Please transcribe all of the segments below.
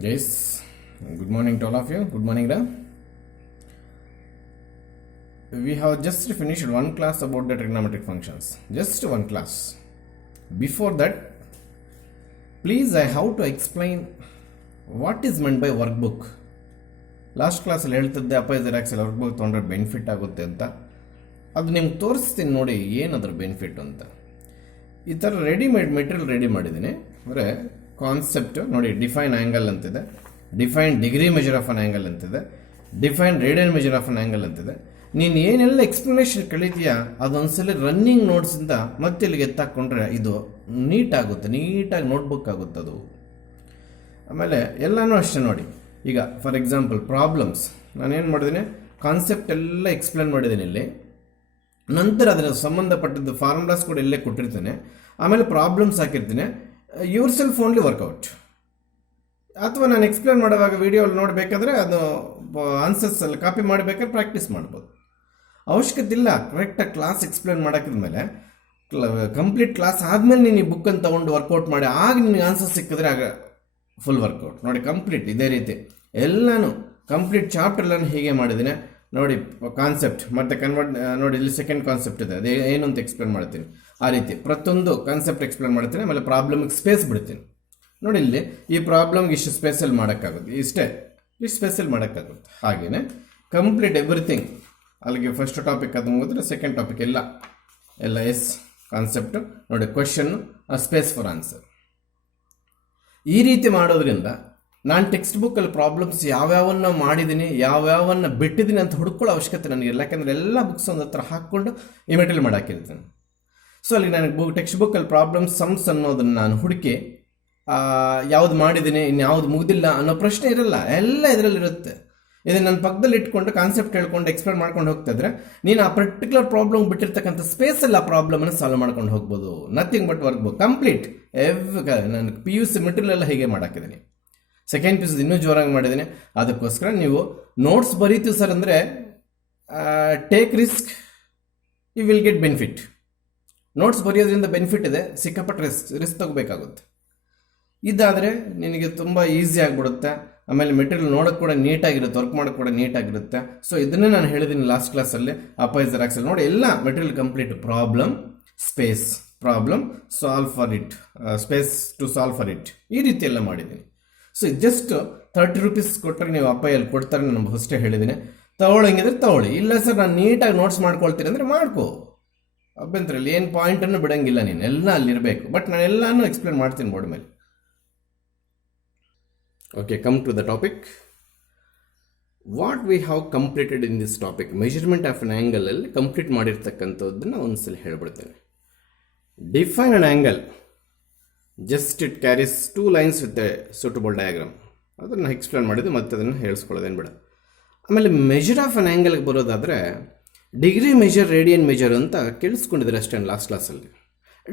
Yes, good morning to all of you. Good morning, Ra. We have just finished one class about the trigonometric functions. Just one class. Before that, please I have to explain what is meant by workbook. Last ಕ್ಲಾಸಲ್ಲಿ ಹೇಳ್ತಿದ್ದೆ ಅಪೈಸರ್ axle workbook ತೊಗೊಂಡ್ರೆ benefit ಆಗುತ್ತೆ ಅಂತ. ಅದು ನಿಮ್ಗೆ ತೋರಿಸ್ತೀನಿ ನೋಡಿ ಏನದ್ರ benefit ಅಂತ. ಈ ಥರ ರೆಡಿಮೇಡ್ ಮೆಟೀರಿಯಲ್ ರೆಡಿ ಮಾಡಿದ್ದೀನಿ. ಅಂದರೆ ಕಾನ್ಸೆಪ್ಟ್ ನೋಡಿ, ಡಿಫೈನ್ ಆ್ಯಂಗಲ್ ಅಂತಿದೆ, define degree measure of an angle ಅಂತಿದೆ, define radian measure of an angle ಅಂತಿದೆ. ನೀನು ಏನೆಲ್ಲ ಎಕ್ಸ್ಪ್ಲನೇಷನ್ ಕಳೀತೀಯಾ ಅದೊಂದ್ಸಲ ರನ್ನಿಂಗ್ ನೋಟ್ಸಿಂದ ಮತ್ತೆ ಇಲ್ಲಿಗೆ ಎತ್ತಾಕೊಂಡ್ರೆ ಇದು ನೀಟಾಗುತ್ತೆ, ನೀಟಾಗಿ ನೋಟ್ಬುಕ್ ಆಗುತ್ತೆ ಅದು. ಆಮೇಲೆ ಎಲ್ಲನೂ ಅಷ್ಟೇ ನೋಡಿ. ಈಗ ಫಾರ್ ಎಕ್ಸಾಂಪಲ್ ಪ್ರಾಬ್ಲಮ್ಸ್ ನಾನೇನು ಮಾಡಿದ್ದೀನಿ, ಕಾನ್ಸೆಪ್ಟ್ ಎಲ್ಲ ಎಕ್ಸ್ಪ್ಲೇನ್ ಮಾಡಿದ್ದೀನಿ ಇಲ್ಲಿ. ನಂತರ ಅದರ ಸಂಬಂಧಪಟ್ಟದ್ದು ಫಾರ್ಮುಲಾಸ್ ಕೂಡ ಇಲ್ಲೇ ಕೊಟ್ಟಿರ್ತೇನೆ. ಆಮೇಲೆ ಪ್ರಾಬ್ಲಮ್ಸ್ ಹಾಕಿರ್ತೀನಿ. Yourself only work out. ಅಥವಾ ನಾನು ಎಕ್ಸ್ಪ್ಲೇನ್ ಮಾಡುವಾಗ ವಿಡಿಯೋಲ್ಲಿ ನೋಡಬೇಕಾದ್ರೆ ಅದು ಆನ್ಸರ್ಸ್ ಅಲ್ಲಿ ಕಾಪಿ ಮಾಡಬೇಕಾದ್ರೆ ಪ್ರಾಕ್ಟೀಸ್ ಮಾಡ್ಬೋದು. ಅವಶ್ಯಕತೆ ಇಲ್ಲ. ಕರೆಕ್ಟಾಗಿ ಕ್ಲಾಸ್ ಎಕ್ಸ್ಪ್ಲೇನ್ ಮಾಡೋಕ್ಕಿದ್ಮೇಲೆ ಕಂಪ್ಲೀಟ್ ಕ್ಲಾಸ್ ಆದಮೇಲೆ ನೀನು ಈ ಬುಕ್ಕನ್ನು ತೊಗೊಂಡು ವರ್ಕೌಟ್ ಮಾಡಿ ಆಗ ನಿನಗೆ ಆನ್ಸರ್ ಸಿಕ್ಕಿದ್ರೆ ಆಗ ಫುಲ್ ವರ್ಕೌಟ್. ನೋಡಿ ಕಂಪ್ಲೀಟ್ ಇದೇ ರೀತಿ ಎಲ್ಲನೂ ಕಂಪ್ಲೀಟ್ ಚಾಪ್ಟರ್ ಎಲ್ಲನೂ ಹೀಗೆ ಮಾಡಿದ್ದೀನಿ ನೋಡಿ. ಕಾನ್ಸೆಪ್ಟ್ ಮತ್ತು ಕನ್ವರ್ಟ್ ನೋಡಿ, ಇಲ್ಲಿ ಸೆಕೆಂಡ್ ಕಾನ್ಸೆಪ್ಟ್ ಇದೆ, ಅದೇ ಏನು ಅಂತ ಎಕ್ಸ್ಪ್ಲೇನ್ ಮಾಡ್ತೀನಿ. ಆ ರೀತಿ ಪ್ರತಿಯೊಂದು ಕಾನ್ಸೆಪ್ಟ್ ಎಕ್ಸ್ಪ್ಲೇನ್ ಮಾಡ್ತೀನಿ. ಆಮೇಲೆ ಪ್ರಾಬ್ಲಮ್ಗೆ ಸ್ಪೇಸ್ ಬಿಡ್ತೀನಿ. ನೋಡಿ ಇಲ್ಲಿ ಈ ಪ್ರಾಬ್ಲಮ್ಗೆ ಇಷ್ಟು ಸ್ಪೇಸಲ್ಲಿ ಮಾಡೋಕ್ಕಾಗುತ್ತೆ, ಇಷ್ಟು ಸ್ಪೇಸಲ್ಲಿ ಮಾಡೋಕ್ಕಾಗುತ್ತೆ. ಹಾಗೆಯೇ ಕಂಪ್ಲೀಟ್ ಎವ್ರಿಥಿಂಗ್ ಅಲ್ಲಿಗೆ ಫಸ್ಟ್ ಟಾಪಿಕ್ ಅದು ಮುಗಿದ್ರೆ ಸೆಕೆಂಡ್ ಟಾಪಿಕ್ ಎಲ್ಲ ಎಸ್ ಕಾನ್ಸೆಪ್ಟು ನೋಡಿ, ಕ್ವೆಶನ್ನು, ಸ್ಪೇಸ್ ಫಾರ್ ಆನ್ಸರ್. ಈ ರೀತಿ ಮಾಡೋದ್ರಿಂದ ನಾನು ಟೆಕ್ಸ್ಟ್ ಬುಕ್ಕಲ್ಲಿ ಪ್ರಾಬ್ಲಮ್ಸ್ ಯಾವ್ಯಾವನ್ನ ಮಾಡಿದ್ದೀನಿ, ಯಾವ್ಯಾವನ್ನ ಬಿಟ್ಟಿದ್ದೀನಿ ಅಂತ ಹುಡ್ಕೊಳ್ಳೋ ಅವಶ್ಯಕತೆ ನನಗಿಲ್ಲ. ಯಾಕಂದರೆ ಎಲ್ಲ ಬುಕ್ಸ್ ಒಂದು ಹತ್ರ ಹಾಕ್ಕೊಂಡು ಈ ಮೆಟೀರಿಯಲ್ ಮಾಡಾಕಿರ್ತೀನಿ. ಸೊ ಅಲ್ಲಿ ನನಗೆ ಟೆಕ್ಸ್ಟ್ ಬುಕ್ಕಲ್ಲಿ ಪ್ರಾಬ್ಲಮ್ಸ್ ಸಮ್ಸ್ ಅನ್ನೋದನ್ನು ನಾನು ಹುಡುಕಿ ಯಾವ್ದು ಮಾಡಿದ್ದೀನಿ, ಇನ್ಯಾವುದು ಮುಗ್ದಿಲ್ಲ ಅನ್ನೋ ಪ್ರಶ್ನೆ ಇರಲ್ಲ, ಎಲ್ಲ ಇದರಲ್ಲಿರುತ್ತೆ. ಇದನ್ನು ನನ್ನ ಪಕ್ಕದಲ್ಲಿ ಇಟ್ಕೊಂಡು ಕಾನ್ಸೆಪ್ಟ್ ಹೇಳ್ಕೊಂಡು ಎಕ್ಸ್ಪ್ಲೇನ್ ಮಾಡ್ಕೊಂಡು ಹೋಗ್ತಿದ್ರೆ ನೀನು ಆ ಪರ್ಟಿಕ್ಯುಲರ್ ಪ್ರಾಬ್ಲಮ್ ಬಿಟ್ಟಿರ್ತಕ್ಕಂಥ ಸ್ಪೇಸಲ್ಲಿ ಆ ಪ್ರಾಬ್ಲಮನ್ನು ಸಾಲ್ವ್ ಮಾಡ್ಕೊಂಡು ಹೋಗ್ಬೋದು. Nothing but work book complete. ನಾನು PUC ಮೆಟೀರಿಯಲ್ ಎಲ್ಲ ಹೀಗೆ ಮಾಡಾಕಿದ್ದೀನಿ. ಸೆಕೆಂಡ್ PUC ಇನ್ನೂ ಜೋರಾಗಿ ಮಾಡಿದ್ದೀನಿ. ಅದಕ್ಕೋಸ್ಕರ ನೀವು ನೋಟ್ಸ್ ಬರೀತೀವಿ ಸರ್ ಅಂದರೆ take risk, you will get benefit. Notes ಬರೆಯೋದ್ರಿಂದ ಬೆನಿಫಿಟ್ ಇದೆ, ಸಿಕ್ಕಾಪಟ್ಟೆ ರಿಸ್ಕ್ ತಗೋಬೇಕಾಗುತ್ತೆ. ಇದಾದರೆ ನಿನಗೆ ತುಂಬ ಈಸಿ ಆಗಿಬಿಡುತ್ತೆ. ಆಮೇಲೆ ಮೆಟೀರಿಯಲ್ ನೋಡೋಕೆ ಕೂಡ ನೀಟಾಗಿರುತ್ತೆ, ವರ್ಕ್ ಮಾಡೋಕ್ಕೆ ಕೂಡ ನೀಟಾಗಿರುತ್ತೆ. ಸೊ ಇದನ್ನೇ ನಾನು ಹೇಳಿದ್ದೀನಿ ಲಾಸ್ಟ್ ಕ್ಲಾಸಲ್ಲಿ ಅಪೈಸರ್ ಆಕ್ಸೆಲ್ ನೋಡಿ. ಎಲ್ಲ material complete, problem, space, problem, solve for it, space to solve for it, ಈ ರೀತಿ ಎಲ್ಲ ಮಾಡಿದ್ದೀನಿ. ಸೊ ಜಸ್ಟ್ 30 ರೂಪೀಸ್ ಕೊಟ್ಟರೆ ನೀವು ಅಪ್ಪೈಯಲ್ಲಿ ಕೊಡ್ತಾರೆ, ನಾನು ಫಸ್ಟೇ ಹೇಳಿದ್ದೀನಿ. ತಗೊಳ್ಳಂಗಿದ್ರೆ ತಗೊಳ್ಳಿ, ಇಲ್ಲ ಸರ್ ನಾನು ನೀಟಾಗಿ ನೋಟ್ಸ್ ಮಾಡ್ಕೊಳ್ತೀನಿ ಅಂದರೆ ಮಾಡ್ಕೋ, ಅಭ್ಯಂತರ ಇಲ್ಲಿ ಏನು ಪಾಯಿಂಟನ್ನು ಬಿಡೋಂಗಿಲ್ಲ. ನೀನು ಎಲ್ಲ ಅಲ್ಲಿರಬೇಕು. ಬಟ್ ನಾನು ಎಲ್ಲನೂ ಎಕ್ಸ್ಪ್ಲೇನ್ ಮಾಡ್ತೀನಿ ಬೋರ್ಡ್ ಮೇಲೆ. Okay, come to the topic. What we have completed in this topic, measurement of an angle ಅಲ್ಲಿ ಕಂಪ್ಲೀಟ್ ಮಾಡಿರ್ತಕ್ಕಂಥದ್ದನ್ನು ಒಂದ್ಸಲ ಹೇಳ್ಬಿಡ್ತೇನೆ. Define an angle, just it carries 2 lines with a suitable diagram. ಅದನ್ನು explain ಮಾಡಿದ್ದು ಮತ್ತೆ ಅದನ್ನು ಹೇಳಿಸ್ಕೊಳ್ಳೋದೇನು ಬೇಡ. ಆಮೇಲೆ ಮೆಜರ್ ಆಫ್ ಅನ್ ಆ್ಯಂಗಲ್ಗೆ ಬರೋದಾದರೆ ಡಿಗ್ರಿ ಮೆಜರ್, ರೇಡಿಯನ್ ಮೆಜರ್ ಅಂತ ಕೇಳಿಸ್ಕೊಂಡಿದ್ದಾರೆ ಅಷ್ಟೇ ಲಾಸ್ಟ್ ಕ್ಲಾಸಲ್ಲಿ.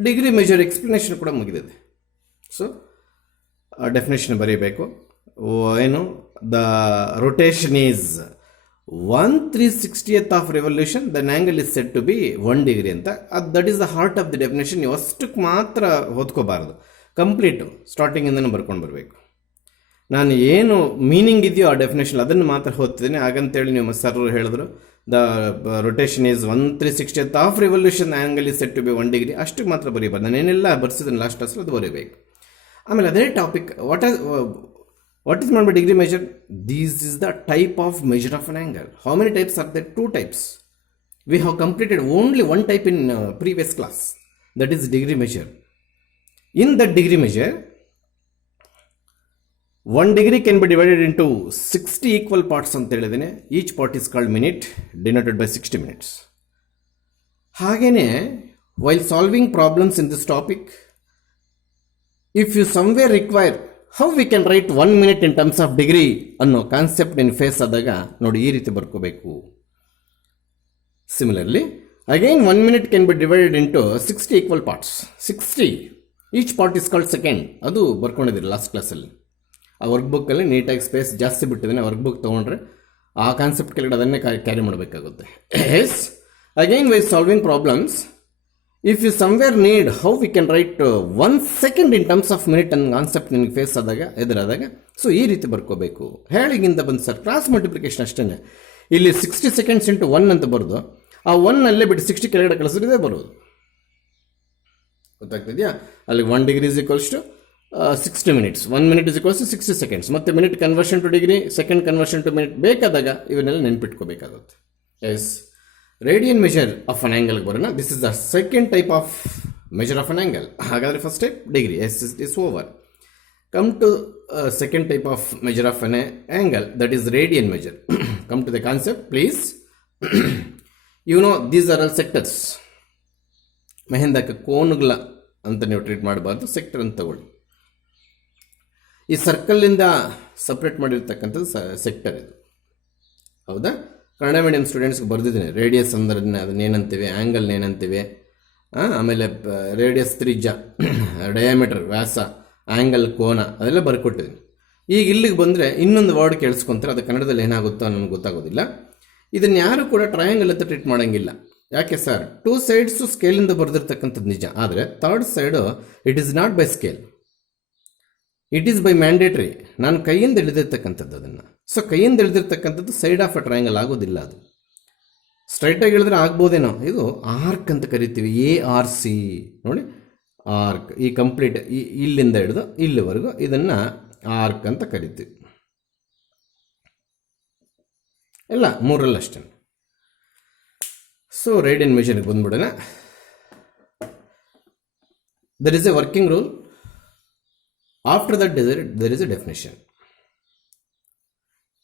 ಡಿಗ್ರಿ ಮೆಜರ್ ಎಕ್ಸ್ಪ್ಲನೇಷನ್ ಕೂಡ ಮುಗಿದಿದೆ. ಸೊ ಡೆಫಿನೇಷನ್ ಬರೀಬೇಕು. ಏನು, the rotation is 1/360th of revolution, then angle is set to be 1 degree ಅಂತ. That is the heart of the definition. ನೀವು ಅಷ್ಟಕ್ಕೆ ಮಾತ್ರ ಓದ್ಕೋಬಾರ್ದು, ಕಂಪ್ಲೀಟು ಸ್ಟಾರ್ಟಿಂಗಿಂದನೂ ಬರ್ಕೊಂಡು ಬರಬೇಕು. ನಾನು ಏನು ಮೀನಿಂಗ್ ಇದೆಯೋ ಆ ಡೆಫಿನೇಷನ್ ಅದನ್ನು ಮಾತ್ರ ಓದ್ತಿದ್ದೀನಿ. ಹಾಗಂತೇಳಿ ನೀವು ಸರ್ ಹೇಳಿದ್ರು the rotation is 1/360th of revolution, angle is set to be 1 degree, ಅಷ್ಟಕ್ಕೆ ಮಾತ್ರ ಬರೀಬಾರ್ದು. ನಾನೇನೆಲ್ಲ ಬರ್ಸಿದ್ದೀನಿ ಲಾಸ್ಟ್ ಕ್ಲಾಸಲ್ಲಿ ಅದು ಬರೀಬೇಕು. ಆಮೇಲೆ ಅದೇ topic what is meant by degree measure? This is the type of measure of an angle. How many types are there? 2 types. We have completed only one type in previous class, that is degree measure. In that degree measure, 1 degree can be divided into 60 equal parts ಅಂತ ಹೇಳಿದ್ದೇನೆ. Each part is called minute, denoted by 60 minutes. ಹಾಗೇನೆ while solving problems in this topic, if you somewhere require how we can write 1 minute in terms of degree ಅನ್ನೋ concept ನಿನ್ನ face ಆದಾಗ ನೋಡಿ ಈ ರೀತಿ ಬರ್ಕೋಬೇಕು. Similarly again 1 minute can be divided into 60 equal parts. 60 each part is called second. ಅದು ಬರ್ಕೊಂಡಿದ್ದೀರಿ last ಕ್ಲಾಸಲ್ಲಿ. ಆ ವರ್ಕ್ಬುಕ್ಕಲ್ಲಿ ನೀಟಾಗಿ ಸ್ಪೇಸ್ ಜಾಸ್ತಿ ಬಿಟ್ಟಿದ್ದೇನೆ. ವರ್ಕ್ಬುಕ್ ತೊಗೊಂಡ್ರೆ ಆ ಕಾನ್ಸೆಪ್ಟ್ ಕೆಳಗಡೆ ಅದನ್ನೇ ಕ್ಯಾರಿ ಮಾಡಬೇಕಾಗುತ್ತೆ. Yes again why solving problems if you somewhere need how we can write 1 second in terms of minute ಅನ್ನೋ ಕಾನ್ಸೆಪ್ಟ್ ನಿಮಗೆ ಫೇಸ್ ಆದಾಗ ಎದುರಾದಾಗ ಸೊ ಈ ರೀತಿ ಬರ್ಕೋಬೇಕು. ಹೇಳಿಗಿಂತ ಬಂದು ಸರ್ ಕ್ರಾಸ್ ಮಲ್ಟಿಪ್ಲಿಕೇಶನ್ ಅಷ್ಟೇ. ಇಲ್ಲಿ 60 ಸೆಕೆಂಡ್ಸ್ ಇಂಟು 1 ಅಂತ ಬರೋದು, ಆ 1 ಅಲ್ಲೇ ಬಿಟ್ಟು 60 ಕೆಳಗಡೆ ಕಳಿಸಿದ್ರೆ ಬರೋದು. ಗೊತ್ತಾಗ್ತಿದೆಯಾ? ಅಲ್ಲಿ 1 degree is equals to 60 minutes, 1 minute is equals to 60 seconds. ಮತ್ತು minute conversion to degree, second conversion to minute ಬೇಕಾದಾಗ ಇವನ್ನೆಲ್ಲ ನೆನ್ಪಿಟ್ಕೋಬೇಕಾಗುತ್ತೆ. Yes, radian measure of an ಆ್ಯಂಗಲ್ಗೆ ಬರೋಣ. This is the second type of measure of an angle. ಹಾಗಾದರೆ first type degree, yes is over. Come to second type of measure of an angle, that is radian measure. Come to the concept please. You know these are all sectors. ಮೆಹಂದಕ್ಕೆ ಕೋನುಗಳ ಅಂತ ನೀವು treat ಮಾಡಬಾರ್ದು, sector ಅಂತ ತಗೊಳ್ಳಿ. ಈ ಸರ್ಕಲ್ಲಿಂದ separate ಮಾಡಿರ್ತಕ್ಕಂಥದ್ದು sector ಇದು. ಹೌದಾ? ಕನ್ನಡ ಮೀಡಿಯಂ ಸ್ಟೂಡೆಂಟ್ಸ್ಗೆ ಬರೆದಿದ್ದೀನಿ. ರೇಡಿಯಸ್ ಅಂದ್ರೆ ಅದನ್ನೇನಂತೀವಿ, ಆ್ಯಂಗಲ್ ಏನಂತೀವಿ, ಆಮೇಲೆ ರೇಡಿಯಸ್ ತ್ರಿಜ್ಯ, ಡಯಾಮೀಟರ್ ವ್ಯಾಸ, ಆ್ಯಂಗಲ್ ಕೋನ, ಅದೆಲ್ಲ ಬರ್ಕೊಟ್ಟಿದ್ದೀನಿ. ಈಗ ಇಲ್ಲಿಗೆ ಬಂದರೆ ಇನ್ನೊಂದು ವರ್ಡ್ ಕೇಳಿಸ್ಕೊಂತಾರೆ, ಅದು ಕನ್ನಡದಲ್ಲಿ ಏನಾಗುತ್ತೋ ನನಗೆ ಗೊತ್ತಾಗೋದಿಲ್ಲ. ಇದನ್ನು ಯಾರು ಕೂಡ ಟ್ರಯಾಂಗಲ್ ಅಂತ ಟ್ರೀಟ್ ಮಾಡೋಂಗಿಲ್ಲ. ಯಾಕೆ ಸರ್? 2 ಸೈಡ್ಸು ಸ್ಕೇಲಿಂದ ಬರೆದಿರ್ತಕ್ಕಂಥದ್ದು ನಿಜ, ಆದರೆ third side it is not by scale, it is by mandatory. ನಾನು ಕೈಯಿಂದ ಹಿಡಿದಿರ್ತಕ್ಕಂಥದ್ದು ಅದನ್ನು. ಸೊ ಕೈಯಿಂದ ಹಿಡಿದಿರ್ತಕ್ಕಂಥದ್ದು ಸೈಡ್ ಆಫ್ ಅ ಟ್ರಯಾಂಗಲ್ ಆಗೋದಿಲ್ಲ. ಅದು ಸ್ಟ್ರೈಟಾಗಿ ಹೇಳಿದ್ರೆ ಆಗ್ಬೋದೇನೋ. ಇದು ಆರ್ಕ್ ಅಂತ ಕರಿತೀವಿ, ARC ನೋಡಿ, ಆರ್ಕ್. ಈ ಕಂಪ್ಲೀಟ್ ಇಲ್ಲಿಂದ ಹಿಡಿದು ಇಲ್ಲಿವರೆಗೂ ಇದನ್ನು ಆರ್ಕ್ ಅಂತ ಕರಿತೀವಿ. ಎಲ್ಲ ಮೂರಲ್ಲಷ್ಟೇ. ಸೊ ರೇಡಿಯನ್ ಮೆಷರ್ಗೆ ಬಂದ್ಬಿಡೋಣ. There is a working rule. After that there is a definition.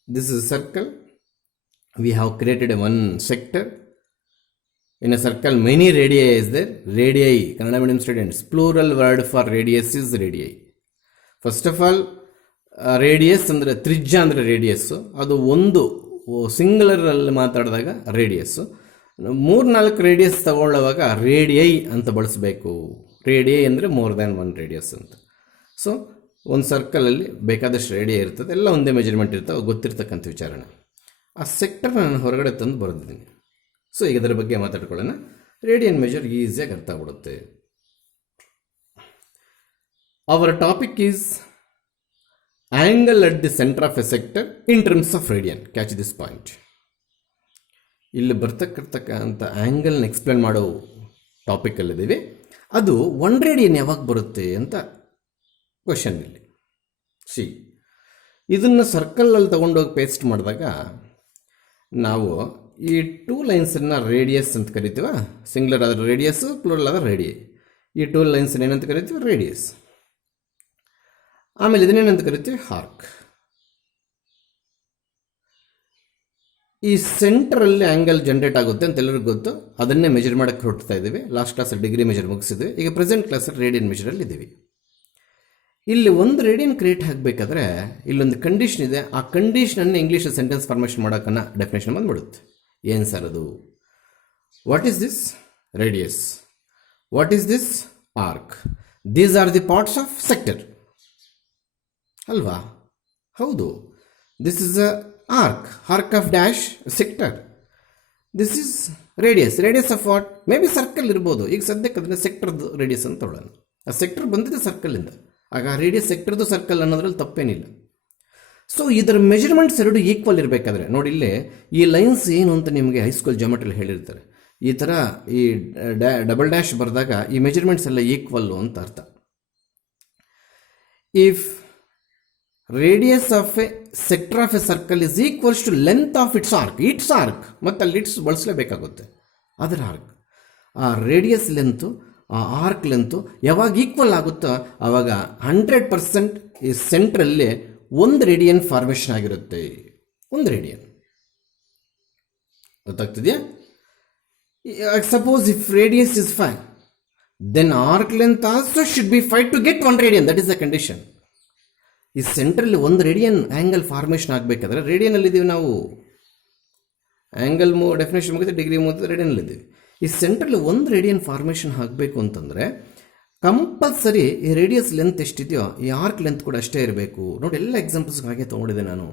This is a circle. We have created one sector. In a circle many radii is there. Radii, Kannada medium students, plural word for radius is radii. First of all, radius ಅಂದರೆ ತ್ರಿಜ್ಯ ಅಂದರೆ radius. ಅದು ಒಂದು ಸಿಂಗುಲರಲ್ಲಿ ಮಾತಾಡಿದಾಗ radius. 3-4 radius ತಗೊಳ್ಳುವಾಗ radii ಅಂತ ಬಳಸಬೇಕು. Radii ಅಂದರೆ ಮೋರ್ ದ್ಯಾನ್ 1 ರೇಡಿಯಸ್ ಅಂತ. ಸೊ ಒಂದು ಸರ್ಕಲಲ್ಲಿ ಬೇಕಾದಷ್ಟು ರೇಡಿಯಾ ಇರ್ತದೆ, ಎಲ್ಲ ಒಂದೇ ಮೆಜರ್ಮೆಂಟ್ ಇರ್ತವೆ, ಗೊತ್ತಿರ್ತಕ್ಕಂಥ ವಿಚಾರಣ. ಆ ಸೆಕ್ಟರ್ ನಾನು ಹೊರಗಡೆ ತಂದು ಬರೆದಿದ್ದೀನಿ. ಸೊ ಈಗ ಅದರ ಬಗ್ಗೆ ಮಾತಾಡ್ಕೊಳ್ಳೋಣ. ರೇಡಿಯನ್ ಮೆಜರ್ ಈಸಿಯಾಗಿ ಅರ್ಥ ಆಗ್ಬಿಡುತ್ತೆ. Our topic is angle at the center of a sector in terms of radian. Catch this point. ಇಲ್ಲಿ ಬರ್ತಕ್ಕಂಥ ಆ್ಯಂಗಲ್ನ ಎಕ್ಸ್ಪ್ಲೇನ್ ಮಾಡೋ ಟಾಪಿಕಲ್ಲಿದ್ದೀವಿ. ಅದು 1 ರೇಡಿಯನ್ ಯಾವಾಗ ಬರುತ್ತೆ ಅಂತ ಕ್ವಶನ್ ಇಲ್ಲಿ. ಇದನ್ನು ಸರ್ಕಲಲ್ಲಿ ತೊಗೊಂಡೋಗಿ ಪೇಸ್ಟ್ ಮಾಡಿದಾಗ ನಾವು ಈ 2 ಲೈನ್ಸನ್ನು ರೇಡಿಯಸ್ ಅಂತ ಕರಿತೀವ. ಸಿಂಗ್ಯುಲರ್ ಆದ್ರೆ ರೇಡಿಯಸ್ಸು, ಪ್ಲೂರಲ್ ಆದ್ರೆ ರೇಡಿಯೈ. ಈ 2 ಲೈನ್ಸನ್ನು ಏನಂತ ಕರಿತೀವಿ? ರೇಡಿಯಸ್. ಆಮೇಲೆ ಇದನ್ನೇನಂತ ಕರಿತೀವಿ? ಆರ್ಕ್. ಈ ಸೆಂಟ್ರಲ್ಲಿ ಆ್ಯಂಗಲ್ ಜನ್ರೇಟ್ ಆಗುತ್ತೆ ಅಂತ ಎಲ್ಲರಿಗೂ ಗೊತ್ತು. ಅದನ್ನೇ ಮೆಜರ್ ಮಾಡೋಕ್ಕೆ ಹೊರಡ್ತಾ ಇದ್ದೀವಿ. ಲಾಸ್ಟ್ ಕ್ಲಾಸಲ್ಲಿ ಡಿಗ್ರಿ ಮೆಜರ್ ಮುಗಿಸಿದ್ವಿ. ಈಗ ಪ್ರೆಸೆಂಟ್ ಕ್ಲಾಸಲ್ಲಿ ರೇಡಿಯನ್ ಮೆಜರಲ್ಲಿ ಇದ್ದೀವಿ. ಇಲ್ಲಿ 1 ರೇಡಿಯನ್ ಕ್ರಿಯೇಟ್ ಆಗಬೇಕಾದ್ರೆ ಇಲ್ಲೊಂದು ಕಂಡೀಷನ್ ಇದೆ. ಆ ಕಂಡೀಷನನ್ನು ಇಂಗ್ಲೀಷ್ ಸೆಂಟೆನ್ಸ್ ಫಾರ್ಮೇಷನ್ ಮಾಡೋಕ್ಕನ್ನ ಡೆಫಿನೇಷನ್ ಬಂದ್ಬಿಡುತ್ತೆ. ಏನು ಸರ್ ಅದು? What is this? Radius. What is this? Arc. These are the parts of sector ಅಲ್ವಾ? ಹೌದು. This is a arc. Arc of dash sector. This is radius. Radius of what? May be circle ಇರ್ಬೋದು. ಈಗ ಸದ್ಯಕ್ಕೆ ಅದನ್ನ ಸೆಕ್ಟರ್ದು radius ಅಂತ ತೊಗೊಳ್ಳೋಣ. ಆ ಸೆಕ್ಟರ್ ಬಂದಿದೆ ಸರ್ಕಲಿಂದ. ಆಗ ರೇಡಿಯಸ್ ಸೆಕ್ಟರ್ದು ಸರ್ಕಲ್ ಅನ್ನೋದ್ರಲ್ಲಿ ತಪ್ಪೇನಿಲ್ಲ. ಸೊ ಇದರ ಮೆಜರ್ಮೆಂಟ್ಸ್ ಎರಡು ಈಕ್ವಲ್ ಇರಬೇಕಾದ್ರೆ ನೋಡಿ, ಇಲ್ಲಿ ಈ ಲೈನ್ಸ್ ಏನು ಅಂತ ನಿಮಗೆ ಹೈಸ್ಕೂಲ್ ಜಾಮೆಟ್ರಿಯಲ್ಲಿ ಹೇಳಿರ್ತಾರೆ. ಈ ಥರ ಈ ಡಬಲ್ ಡ್ಯಾಶ್ ಬರೆದಾಗ ಈ ಮೆಜರ್ಮೆಂಟ್ಸ್ ಎಲ್ಲ ಈಕ್ವಲ್ಲು ಅಂತ ಅರ್ಥ. If radius of a sector of a circle is equals to length of its arc. ಮತ್ತು ಅಲ್ಲಿ ಇಟ್ಸ್ ಬಳಸಲೇಬೇಕಾಗುತ್ತೆ. ಅದರ ಆರ್ಕ್, ಆ ರೇಡಿಯಸ್ ಲೆಂತು, ಆ ಆರ್ಕ್ ಲೆಂತು ಯಾವಾಗ ಈಕ್ವಲ್ ಆಗುತ್ತೋ ಆವಾಗ 100% ಈ ಸೆಂಟ್ರಲ್ಲಿ 1 ರೇಡಿಯನ್ ಫಾರ್ಮೇಷನ್ ಆಗಿರುತ್ತೆ. 1 ರೇಡಿಯನ್. ಗೊತ್ತಾಗ್ತಿದೆಯಾ? Suppose if radius is 5, then arc length also should be 5 to get 1 radian. That is the condition. ಈ ಸೆಂಟ್ರಲ್ಲಿ 1 ರೇಡಿಯನ್ ಆ್ಯಂಗಲ್ ಫಾರ್ಮೇಷನ್ ಆಗಬೇಕಾದ್ರೆ, ರೇಡಿಯನಲ್ಲಿದ್ದೀವಿ ನಾವು. ಆ್ಯಂಗಲ್ ಡೆಫಿನೇಷನ್ ಮುಗಿದ್ರೆ ಡಿಗ್ರಿ ಮುಗಿದ್ರೆ ರೇಡಿಯನಲ್ಲಿದ್ದೀವಿ. ಈ ಸೆಂಟ್ರಲ್ಲಿ 1 ರೇಡಿಯನ್ ಫಾರ್ಮೇಷನ್ ಆಗಬೇಕು ಅಂತಂದರೆ ಕಂಪಲ್ಸರಿ ಈ ರೇಡಿಯಸ್ ಲೆಂತ್ ಎಷ್ಟಿದೆಯೋ ಈ ಆರ್ಕ್ ಲೆಂತ್ ಕೂಡ ಅಷ್ಟೇ ಇರಬೇಕು. ನೋಡಿ, ಎಲ್ಲ ಎಕ್ಸಾಂಪಲ್ಸ್ ಹಾಗೆ ತೊಗೊಂಡಿದ್ದೆ ನಾನು.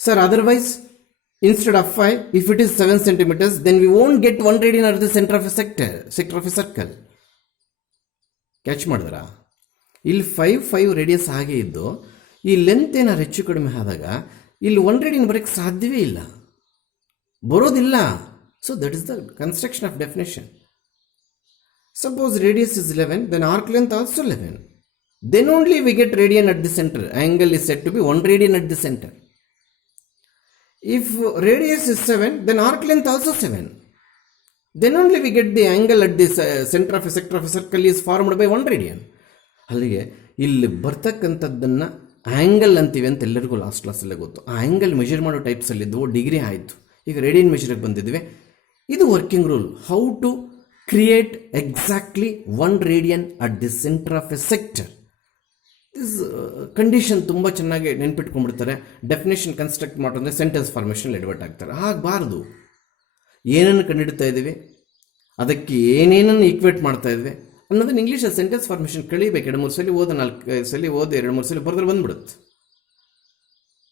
Sir otherwise instead of 5, if it is 7 centimeters, then we won't get 1 radian at the center of a sector of a circle. Catch ಮಾಡಿದ್ರ? ಇಲ್ಲಿ 5 ರೇಡಿಯಸ್ ಹಾಗೆ ಇದ್ದು ಈ ಲೆಂತ್ ಏನಾರು ಹೆಚ್ಚು ಕಡಿಮೆ ಆದಾಗ ಇಲ್ಲಿ 1 ರೇಡಿಯನ್ ಬರೋಕ್ಕೆ ಸಾಧ್ಯವೇ ಇಲ್ಲ, ಬರೋದಿಲ್ಲ. So that is the construction of definition. Suppose radius is 11, then arc length also 11. Then only we get radian at the center. Angle is said to be 1 radian at the center. If radius is 7, then arc length also 7. Then only we get the angle at the center of a sector of a circle is formed by 1 radian. ಅಲ್ಲಿಗೆ ಇಲ್ಲಿ ಬರ್ತಕ್ಕಂಥದ್ದನ್ನು angle ಅಂತೀವಿ ಅಂತ ಎಲ್ಲರಿಗೂ last ಕ್ಲಾಸಲ್ಲೇ ಗೊತ್ತು. ಆ angle measure ಮಾಡೋ ಟೈಪ್ಸಲ್ಲಿದ್ದವು, degree ಆಯಿತು. ಈಗ ರೇಡಿಯನ್ ಮೆಷರಿಗೆ ಬಂದಿದ್ವಿ. ಇದು working rule, how to create exactly 1 radian at the center of a sector. This condition ತುಂಬ ಚೆನ್ನಾಗಿ ನೆನ್ಪಿಟ್ಕೊಂಡ್ಬಿಡ್ತಾರೆ. ಡೆಫಿನೇಷನ್ ಕನ್ಸ್ಟ್ರಕ್ಟ್ ಮಾಡೋದ್ರೆ ಸೆಂಟೆನ್ಸ್ ಫಾರ್ಮೇಷನ್ ಎಡವಟ್ ಆಗ್ತಾರೆ. ಆಗಬಾರ್ದು. ಏನನ್ನು ಕಂಡುಹಿಡ್ತಾ ಇದ್ದೀವಿ, ಅದಕ್ಕೆ ಏನೇನನ್ನು ಈಕ್ವೇಟ್ ಮಾಡ್ತಾ ಇದ್ವಿ ಅನ್ನೋದನ್ನ ಇಂಗ್ಲೀಷಲ್ಲಿ ಸೆಂಟೆನ್ಸ್ ಫಾರ್ಮೇಷನ್ ಕಳಿಬೇಕು. 2-3 ಸಲ ಓದ, 4 ಸಲ ಓದಿ, 2-3 ಸಲ ಬರೆದ್ರೆ ಬಂದ್ಬಿಡುತ್ತೆ.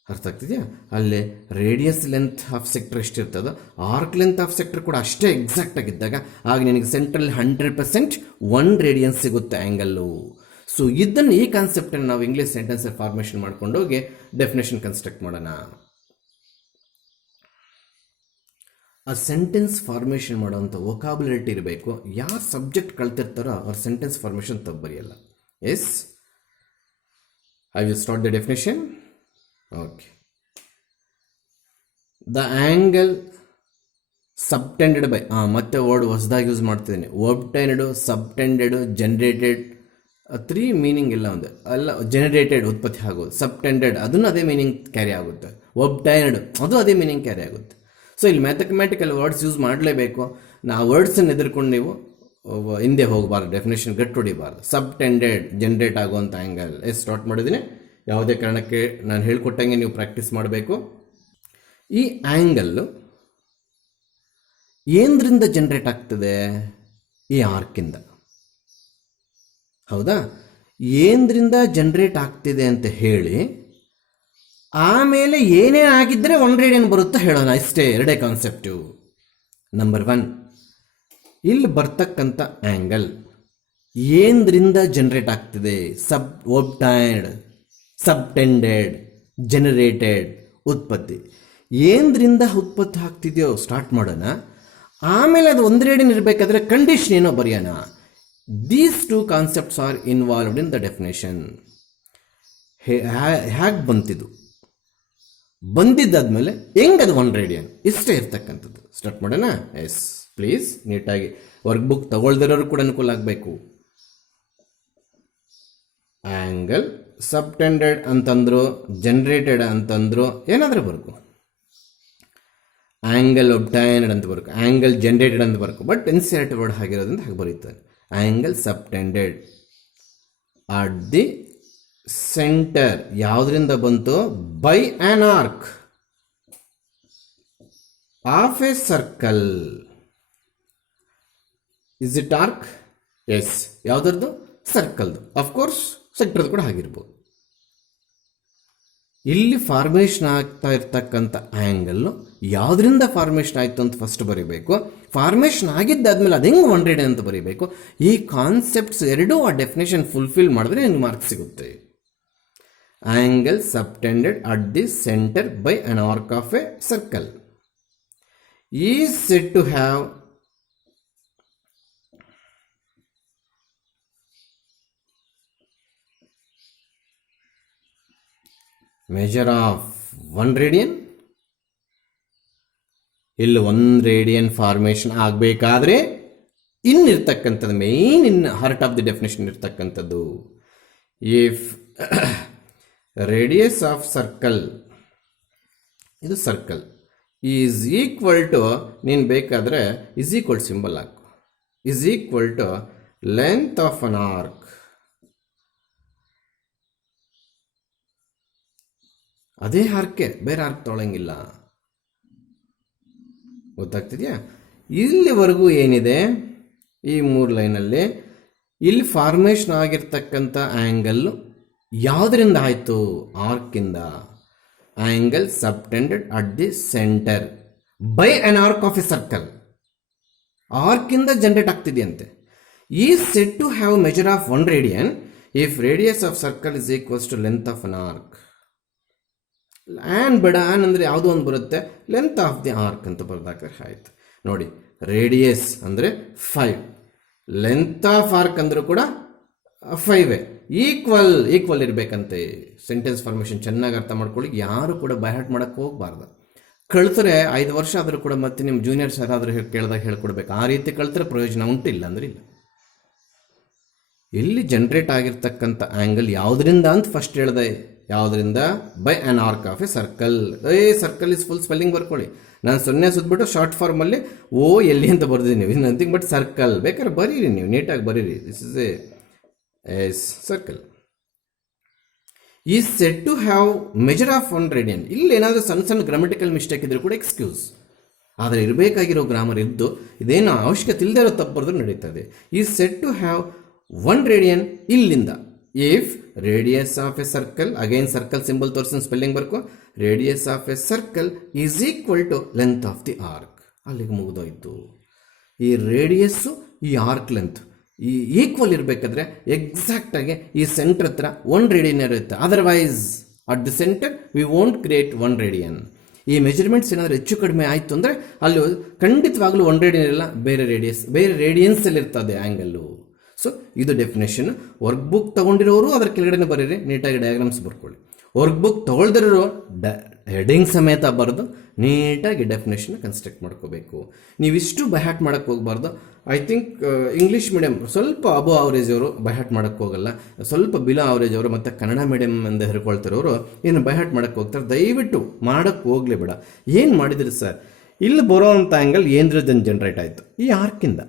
ಅರ್ಥ ಆಗ್ತಿದೆಯಾ? ಅಲ್ಲೇ ರೇಡಿಯಸ್ ಲೆಂತ್ ಆಫ್ ಸೆಕ್ಟರ್ ಎಷ್ಟಿರ್ತದೋ ಆರ್ಕ್ ಲೆಂತ್ ಆಫ್ ಸೆಕ್ಟರ್ ಕೂಡ ಅಷ್ಟೇ ಎಕ್ಸಾಕ್ಟ್ ಆಗಿದ್ದಾಗ ಆಗ ನಿನಗೆ ಸೆಂಟ್ರಲ್ಲಿ 100% 1 radian ಸಿಗುತ್ತೆ ಆ್ಯಂಗಲ್ಲು. ಸೊ ಇದನ್ನು, ಈ ಕಾನ್ಸೆಪ್ಟನ್ನು ನಾವು ಇಂಗ್ಲೀಷ್ ಸೆಂಟೆನ್ಸ್ ಫಾರ್ಮೇಷನ್ ಮಾಡ್ಕೊಂಡೋಗಿ ಡೆಫಿನೇಷನ್ ಕನ್ಸ್ಟ್ರಕ್ಟ್ ಮಾಡೋಣ. ಆ ಸೆಂಟೆನ್ಸ್ ಫಾರ್ಮೇಷನ್ ಮಾಡೋವಂಥ ವೊಕಾಬುಲರಿಟಿ ಇರಬೇಕು. ಯಾರು ಸಬ್ಜೆಕ್ಟ್ ಕಳ್ತಿರ್ತಾರೋ ಅವ್ರ ಸೆಂಟೆನ್ಸ್ ಫಾರ್ಮೇಷನ್ ತಪ್ಪು ಬರೆಯಲ್ಲ. Yes, I will start the definition. Okay. The angle subtended by, ಮತ್ತೆ ವರ್ಡ್ ಹೊಸದಾಗಿ ಯೂಸ್ ಮಾಡ್ತಿದ್ದೀನಿ. ಒಬ್ಟೈನ್ಡ್, ಸಬ್ಟೆಂಡೆಡ್, ಜನರೇಟೆಡ್, 3 ಮೀನಿಂಗ್ ಎಲ್ಲ ಒಂದು ಅಲ್ಲ. ಜನರೇಟೆಡ್ ಉತ್ಪತ್ತಿ ಆಗೋದು, ಸಬ್ಟೆಂಡೆಡ್ ಅದನ್ನು ಅದೇ ಮೀನಿಂಗ್ ಕ್ಯಾರಿ ಆಗುತ್ತೆ, ಒಬ್ಟೈನ್ಡ್ ಅದು ಅದೇ ಮೀನಿಂಗ್ ಕ್ಯಾರಿ ಆಗುತ್ತೆ. ಸೊ ಇಲ್ಲಿ ಮ್ಯಾಥಮೆಟಿಕಲ್ ವರ್ಡ್ಸ್ ಯೂಸ್ ಮಾಡಲೇಬೇಕು. ಆ ವರ್ಡ್ಸನ್ನು ಎದುರ್ಕೊಂಡು ನೀವು ಹಿಂದೆ ಹೋಗಬಾರ್ದು, ಡೆಫಿನೇಷನ್ ಗಟ್ಟು ಹೊಡಿಬಾರ್ದು. ಸಬ್ಟೆಂಡೆಡ್ ಜನರೇಟ್ ಆಗುವಂಥ ಆ್ಯಂಗಲ್. ಸ್ಟಾರ್ಟ್ ಮಾಡಿದ್ದೀನಿ. ಯಾವುದೇ ಕಾರಣಕ್ಕೆ ನಾನು ಹೇಳ್ಕೊಟ್ಟಂಗೆ ನೀವು ಪ್ರಾಕ್ಟೀಸ್ ಮಾಡಬೇಕು. ಈ ಆ್ಯಂಗಲ್ಲು ಏನರಿಂದ ಜನರೇಟ್ ಆಗ್ತದೆ? ಈ ಆರ್ಕಿಂದ. ಹೌದಾ? ಏನರಿಂದ ಜನರೇಟ್ ಆಗ್ತಿದೆ ಅಂತ ಹೇಳಿ ಆಮೇಲೆ ಏನೇ ಆಗಿದ್ದರೆ 1 radian ಬರುತ್ತಾ ಹೇಳೋಣ. ಇಷ್ಟೇ, ಎರಡೇ ಕಾನ್ಸೆಪ್ಟು. ನಂಬರ್ 1, ಇಲ್ಲಿ ಬರ್ತಕ್ಕಂಥ ಆ್ಯಂಗಲ್ ಏನರಿಂದ ಜನರೇಟ್ ಆಗ್ತಿದೆ? ಒಬ್ಟೈನ್ಡ್, ಸಬ್ಟೆಂಡೆಡ್, ಜನರೇಟೆಡ್, ಉತ್ಪತ್ತಿ. ಏನರಿಂದ ಉತ್ಪತ್ತಿ ಆಗ್ತಿದೆಯೋ ಸ್ಟಾರ್ಟ್ ಮಾಡೋಣ. ಆಮೇಲೆ ಅದು 1 radian ಇರಬೇಕಾದ್ರೆ ಕಂಡೀಷನ್ ಏನೋ ಬರೆಯೋಣ. These 2 concepts are involved in the definition. ಹೇಗೆ ಬಂತಿದ್ದು, ಬಂದಿದ್ದಾದ್ಮೇಲೆ ಹೆಂಗದು 1 radian, ಇಷ್ಟೇ ಇರ್ತಕ್ಕಂಥದ್ದು. ಸ್ಟಾರ್ಟ್ ಮಾಡೋಣ. ಎಸ್ ಪ್ಲೀಸ್, ನೀಟಾಗಿ ವರ್ಕ್ ಬುಕ್ ತಗೊಳ್ದಿರೋರು ಕೂಡ ಅನುಕೂಲ ಆಗಬೇಕು. ಆ್ಯಂಗಲ್ ಸಬ್ಟೆಂಡೆಡ್ ಅಂತಂದ್ರು, ಜನರೇಟೆಡ್ ಅಂತಂದ್ರು, ಏನಾದರೂ ಬರ್ಕು. ಆ್ಯಂಗಲ್ ಒಬ್ಟೈನ್ಡ್ ಅಂತ ಬರ್ಕು, ಆ್ಯಂಗಲ್ ಜನರೇಟೆಡ್ ಅಂತ ಬರ್ಕು. ಬಟ್ ಇನ್ಸರ್ಟ್ ವರ್ಡ್ ಆಗಿರೋದ್ರಿಂದ ಹಾಗೆ ಬರೀತಾರೆ. Angle subtended at the centre, ಯಾವುದರಿಂದ ಬಂತು? By an arc of a circle. Is it arc? Yes. ಯಾವುದರದ್ದು? ಸರ್ಕಲ್ದು. ಅಫ್ಕೋರ್ಸ್ ಸೆಕ್ಟರ್ದು ಕೂಡ ಆಗಿರ್ಬೋದು. ಇಲ್ಲಿ ಫಾರ್ಮೇಷನ್ ಆಗ್ತಾ ಇರ್ತಕ್ಕಂಥ ಆ್ಯಂಗಲ್ಲು ಯಾವುದರಿಂದ ಫಾರ್ಮೇಷನ್ ಆಯಿತು ಅಂತ ಫಸ್ಟ್ ಬರೀಬೇಕು. ಫಾರ್ಮೇಷನ್ ಆಗಿದ್ದಾದ್ಮೇಲೆ ಅದು ಹೆಂಗೆ 1 radian ಅಂತ ಬರೀಬೇಕು. ಈ ಕಾನ್ಸೆಪ್ಟ್ಸ್ ಎರಡೂ ಆ ಡೆಫಿನೇಷನ್ ಫುಲ್ಫಿಲ್ ಮಾಡಿದ್ರೆ ನಿಮ್ಗೆ ಮಾರ್ಕ್ಸ್ ಸಿಗುತ್ತೆ. Angle subtended at the centre by an arc of a circle is said to have measure of 1 radian. ಇಲ್ಲಿ 1 radian ಫಾರ್ಮೇಷನ್ ಆಗಬೇಕಾದ್ರೆ ಇನ್ನಿರ್ತಕ್ಕಂಥದ್ದು main in heart of the definition ಇರ್ತಕ್ಕಂಥದ್ದು. ಇಫ್ ರೇಡಿಯಸ್ ಆಫ್ ಸರ್ಕಲ್, ಇದು circle, is equal to, ನೀನು ಬೇಕಾದರೆ is equal symbol ಹಾಕು, is equal to length of an arc. ಅದೇ ಆರ್ಕೆ, ಬೇರೆ ಆರ್ಕ್ ತೊಗೊಳಂಗಿಲ್ಲ. ಗೊತ್ತಾಗ್ತಿದೆಯಾ? ಇಲ್ಲಿವರೆಗೂ ಏನಿದೆ ಈ 3 ಲೈನಲ್ಲಿ, ಇಲ್ಲಿ ಫಾರ್ಮೇಷನ್ ಆಗಿರ್ತಕ್ಕಂಥ ಆ್ಯಂಗಲ್ಲು ಯಾವುದರಿಂದ ಆಯಿತು? ಆರ್ಕಿಂದ. angle subtended at the center by an arc of a circle. Arc ಇಂದ ಜನರೇಟ್ ಆಗ್ತಿದೆಯಂತೆ. Is said to have measure of 1 radian if radius of circle is equals to length of an arc. An ಬೇಡ, an ಅಂದರೆ ಯಾವುದೋ ಒಂದು ಬರುತ್ತೆ, length of the arc ಅಂತ ಬರ್ದಾಕ್ರೆ ಆಯ್ತು. ನೋಡಿ, ರೇಡಿಯಸ್ ಅಂದರೆ 5, ಲೆಂತ್ ಆಫ್ ಆರ್ಕ್ ಅಂದರೂ ಕೂಡ 5 ಈಕ್ವಲ್ ಇರಬೇಕಂತೆ. ಸೆಂಟೆನ್ಸ್ ಫಾರ್ಮೇಷನ್ ಚೆನ್ನಾಗಿ ಅರ್ಥ ಮಾಡ್ಕೊಳ್ಳಿ. ಯಾರು ಕೂಡ ಬೈಹಾರ್ಟ್ ಮಾಡೋಕ್ಕೆ ಹೋಗಬಾರ್ದು. ಕಳ್ತರೆ 5 ವರ್ಷ ಆದರೂ ಕೂಡ ಮತ್ತೆ ನಿಮ್ಮ ಜೂನಿಯರ್ಸ್ ಯಾರಾದರೂ ಕೇಳಿದಾಗ ಹೇಳ್ಕೊಡ್ಬೇಕು. ಆ ರೀತಿ ಕಳ್ತರೆ ಪ್ರಯೋಜನ ಉಂಟು, ಇಲ್ಲ ಅಂದ್ರೆ ಇಲ್ಲ. ಇಲ್ಲಿ ಜನರೇಟ್ ಆಗಿರ್ತಕ್ಕಂಥ ಆ್ಯಂಗಲ್ ಯಾವುದರಿಂದ ಅಂತ ಫಸ್ಟ್ ಹೇಳಿದೆ. ಯಾವುದರಿಂದ? By an arc of a circle. Circle is full spelling ಬರ್ಕೊಳ್ಳಿ. ನಾನು 0 ಸುದ್ಬಿಟ್ಟು ಶಾರ್ಟ್ ಫಾರ್ಮಲ್ಲಿ ಎಲ್ಲಿ ಅಂತ ಬರ್ದಿದ್ದೀನಿ. Is nothing but circle. ಬೇಕಾದ್ರೆ ಬರೀರಿ, ನೀವು ನೀಟಾಗಿ ಬರೀರಿ. This is a circle. Is said to have measure of 1 radian. ಇಲ್ಲಿ ಏನಾದರೂ ಸಣ್ಣ ಗ್ರಾಮಟಿಕಲ್ ಮಿಸ್ಟೇಕ್ ಇದ್ರೂ ಕೂಡ ಎಕ್ಸ್ಕ್ಯೂಸ್. ಆದರೆ ಇರಬೇಕಾಗಿರೋ ಗ್ರಾಮರ್ ಇದ್ದು ಇದೇನು ಅವಶ್ಯಕತೆ ಇಲ್ಲದೆ ಇರೋ ತಪ್ಪು ಬರೆದು ನಡೀತದೆ. Is said to have 1 radian ಇಲ್ಲಿಂದ. If radius of a circle, again circle symbol ತೋರಿಸಿ ಸ್ಪೆಲ್ಲಿಂಗ್ ಬರ್ಕೊ. Radius of a circle is equal to length of the arc. ಅಲ್ಲಿಗೆ ಮುಗಿದೋಯ್ತು. ಈ ರೇಡಿಯಸ್ಸು ಈ ಆರ್ಕ್ ಲೆಂತ್ ಈ ಈಕ್ವಲ್ ಇರಬೇಕಾದ್ರೆ ಎಕ್ಸಾಕ್ಟಾಗಿ ಈ ಸೆಂಟರ್ ಹತ್ರ 1 ರೇಡಿಯನ್ ಇರುತ್ತೆ. Otherwise at the centre we won't create 1 radian. ಈ ಮೆಜರ್ಮೆಂಟ್ಸ್ ಏನಾದರೂ ಹೆಚ್ಚು ಕಡಿಮೆ ಆಯಿತು ಅಂದರೆ ಅಲ್ಲಿ ಖಂಡಿತವಾಗ್ಲೂ 1 ರೇಡಿಯನ್ ಇಲ್ಲ, ಬೇರೆ ರೇಡಿಯನ್ಸಲ್ಲಿ ಇರ್ತದೆ ಆ್ಯಂಗಲ್ಲು. ಸೊ ಇದು ಡೆಫಿನೇಷನ್. ವರ್ಕ್ ಬುಕ್ ತೊಗೊಂಡಿರೋರು ಅದರ ಕೆಳಗಡೆ ಬರೀರಿ, ನೀಟಾಗಿ ಡಯಾಗ್ರಾಮ್ಸ್ ಬರ್ಕೊಳ್ಳಿ. ವರ್ಕ್ ಬುಕ್ ತೊಗೊಳ್ದಿರೋ ಹೆಡಿಂಗ್ ಸಮೇತ ಬರೆದು ನೀಟಾಗಿ ಡೆಫಿನೇಷನ್ ಕನ್ಸ್ಟ್ರಕ್ಟ್ ಮಾಡ್ಕೋಬೇಕು. ನೀವಿಷ್ಟು ಬೈಹಾರ್ಟ್ ಮಾಡೋಕ್ಕೆ ಹೋಗಬಾರ್ದು. ಐ ಥಿಂಕ್ ಇಂಗ್ಲೀಷ್ ಮೀಡಿಯಮ್ ಸ್ವಲ್ಪ ಅಬೋ ಅವರೇಜ್ ಅವರು ಬೈಹಾರ್ಟ್ ಮಾಡೋಕ್ಕೆ ಹೋಗಲ್ಲ, ಸ್ವಲ್ಪ ಬಿಲೋ ಅವರೇಜ್ ಅವರು ಮತ್ತು ಕನ್ನಡ ಮೀಡಿಯಮ್ ಅಂತ ಹೇಳ್ಕೊಳ್ತಿರೋರು ಏನು ಬೈಹಾರ್ಟ್ ಮಾಡೋಕ್ಕೆ ಹೋಗ್ತಾರೆ. ದಯವಿಟ್ಟು ಮಾಡೋಕ್ಕೆ ಹೋಗಲೇ ಬೇಡ. ಏನು ಮಾಡಿದ್ರಿ ಸರ್, ಇಲ್ಲಿ ಬರೋವಂಥ ಆ್ಯಂಗಲ್ ಏನ್ರದನ್ನು ಜನ್ರೇಟ್ ಆಯಿತು ಈ ಆರ್ಕಿಂದ.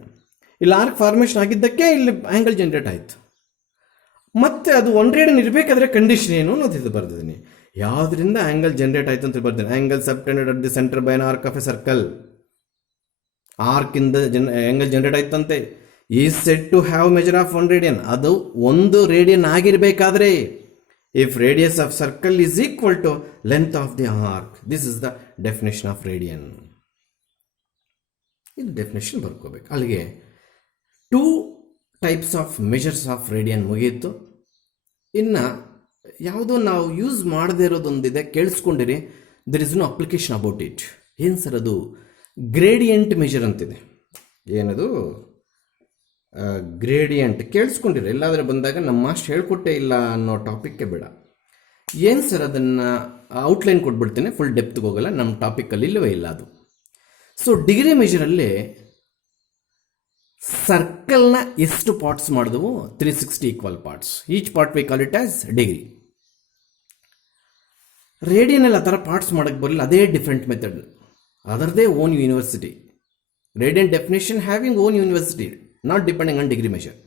ಇಲ್ಲಿ ಆರ್ಕ್ ಫಾರ್ಮೇಷನ್ ಆಗಿದ್ದಕ್ಕೆ ಇಲ್ಲಿ ಆ್ಯಂಗಲ್ ಜನ್ರೇಟ್ ಆಯಿತು. ಮತ್ತು ಅದು 1 ರೇಡಿಯನ್ ಇರಬೇಕಾದ್ರೆ ಕಂಡೀಷನ್ ಏನು ಅನ್ನೋದು ಬರ್ದಿದ್ದೀನಿ. ಯಾವುದರಿಂದ ಆ್ಯಂಗಲ್ ಜನ್ರೇಟ್ ಆಯಿತು ಅಂತ ಬರ್ತೀನಿ. Angle subtended at the centre by an arc of a circle. ಆರ್ಕಿಂದ ಆ್ಯಂಗಲ್ ಜನ್ರೇಟ್ ಆಯ್ತಂತೆ. Is said to have measure of 1 radian. ಅದು 1 ರೇಡಿಯನ್ ಆಗಿರಬೇಕಾದ್ರೆ if radius of circle is equal to length of the arc. This is the definition of radian. ಇದು definition ಬರ್ಕೋಬೇಕು. ಅಲ್ಲಿಗೆ 2 types of measures of radian ಮುಗಿಯಿತು. ಇನ್ನು ಯಾವುದೋ ನಾವು use ಮಾಡದೇ ಇರೋದೊಂದಿದೆ, ಕೇಳಿಸ್ಕೊಂಡಿರಿ. There is no application about it. ಏನು ಸರ್ ಅದು? ಗ್ರೇಡಿಯಂಟ್ ಮೆಜರ್ ಅಂತಿದೆ. ಏನದು ಗ್ರೇಡಿಯಂಟ್? ಕೇಳಿಸ್ಕೊಂಡಿರಿ. ಎಲ್ಲಾದರೂ ಬಂದಾಗ ನಮ್ಮ ಮಾಸ್ಟರ್ ಹೇಳ್ಕೊಟ್ಟೇ ಇಲ್ಲ ಅನ್ನೋ ಟಾಪಿಕ್ಗೆ ಬೇಡ. ಏನು ಸರ್ ಅದನ್ನು ಔಟ್ಲೈನ್ ಕೊಟ್ಬಿಡ್ತೇನೆ, ಫುಲ್ ಡೆಪ್ತ್ಗೆ ಹೋಗಲ್ಲ, ನಮ್ಮ ಟಾಪಿಕಲ್ಲಿ ಇಲ್ಲವೇ ಇಲ್ಲ ಅದು. ಸೊ ಡಿಗ್ರಿ ಮೆಜರಲ್ಲಿ ಸರ್ಕಲ್ನ ಎಷ್ಟು ಪಾರ್ಟ್ಸ್ ಮಾಡಿದವು? 360 equal parts. Each part we call it as degree. ರೇಡಿಯನಲ್ಲಿ ಆ ಥರ ಪಾರ್ಟ್ಸ್ ಮಾಡೋಕ್ಕೆ ಬರಲಿಲ್ಲ. ಅದೇ ಡಿಫ್ರೆಂಟ್ ಮೆಥಡ್, ಅದರದೇ own university. Radiant definition having own university, not depending on degree measure.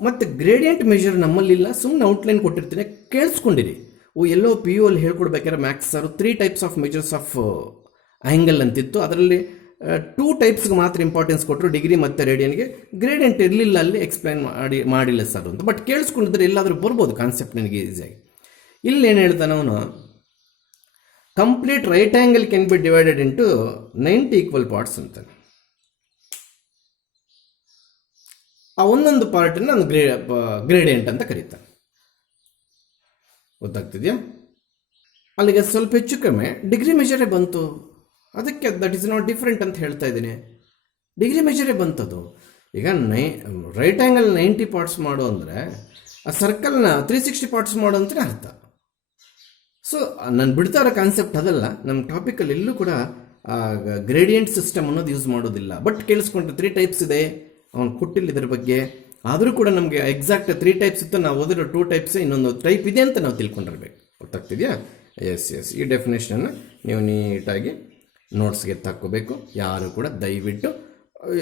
ಮತ್ತು ಗ್ರೇಡಿಯಂಟ್ ಮೆಷರ್ ನಮ್ಮಲ್ಲಿಲ್ಲ, ಸುಮ್ಮನೆ ಔಟ್ಲೈನ್ ಕೊಟ್ಟಿರ್ತೀನಿ, ಕೇಳಿಸ್ಕೊಂಡಿರಿ. ಎಲ್ಲೋ ಪಿ ಯು ಅಲ್ಲಿ ಹೇಳ್ಕೊಡ್ಬೇಕಾದ್ರೆ maths sir 3 types of measures of angle ಅಂತಿತ್ತು. ಅದರಲ್ಲಿ 2 ಟೈಪ್ಸ್ಗೆ ಮಾತ್ರ ಇಂಪಾರ್ಟೆನ್ಸ್ ಕೊಟ್ಟರು, ಡಿಗ್ರಿ ಮತ್ತು ರೇಡಿಯನ್ಗೆ. ಗ್ರೇಡಿಯಂಟ್ ಇರಲಿಲ್ಲ ಅಲ್ಲಿ, ಎಕ್ಸ್ಪ್ಲೈನ್ ಮಾಡಿಲ್ಲ ಸರ್ ಅಂತ. ಬಟ್ ಕೇಳಿಸ್ಕೊಂಡಿದ್ರೆ ಎಲ್ಲಾದರೂ ಬರ್ಬೋದು ಕಾನ್ಸೆಪ್ಟ್ ನನಗೆ ಈಸಿಯಾಗಿ. ಇಲ್ಲಿ ಏನು ಹೇಳ್ತಾನೆ ಅವನು, complete right angle can be divided into 90 equal parts ಅಂತಾನೆ. ಆ ಒಂದೊಂದು ಪಾರ್ಟನ್ನು ನಾನು ಗ್ರೇಡಿಯಂಟ್ ಅಂತ ಕರೀತಾನೆ. ಗೊತ್ತಾಗ್ತಿದೆಯಾ? ಅಲ್ಲಿಗೆ ಸ್ವಲ್ಪ ಹೆಚ್ಚು ಕಮ್ಮಿ ಡಿಗ್ರಿ ಮೆಜರೇ ಬಂತು. ಅದಕ್ಕೆ ದಟ್ ಈಸ್ ನಾಟ್ ಡಿಫ್ರೆಂಟ್ ಅಂತ ಹೇಳ್ತಾ ಇದ್ದೀನಿ. ಡಿಗ್ರಿ ಮೆಜರೇ ಬಂತದು. ಈಗ ರೈಟ್ ಆ್ಯಂಗಲ್ 90 ಪಾರ್ಟ್ಸ್ ಮಾಡು ಅಂದರೆ ಆ ಸರ್ಕಲ್ನ 360 ಪಾರ್ಟ್ಸ್ ಮಾಡು ಅಂತಲೇ ಅರ್ಥ. ಸೊ ನಾನು ಬಿಡ್ತಾ ಇರೋ ಕಾನ್ಸೆಪ್ಟ್ ಅದಲ್ಲ. ನಮ್ಮ ಟಾಪಿಕಲ್ಲಿ ಎಲ್ಲೂ ಕೂಡ ಗ್ರೇಡಿಯಂಟ್ ಸಿಸ್ಟಮ್ ಅನ್ನೋದು ಯೂಸ್ ಮಾಡೋದಿಲ್ಲ. ಬಟ್ ಕೇಳಿಸ್ಕೊಂಡ್ರೆ 3 ಟೈಪ್ಸ್ ಇದೆ, ಅವನು ಕೊಟ್ಟಿಲ್ಲ ಇದ್ರ ಬಗ್ಗೆ. ಆದರೂ ಕೂಡ ನಮಗೆ ಎಕ್ಸಾಕ್ಟ್ 3 ಟೈಪ್ಸ್ ಇತ್ತು, ನಾವು ಓದಿರೋ 2 ಟೈಪ್ಸ್, ಇನ್ನೊಂದು ಟೈಪ್ ಇದೆ ಅಂತ ನಾವು ತಿಳ್ಕೊಂಡಿರ್ಬೇಕು. ಗೊತ್ತಾಗ್ತಿದೆಯಾ? ಎಸ್. ಈ ಡೆಫಿನೇಷನ್ನ ನೀವು ನೀಟಾಗಿ ನೋಟ್ಸ್ಗೆ ಹಾಕ್ಕೋಬೇಕು. ಯಾರು ಕೂಡ ದಯವಿಟ್ಟು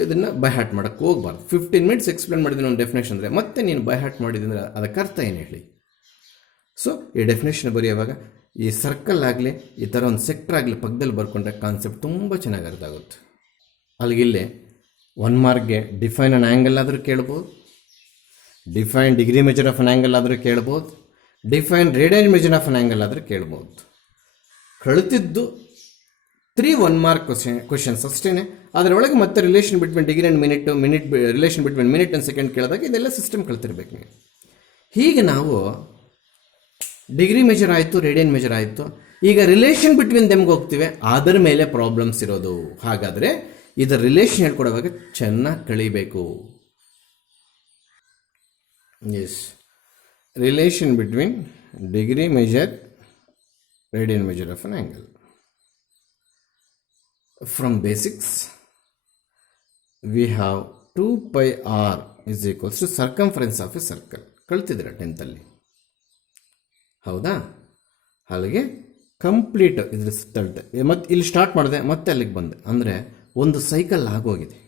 ಇದನ್ನು ಬೈಹಾರ್ಟ್ ಮಾಡೋಕ್ಕೆ ಹೋಗ್ಬಾರ್ದು. 15 ಮಿನಿಟ್ಸ್ ಎಕ್ಸ್ಪ್ಲೇನ್ ಮಾಡಿದ್ದೀನಿ ಒಂದು ಡೆಫಿನೇಷನ್ ಅಂದರೆ, ಮತ್ತೆ ನೀನು ಬೈಹಾರ್ಟ್ ಮಾಡಿದ್ರೆ ಅದಕ್ಕೆ ಅರ್ಥ ಏನು ಹೇಳಿ? ಸೊ ಈ ಡೆಫಿನೇಷನ್ ಬರೆಯುವಾಗ ಈ ಸರ್ಕಲ್ ಆಗಲಿ, ಈ ಥರ ಒಂದು ಸೆಕ್ಟರ್ ಆಗಲಿ ಪಕ್ಕದಲ್ಲಿ ಬರ್ಕೊಂಡ್ರೆ ಕಾನ್ಸೆಪ್ಟ್ ತುಂಬ ಚೆನ್ನಾಗಿ ಅರ್ಥ ಆಗುತ್ತೆ. ಅಲ್ಲಿಗಿಲ್ಲಿ 1 ಮಾರ್ಕ್ಗೆ ಡಿಫೈನ್ ಅನ್ ಆ್ಯಂಗಲ್ ಆದರೂ ಕೇಳ್ಬೋದು, define degree measure of an angle ಆದರೂ ಕೇಳ್ಬೋದು, define radian measure of an angle ಆದರೂ ಕೇಳ್ಬೋದು. ಕಳಿತಿದ್ದು 3 1 ಮಾರ್ಕ್ ಕ್ವಶನ್ಸ್ ಅಷ್ಟೇ. ಅದರೊಳಗೆ ಮತ್ತೆ relation between degree and minute relation between minute and second ಕೇಳಿದಾಗ ಇದೆಲ್ಲ ಸಿಸ್ಟಮ್ ಕಲ್ತಿರ್ಬೇಕು ನೀವು. ಹೀಗೆ ನಾವು ಡಿಗ್ರಿ ಮೆಜರ್ ಆಯಿತು, ರೇಡಿಯನ್ ಮೆಜರ್ ಆಯಿತು. ಈಗ ರಿಲೇಷನ್ ಬಿಟ್ವೀನ್ ದೆಮ್ಗೆ ಹೋಗ್ತೀವಿ, ಅದರ ಮೇಲೆ ಪ್ರಾಬ್ಲಮ್ಸ್ ಇರೋದು. ಹಾಗಾದರೆ ಇದರ ರಿಲೇಷನ್ ಹೇಳ್ಕೊಡುವಾಗ ಚೆನ್ನಾಗಿ ಕಳಿಬೇಕು. Yes, relation between degree measure radian measure of an angle. From basics, we have 2 pi r is equals to circumference of a circle. ಕಳ್ತಿದ್ದೀರ 10th ಅಲ್ಲಿ, ಹೌದಾ? ಅಲ್ಲಿಗೆ ಕಂಪ್ಲೀಟ್ ಇದ್ರ ಸುತ್ತಳತೆ. ಮತ್ತೆ ಇಲ್ಲಿ ಸ್ಟಾರ್ಟ್ ಮಾಡಿದೆ, ಮತ್ತೆ ಅಲ್ಲಿಗೆ ಬಂದೆ. ಅಂದರೆ ಒಂದು ಸೈಕಲ್ ಆಗೋಗಿದೆ.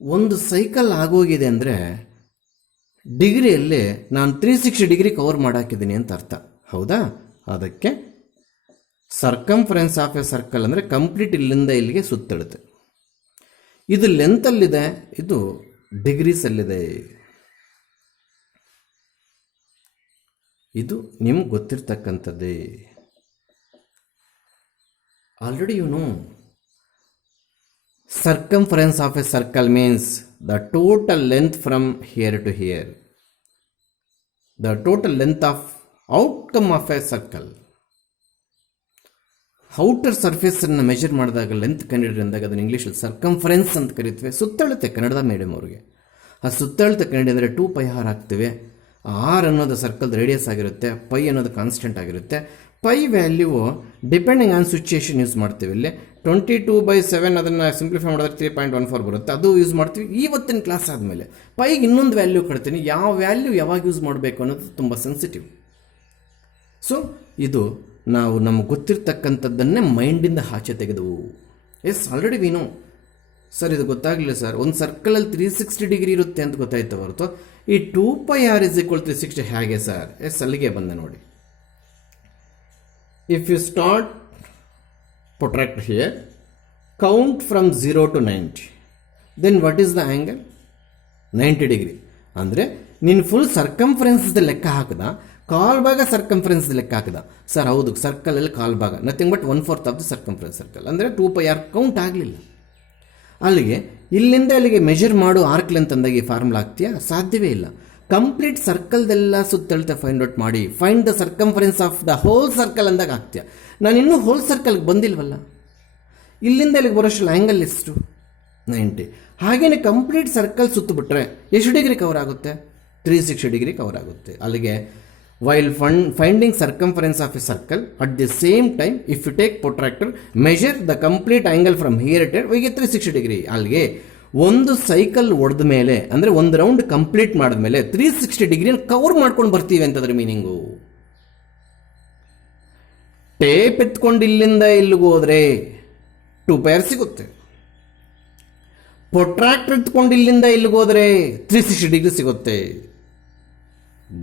ಒಂದು ಸೈಕಲ್ ಆಗೋಗಿದೆ ಅಂದರೆ ಡಿಗ್ರಿಯಲ್ಲಿ ನಾನು 360 ಡಿಗ್ರಿ ಕವರ್ ಮಾಡಾಕಿದ್ದೀನಿ ಅಂತ ಅರ್ಥ, ಹೌದಾ? ಅದಕ್ಕೆ ಸರ್ಕಂಫರೆನ್ಸ್ ಆಫ್ ಎ ಸರ್ಕಲ್ ಅಂದರೆ ಕಂಪ್ಲೀಟ್ ಇಲ್ಲಿಂದ ಇಲ್ಲಿಗೆ ಸುತ್ತಳುತ್ತೆ. ಇದು ಲೆಂತಲ್ಲಿದೆ, ಇದು ಡಿಗ್ರೀಸಲ್ಲಿದೆ. ಇದು ನಿಮ್ಗೆ ಗೊತ್ತಿರ್ತಕ್ಕಂಥದ್ದೇ. Already you know circumference of a circle means the total length from here to here, the total length of outcome of a circle. Outer ಸರ್ಫೇಸನ್ನು ಮೆಜರ್ ಮಾಡಿದಾಗ ಲೆಂತ್ ಕಂಡುಹಿಡಿದಾಗ ಅದನ್ನು ಇಂಗ್ಲೀಷಲ್ಲಿ ಸರ್ಕಂಫರೆನ್ಸ್ ಅಂತ ಕರಿತೀವಿ. ಸುತ್ತಳತೆ ಕನ್ನಡದ ಮೀಡಿಯಮ್ ಅವ್ರಿಗೆ. ಆ ಸುತ್ತಳತೆ ಕಂಡುಹಿಡಿದರೆ 2 pi r ಹಾಕ್ತೀವಿ. ಆರ್ ಅನ್ನೋದು ಸರ್ಕಲ್ ರೇಡಿಯಸ್ ಆಗಿರುತ್ತೆ, ಪೈ ಅನ್ನೋದು ಕಾನ್ಸ್ಟೆಂಟ್ ಆಗಿರುತ್ತೆ. Pi value depending on situation use ಮಾಡ್ತೀವಿ. ಇಲ್ಲಿ 22/7 ಅದನ್ನು ಸಿಂಪ್ಲಿಫೈ ಮಾಡಿದ್ರೆ 3.14 ಬರುತ್ತೆ, ಅದು ಯೂಸ್ ಮಾಡ್ತೀವಿ. ಇವತ್ತಿನ ಕ್ಲಾಸ್ ಆದಮೇಲೆ ಪೈಗೆ ಇನ್ನೊಂದು ವ್ಯಾಲ್ಯೂ ಕೊಡ್ತೀನಿ. ಯಾವ ವ್ಯಾಲ್ಯೂ ಯಾವಾಗ ಯೂಸ್ ಮಾಡಬೇಕು ಅನ್ನೋದು ತುಂಬ ಸೆನ್ಸಿಟಿವ್. ಸೊ ಇದು ನಾವು ನಮಗೆ ಗೊತ್ತಿರ್ತಕ್ಕಂಥದ್ದನ್ನೇ ಮೈಂಡಿಂದ ಆಚೆ ತೆಗೆದವು. Yes, already we know sir, ಇದು ಗೊತ್ತಾಗಲಿಲ್ಲ ಸರ್. ಒಂದು ಸರ್ಕಲಲ್ಲಿ 360 ಡಿಗ್ರಿ ಇರುತ್ತೆ ಅಂತ ಗೊತ್ತಾಯ್ತು ಹೊರತು ಈ 2 pi r is equal to 360 ಹೇಗೆ ಸರ್? ಎಸ್, ಅಲ್ಲಿಗೆ ಬಂದೆ ನೋಡಿ. If you start protract here, count from 0 to 90, then what is the angle? 90 degree. ಅಂದರೆ ನೀನು ಫುಲ್ ಸರ್ಕಂಫರೆನ್ಸ್ದ ಲೆಕ್ಕ ಹಾಕಿದ, ಕಾಲ್ ಭಾಗ ಸರ್ಕಂಫರೆನ್ಸ್ ಲೆಕ್ಕ ಹಾಕಿದ. ಸರ್ ಹೌದು, ಸರ್ಕಲಲ್ಲಿ ಕಾಲ್ ಭಾಗ, nothing but 1/4 of the circumference circle. ಅಂದರೆ 2 pi r ಕೌಂಟ್ ಆಗಲಿಲ್ಲ. ಅಲ್ಲಿಗೆ ಇಲ್ಲಿಂದ ಅಲ್ಲಿಗೆ ಮೆಜರ್ ಮಾಡು ಆರ್ಕ್ ಲೆಂತ್ ಅಂದಾಗ ಈ ಫಾರ್ಮುಲಾ ಆಗ್ತೀಯಾ? ಸಾಧ್ಯವೇ ಇಲ್ಲ. ಕಂಪ್ಲೀಟ್ ಸರ್ಕಲ್ದೆಲ್ಲ ಸುತ್ತಳತೆ ಫೈಂಡ್ ಔಟ್ ಮಾಡಿ find the circumference of the whole circle ಅಂದಾಗ ಆಗ್ತೀಯ. ನಾನು ಇನ್ನೂ ಹೋಲ್ ಸರ್ಕಲ್ಗೆ ಬಂದಿಲ್ವಲ್ಲ. ಇಲ್ಲಿಂದ ಇಲ್ಲಿಗೆ ಬರೋಷ್ಟು ಆ್ಯಂಗಲ್ ಎಷ್ಟು? 90. ಹಾಗೆಯೇ ಕಂಪ್ಲೀಟ್ ಸರ್ಕಲ್ ಸುತ್ತಬಿಟ್ರೆ ಎಷ್ಟು ಡಿಗ್ರಿ ಕವರ್ ಆಗುತ್ತೆ? 360 ಡಿಗ್ರಿ ಕವರ್ ಆಗುತ್ತೆ. ಅಲ್ಲಿಗೆ while finding circumference of a circle, at the same time if you take protractor, measure the complete angle from here to here, we get 360 degree. ಅಲ್ಲಿಗೆ ಒಂದು cycle ಹೊಡೆದ ಮೇಲೆ ಅಂದರೆ ಒಂದು ರೌಂಡ್ ಕಂಪ್ಲೀಟ್ ಮಾಡಿದ ಮೇಲೆ 360 ಡಿಗ್ರಿನ ಕವರ್ ಮಾಡ್ಕೊಂಡು ಬರ್ತೀವಿ ಅಂತಂದ್ರೆ ಮೀನಿಂಗು. ಟೇಪ್ ಎತ್ಕೊಂಡು ಇಲ್ಲಿಂದ ಇಲ್ಲಿಗೆ ಹೋದರೆ 2 pi r ಸಿಗುತ್ತೆ. ಪ್ರೊಟ್ರಾಕ್ಟರ್ ಎತ್ಕೊಂಡು ಇಲ್ಲಿಂದ ಇಲ್ಲಿಗೆ ಹೋದರೆ 360 ಡಿಗ್ರಿ ಸಿಗುತ್ತೆ.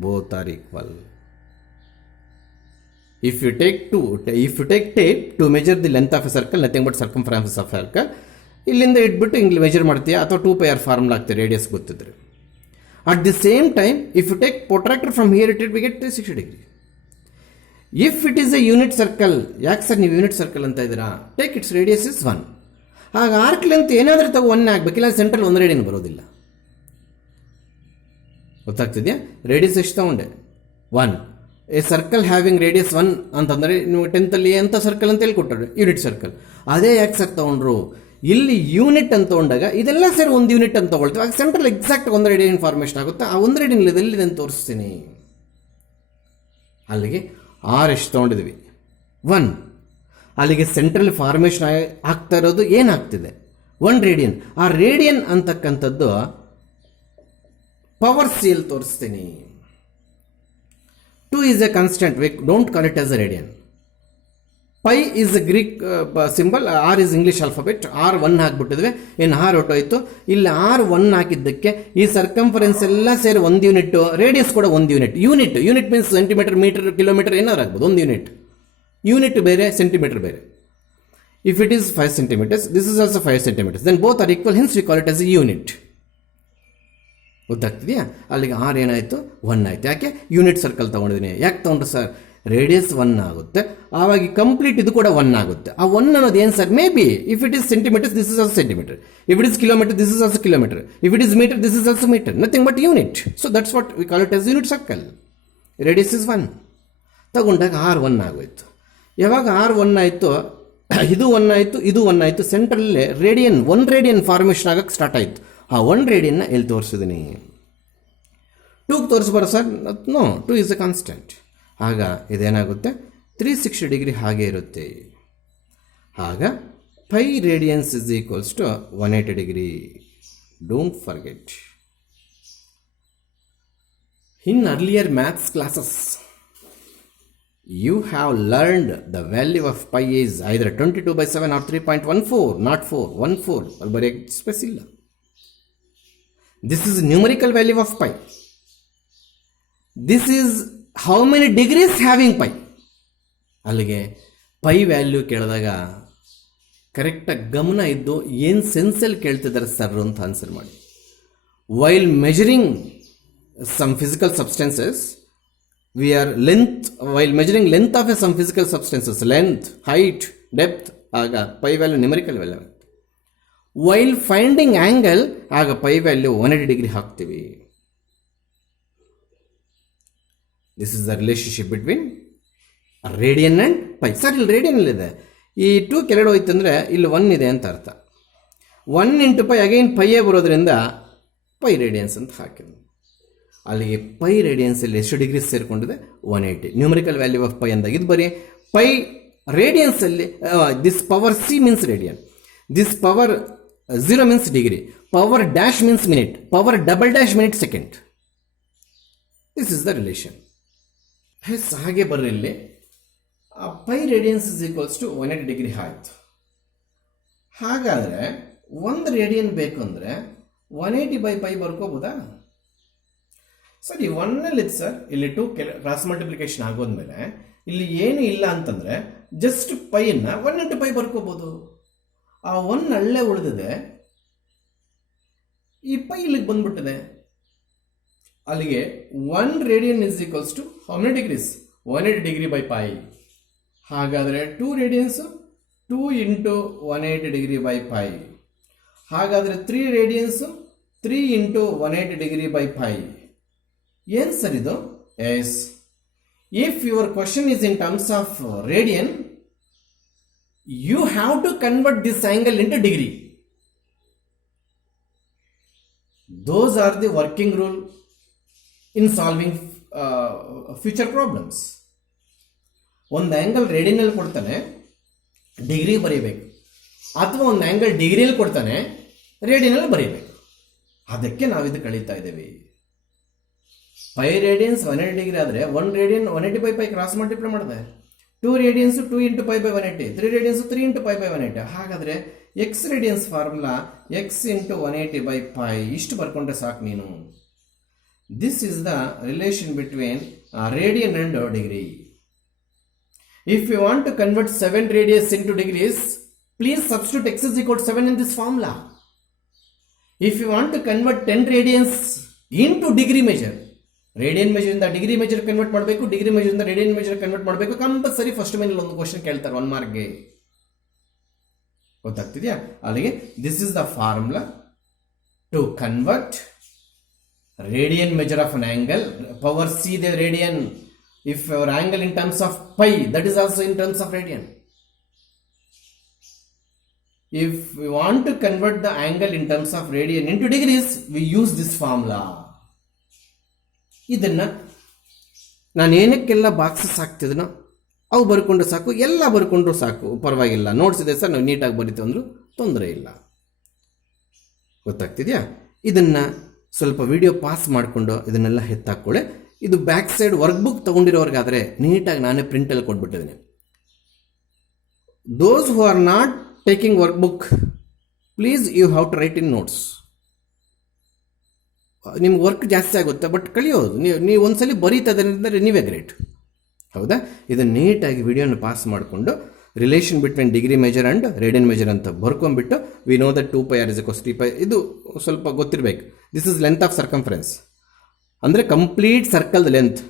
Both are equal. If you take tape to measure the length of a circle, nothing but circumference of a circle, ಇಲ್ಲಿಂದ ಇಟ್ಬಿಟ್ಟು ಹಿಂಗೆ ಮೆಜರ್ ಮಾಡ್ತೀಯ ಅಥವಾ 2 pi r ಫಾರ್ಮುಲಾ ಆಗ್ತದೆ ರೇಡಿಯಸ್ ಗೊತ್ತಿದ್ರೆ. At the same time if you take protractor from here it we get 360 degree. If it is a unit circle, ಯಾಕೆ sir ನೀವು unit circle ಅಂತ ಇದ್ದೀರಾ? Take its radius is 1. ಆಗ arc length ಏನಾದರೂ ತಗೋ 1 ಆಗಬೇಕಿಲ್ಲ, central 1 radian ಬರೋದಿಲ್ಲ. ಗೊತ್ತಾಗ್ತಿದೆಯಾ? Radius ಎಷ್ಟು ತಗೊಂಡೆ? 1. ಎ ಸರ್ಕಲ್ ಹ್ಯಾವಿಂಗ್ ರೇಡಿಯಸ್ 1 ಅಂತಂದರೆ ನೀವು 10th ಅಲ್ಲಿ ಎಂಥ ಸರ್ಕಲ್ ಅಂತ ಹೇಳ್ಕೊಟ್ಟಾರೆ? Unit circle. ಅದೇ ಯಾಕೆ ಸರ್ ತೊಗೊಂಡ್ರು? ಇಲ್ಲಿ ಯೂನಿಟ್ ಅಂತ ತೊಗೊಂಡಾಗ ಇದೆಲ್ಲ ಸೇರಿ ಒಂದು ಯೂನಿಟ್ ಅಂತ ತೊಗೊಳ್ತೀವಿ. ಆಗ ಸೆಂಟ್ರಲ್ ಎಕ್ಸಾಕ್ಟ್ 1 ರೇಡಿಯನ್ ಫಾರ್ಮೇಷನ್ ಆಗುತ್ತೆ. ಆ 1 ರೇಡಿಯನ್ ಎಲ್ಲಿದೆ ಅಂತ ತೋರಿಸ್ತೀನಿ. ಅಲ್ಲಿಗೆ ಆರ್ ಎಷ್ಟು ತೊಗೊಂಡಿದ್ವಿ? 1. ಅಲ್ಲಿಗೆ ಸೆಂಟ್ರಲ್ ಫಾರ್ಮೇಷನ್ ಆಗ್ತಾ ಇರೋದು ಏನಾಗ್ತಿದೆ? 1 ರೇಡಿಯನ್. ಆ ರೇಡಿಯನ್ ಅಂತಕ್ಕಂಥದ್ದು ಪವರ್ ಸೀಲ್ ತೋರಿಸ್ತೀನಿ. 2 is a constant, we don't call it as a radian. Pi is a Greek symbol, R is English alphabet. R 1 ಹಾಕ್ಬಿಟ್ಟಿದ್ವಿ, ಇನ್ನು R ಹೊಟ್ಟೋಯ್ತು. ಇಲ್ಲಿ R 1 ಹಾಕಿದ್ದಕ್ಕೆ ಈ ಸರ್ಕಂಫರೆನ್ಸ್ ಎಲ್ಲ ಸೇರಿ 1 ಯೂನಿಟ್, ರೇಡಿಯಸ್ ಕೂಡ 1 unit. Unit means centimeter, meter, kilometer ಏನಾದ್ರು ಆಗ್ಬೋದು. 1 unit. Unit ಬೇರೆ, centimeter ಬೇರೆ. If it is 5 centimeters, this is also 5 centimeters, then both are equal, hence we call it as a unit. ಗೊತ್ತಾಗ್ತಿದೆಯಾ? ಅಲ್ಲಿಗೆ R ಏನಾಯಿತು? 1 ಆಯಿತು. ಯಾಕೆ? Unit circle ತೊಗೊಂಡಿದ್ದೀನಿ. ಯಾಕೆ ತೊಗೊಂಡ್ರು ಸರ್? ರೇಡಿಯಸ್ 1 ಆಗುತ್ತೆ. ಆವಾಗ ಕಂಪ್ಲೀಟ್ ಇದು ಕೂಡ 1 ಆಗುತ್ತೆ. ಆ 1 ಅನ್ನೋದು ಏನು sir? Maybe if it is centimeter this is also centimeter, if it is kilometer this is also kilometer, if it is meter this is also meter, nothing but unit. So that's what we call it as unit circle. Radius is 1 ತಗೊಂಡಾಗ R1 ಆಗೋಯ್ತು. ಯಾವಾಗ R1 ಆಯಿತು, ಇದು 1 ಆಯಿತು, ಇದು 1 ಆಯಿತು, ಸೆಂಟ್ರಲ್ಲೇ radian 1 radian formation ಆಗಕ್ಕೆ ಸ್ಟಾರ್ಟ್ ಆಯಿತು. ಆ 1 ರೇಡಿಯನ್ನ ಎಲ್ಲಿ ತೋರಿಸಿದ್ದೀನಿ? 2 ತೋರಿಸ್ಬಾರ sir? No, 2 is a constant. ಆಗ ಇದೇನಾಗುತ್ತೆ? 360 ಡಿಗ್ರಿ ಹಾಗೆ ಇರುತ್ತೆ. ಆಗ pi radians is equals to 180 degree. Don't forget. In earlier maths classes you have learned the value of pi is either 22/7 or 3.14, not 4, 14 ಬರೀ ಸ್ಪೇಸ್ ಇಲ್ಲ. This is numerical value of pi. This is how many degrees having pi. ಅಲ್ಲಿಗೆ pi value ಕೇಳಿದಾಗ ಕರೆಕ್ಟಾಗಿ ಗಮನ ಇದ್ದು ಏನು ಸೆನ್ಸಲ್ಲಿ ಕೇಳ್ತಿದ್ದಾರೆ sir ಅಂತ ಆನ್ಸರ್ ಮಾಡಿ. While measuring some physical substances we are while measuring length of some physical substances, length, height, depth, ಆಗ ಪೈ ವ್ಯಾಲ್ಯೂ ನ್ಯೂಮರಿಕಲ್ ವ್ಯಾಲ್ಯೂ ಆಗುತ್ತೆ. ವೈಲ್ ಫೈಂಡಿಂಗ್ ಆ್ಯಂಗಲ್ ಆಗ ಪೈ ವ್ಯಾಲ್ಯೂ 180 ಡಿಗ್ರಿ ಹಾಕ್ತೀವಿ. This is the relationship between radian and pi. Sir ಇಲ್ಲಿ ರೇಡಿಯನ್ನಲ್ಲಿದೆ, ಈ 2 ಕೆಳಗಡೆ ಹೋಯ್ತು ಅಂದರೆ ಇಲ್ಲಿ 1 ಇದೆ ಅಂತ ಅರ್ಥ. 1 ಇಂಟು ಪೈ ಅಗೈನ್ ಪೈಯೇ ಬರೋದ್ರಿಂದ ಪೈ ರೇಡಿಯನ್ಸ್ ಅಂತ ಹಾಕಿದ್ವಿ. ಅಲ್ಲಿಗೆ ಪೈ ರೇಡಿಯನ್ಸಲ್ಲಿ ಎಷ್ಟು ಡಿಗ್ರೀಸ್ ಸೇರಿಕೊಂಡಿದೆ? 180. ನ್ಯೂಮರಿಕಲ್ ವ್ಯಾಲ್ಯೂ ಆಫ್ ಪೈ ಅಂದಾಗ ಇದು ಬರೀ ಪೈ ರೇಡಿಯನ್ಸಲ್ಲಿ this power c means radian, this power 0 means degree, power dash means minute, power double dash minute second. This is the relation. Yes, ಹಾಗೆ ಬರ್ರಿ ಇಲ್ಲಿ pi radians is equals to 180 degree ಆಯಿತು. ಹಾಗಾದರೆ 1 radian ಬೇಕು ಅಂದರೆ 180/π ಬರ್ಕೋಬೋದಾ? Sir ಈ 1 sir ಇಲ್ಲಿ 2 cross multiplication ಆಗೋದ್ಮೇಲೆ ಇಲ್ಲಿ ಏನು ಇಲ್ಲ ಅಂತಂದರೆ ಜಸ್ಟ್ ಪೈನ 1 ಇಂಟು ಪೈ ಬರ್ಕೋಬೋದು. ಆ 1 ಅಲ್ಲೇ ಉಳಿದಿದೆ, ಈ ಪೈ ಇಲ್ಲಿಗೆ ಬಂದ್ಬಿಟ್ಟಿದೆ. ಅಲ್ಲಿಗೆ 1 radian is equals to how many degrees? 180 degree by pi. ಹಾಗಾದರೆ 2 radians 2 into 180 degree by pi. ಹಾಗಾದರೆ 3 radians 3 into 180 degree by pi. ಏನು ಸರ್ ಇದು? Yes, if your question is in terms of radian, you have to convert this angle into degree. Those are the working rule in solving future problems. ಒಂದು angle ರೇಡಿಯನಲ್ಲಿ ಕೊಡ್ತಾನೆ, degree ಬರೀಬೇಕು, ಅಥವಾ ಒಂದು angle ಡಿಗ್ರಿಯಲ್ಲಿ ಕೊಡ್ತಾನೆ, ರೇಡಿಯನಲ್ಲಿ ಬರೀಬೇಕು. ಅದಕ್ಕೆ ನಾವಿದು ಕಳೀತಾ ಇದ್ದೇವೆ. ಪೈ ರೇಡಿಯನ್ಸ್ 180 ಡಿಗ್ರಿ ಆದರೆ 1 ರೇಡಿಯನ್ 180/π ಕ್ರಾಸ್ ಮಲ್ಟಿಪ್ಲೈ ಮಾಡಿದೆ. 2 ರೇಡಿಯನ್ಸ್ 2 ಇಂಟು π/180, 3 ರೇಡಿಯನ್ಸ್ 3 ಇಂಟು π/180. ಹಾಗಾದರೆ x radians formula x into 180/π ಇಷ್ಟು ಬರ್ಕೊಂಡ್ರೆ ಸಾಕು ನೀನು. This is the relation between radian and degree. If you want to convert 7 radius into degrees, please substitute x is equal to 7 in this formula. If you want to convert 10 radians into degree measure, radian ಮೆಜರಿಂದ degree measure convert ಮಾಡಬೇಕು, degree ಮೆಜರಿಂದ radian measure convert ಮಾಡಬೇಕು. Compulsory first ಮೇಲೆ ಒಂದು question ಕೇಳ್ತಾರೆ 1 ಮಾರ್ಕ್ಗೆ. ಗೊತ್ತಾಗ್ತಿದೆಯಾ? ಅಲ್ಲಿಗೆ this is the formula to convert radian measure of an angle, power c the radian. If our angle in terms of pi, that is also in terms of radian. If we want to convert the angle in terms of radian into degrees, we use this formula. ಇದನ್ನು ನಾನು ಏನಕ್ಕೆಲ್ಲ boxes ಹಾಕ್ತಿದ್ದೀನೋ ಅವು ಬರ್ಕೊಂಡ್ರೆ ಸಾಕು, ಎಲ್ಲ ಬರ್ಕೊಂಡ್ರು ಸಾಕು, ಪರವಾಗಿಲ್ಲ. Notes ಇದೆ sir, ನಾವು ನೀಟಾಗಿ ಬರೀತೀವಿ ಅಂದರೂ ತೊಂದರೆ ಇಲ್ಲ. ಗೊತ್ತಾಗ್ತಿದೆಯಾ? ಇದನ್ನು ಸ್ವಲ್ಪ ವಿಡಿಯೋ ಪಾಸ್ ಮಾಡಿಕೊಂಡು ಇದನ್ನೆಲ್ಲ ಎತ್ತಾಕೊಳ್ಳೆ. ಇದು ಬ್ಯಾಕ್ ಸೈಡ್ ವರ್ಕ್ ಬುಕ್ ತೊಗೊಂಡಿರೋರ್ಗಾದರೆ ನೀಟಾಗಿ ನಾನೇ ಪ್ರಿಂಟಲ್ಲಿ ಕೊಟ್ಬಿಟ್ಟಿದ್ದೀನಿ. Those who are not taking workbook, please you have to write in notes. ನಿಮ್ಗೆ ವರ್ಕ್ ಜಾಸ್ತಿ ಆಗುತ್ತೆ, ಬಟ್ ಕಲಿಯೋದು ನೀವು ಒಂದ್ಸಲಿ ಬರೀತದ್ರಿಂದ ನೀವೇ ಗ್ರೇಟ್. ಹೌದಾ? ಇದನ್ನು ನೀಟಾಗಿ ವಿಡಿಯೋನ ಪಾಸ್ ಮಾಡಿಕೊಂಡು relation between degree measure and radian measure ಅಂತ ಬರ್ಕೊಂಡ್ಬಿಟ್ಟು ವಿ ನೋ ದಟ್ 2π r = 3π. ಇದು ಸ್ವಲ್ಪ ಗೊತ್ತಿರಬೇಕು. This is length of circumference, ಅಂದರೆ ಕಂಪ್ಲೀಟ್ ಸರ್ಕಲ್ದ length.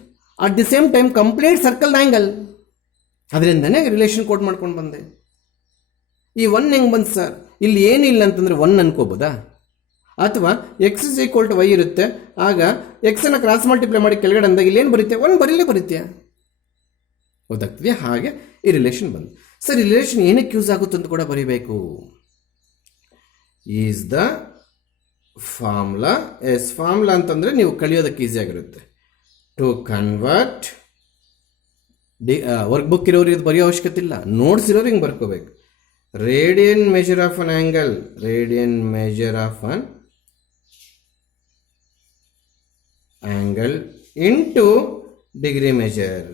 At the same time complete circle angle. ಅದರಿಂದನೇ ರಿಲೇಷನ್ ಕೋಟ್ ಮಾಡ್ಕೊಂಡು ಬಂದೆ. ಈ ಒನ್ ಹೆಂಗೆ ಬಂತು ಸರ್? ಇಲ್ಲಿ ಏನಿಲ್ಲ ಅಂತಂದರೆ ಒನ್ ಅನ್ಕೋಬೋದಾ? ಅಥವಾ X is equal to Y ಇರುತ್ತೆ, ಆಗ ಎಕ್ಸನ್ನು ಕ್ರಾಸ್ ಮಲ್ಟಿಪ್ಲೈ ಮಾಡಿ ಕೆಳಗಡೆ ಅಂದಾಗ ಇಲ್ಲಿ ಏನು ಬರುತ್ತೆ? ಒನ್ ಬರೀತೆ. ಗೊತ್ತಾಗ್ತಿದೆಯಾ? ಹಾಗೆ ಈ ರಿಲೇಷನ್ ಬಂದು. ಸರ್ ಈ ರಿಲೇಷನ್ ಏನಕ್ಕೆ ಯೂಸ್ ಆಗುತ್ತೆ ಅಂತ ಕೂಡ ಬರೀಬೇಕು. Is the formula. Yes, formula ಅಂತಂದರೆ ನೀವು ಕಲಿಯೋದಕ್ಕೆ ಈಸಿ ಆಗಿರುತ್ತೆ. ಟು ಕನ್ವರ್ಟ್ ವರ್ಕ್ ಬುಕ್ ಇರೋರು ಇದು ಬರೆಯೋ ಅವಶ್ಯಕತೆ ಇಲ್ಲ, ನೋಟ್ಸ್ ಇರೋರು ಹಿಂಗೆ ಬರ್ಕೋಬೇಕು. Radian measure of an angle, radian measure of an angle into degree measure.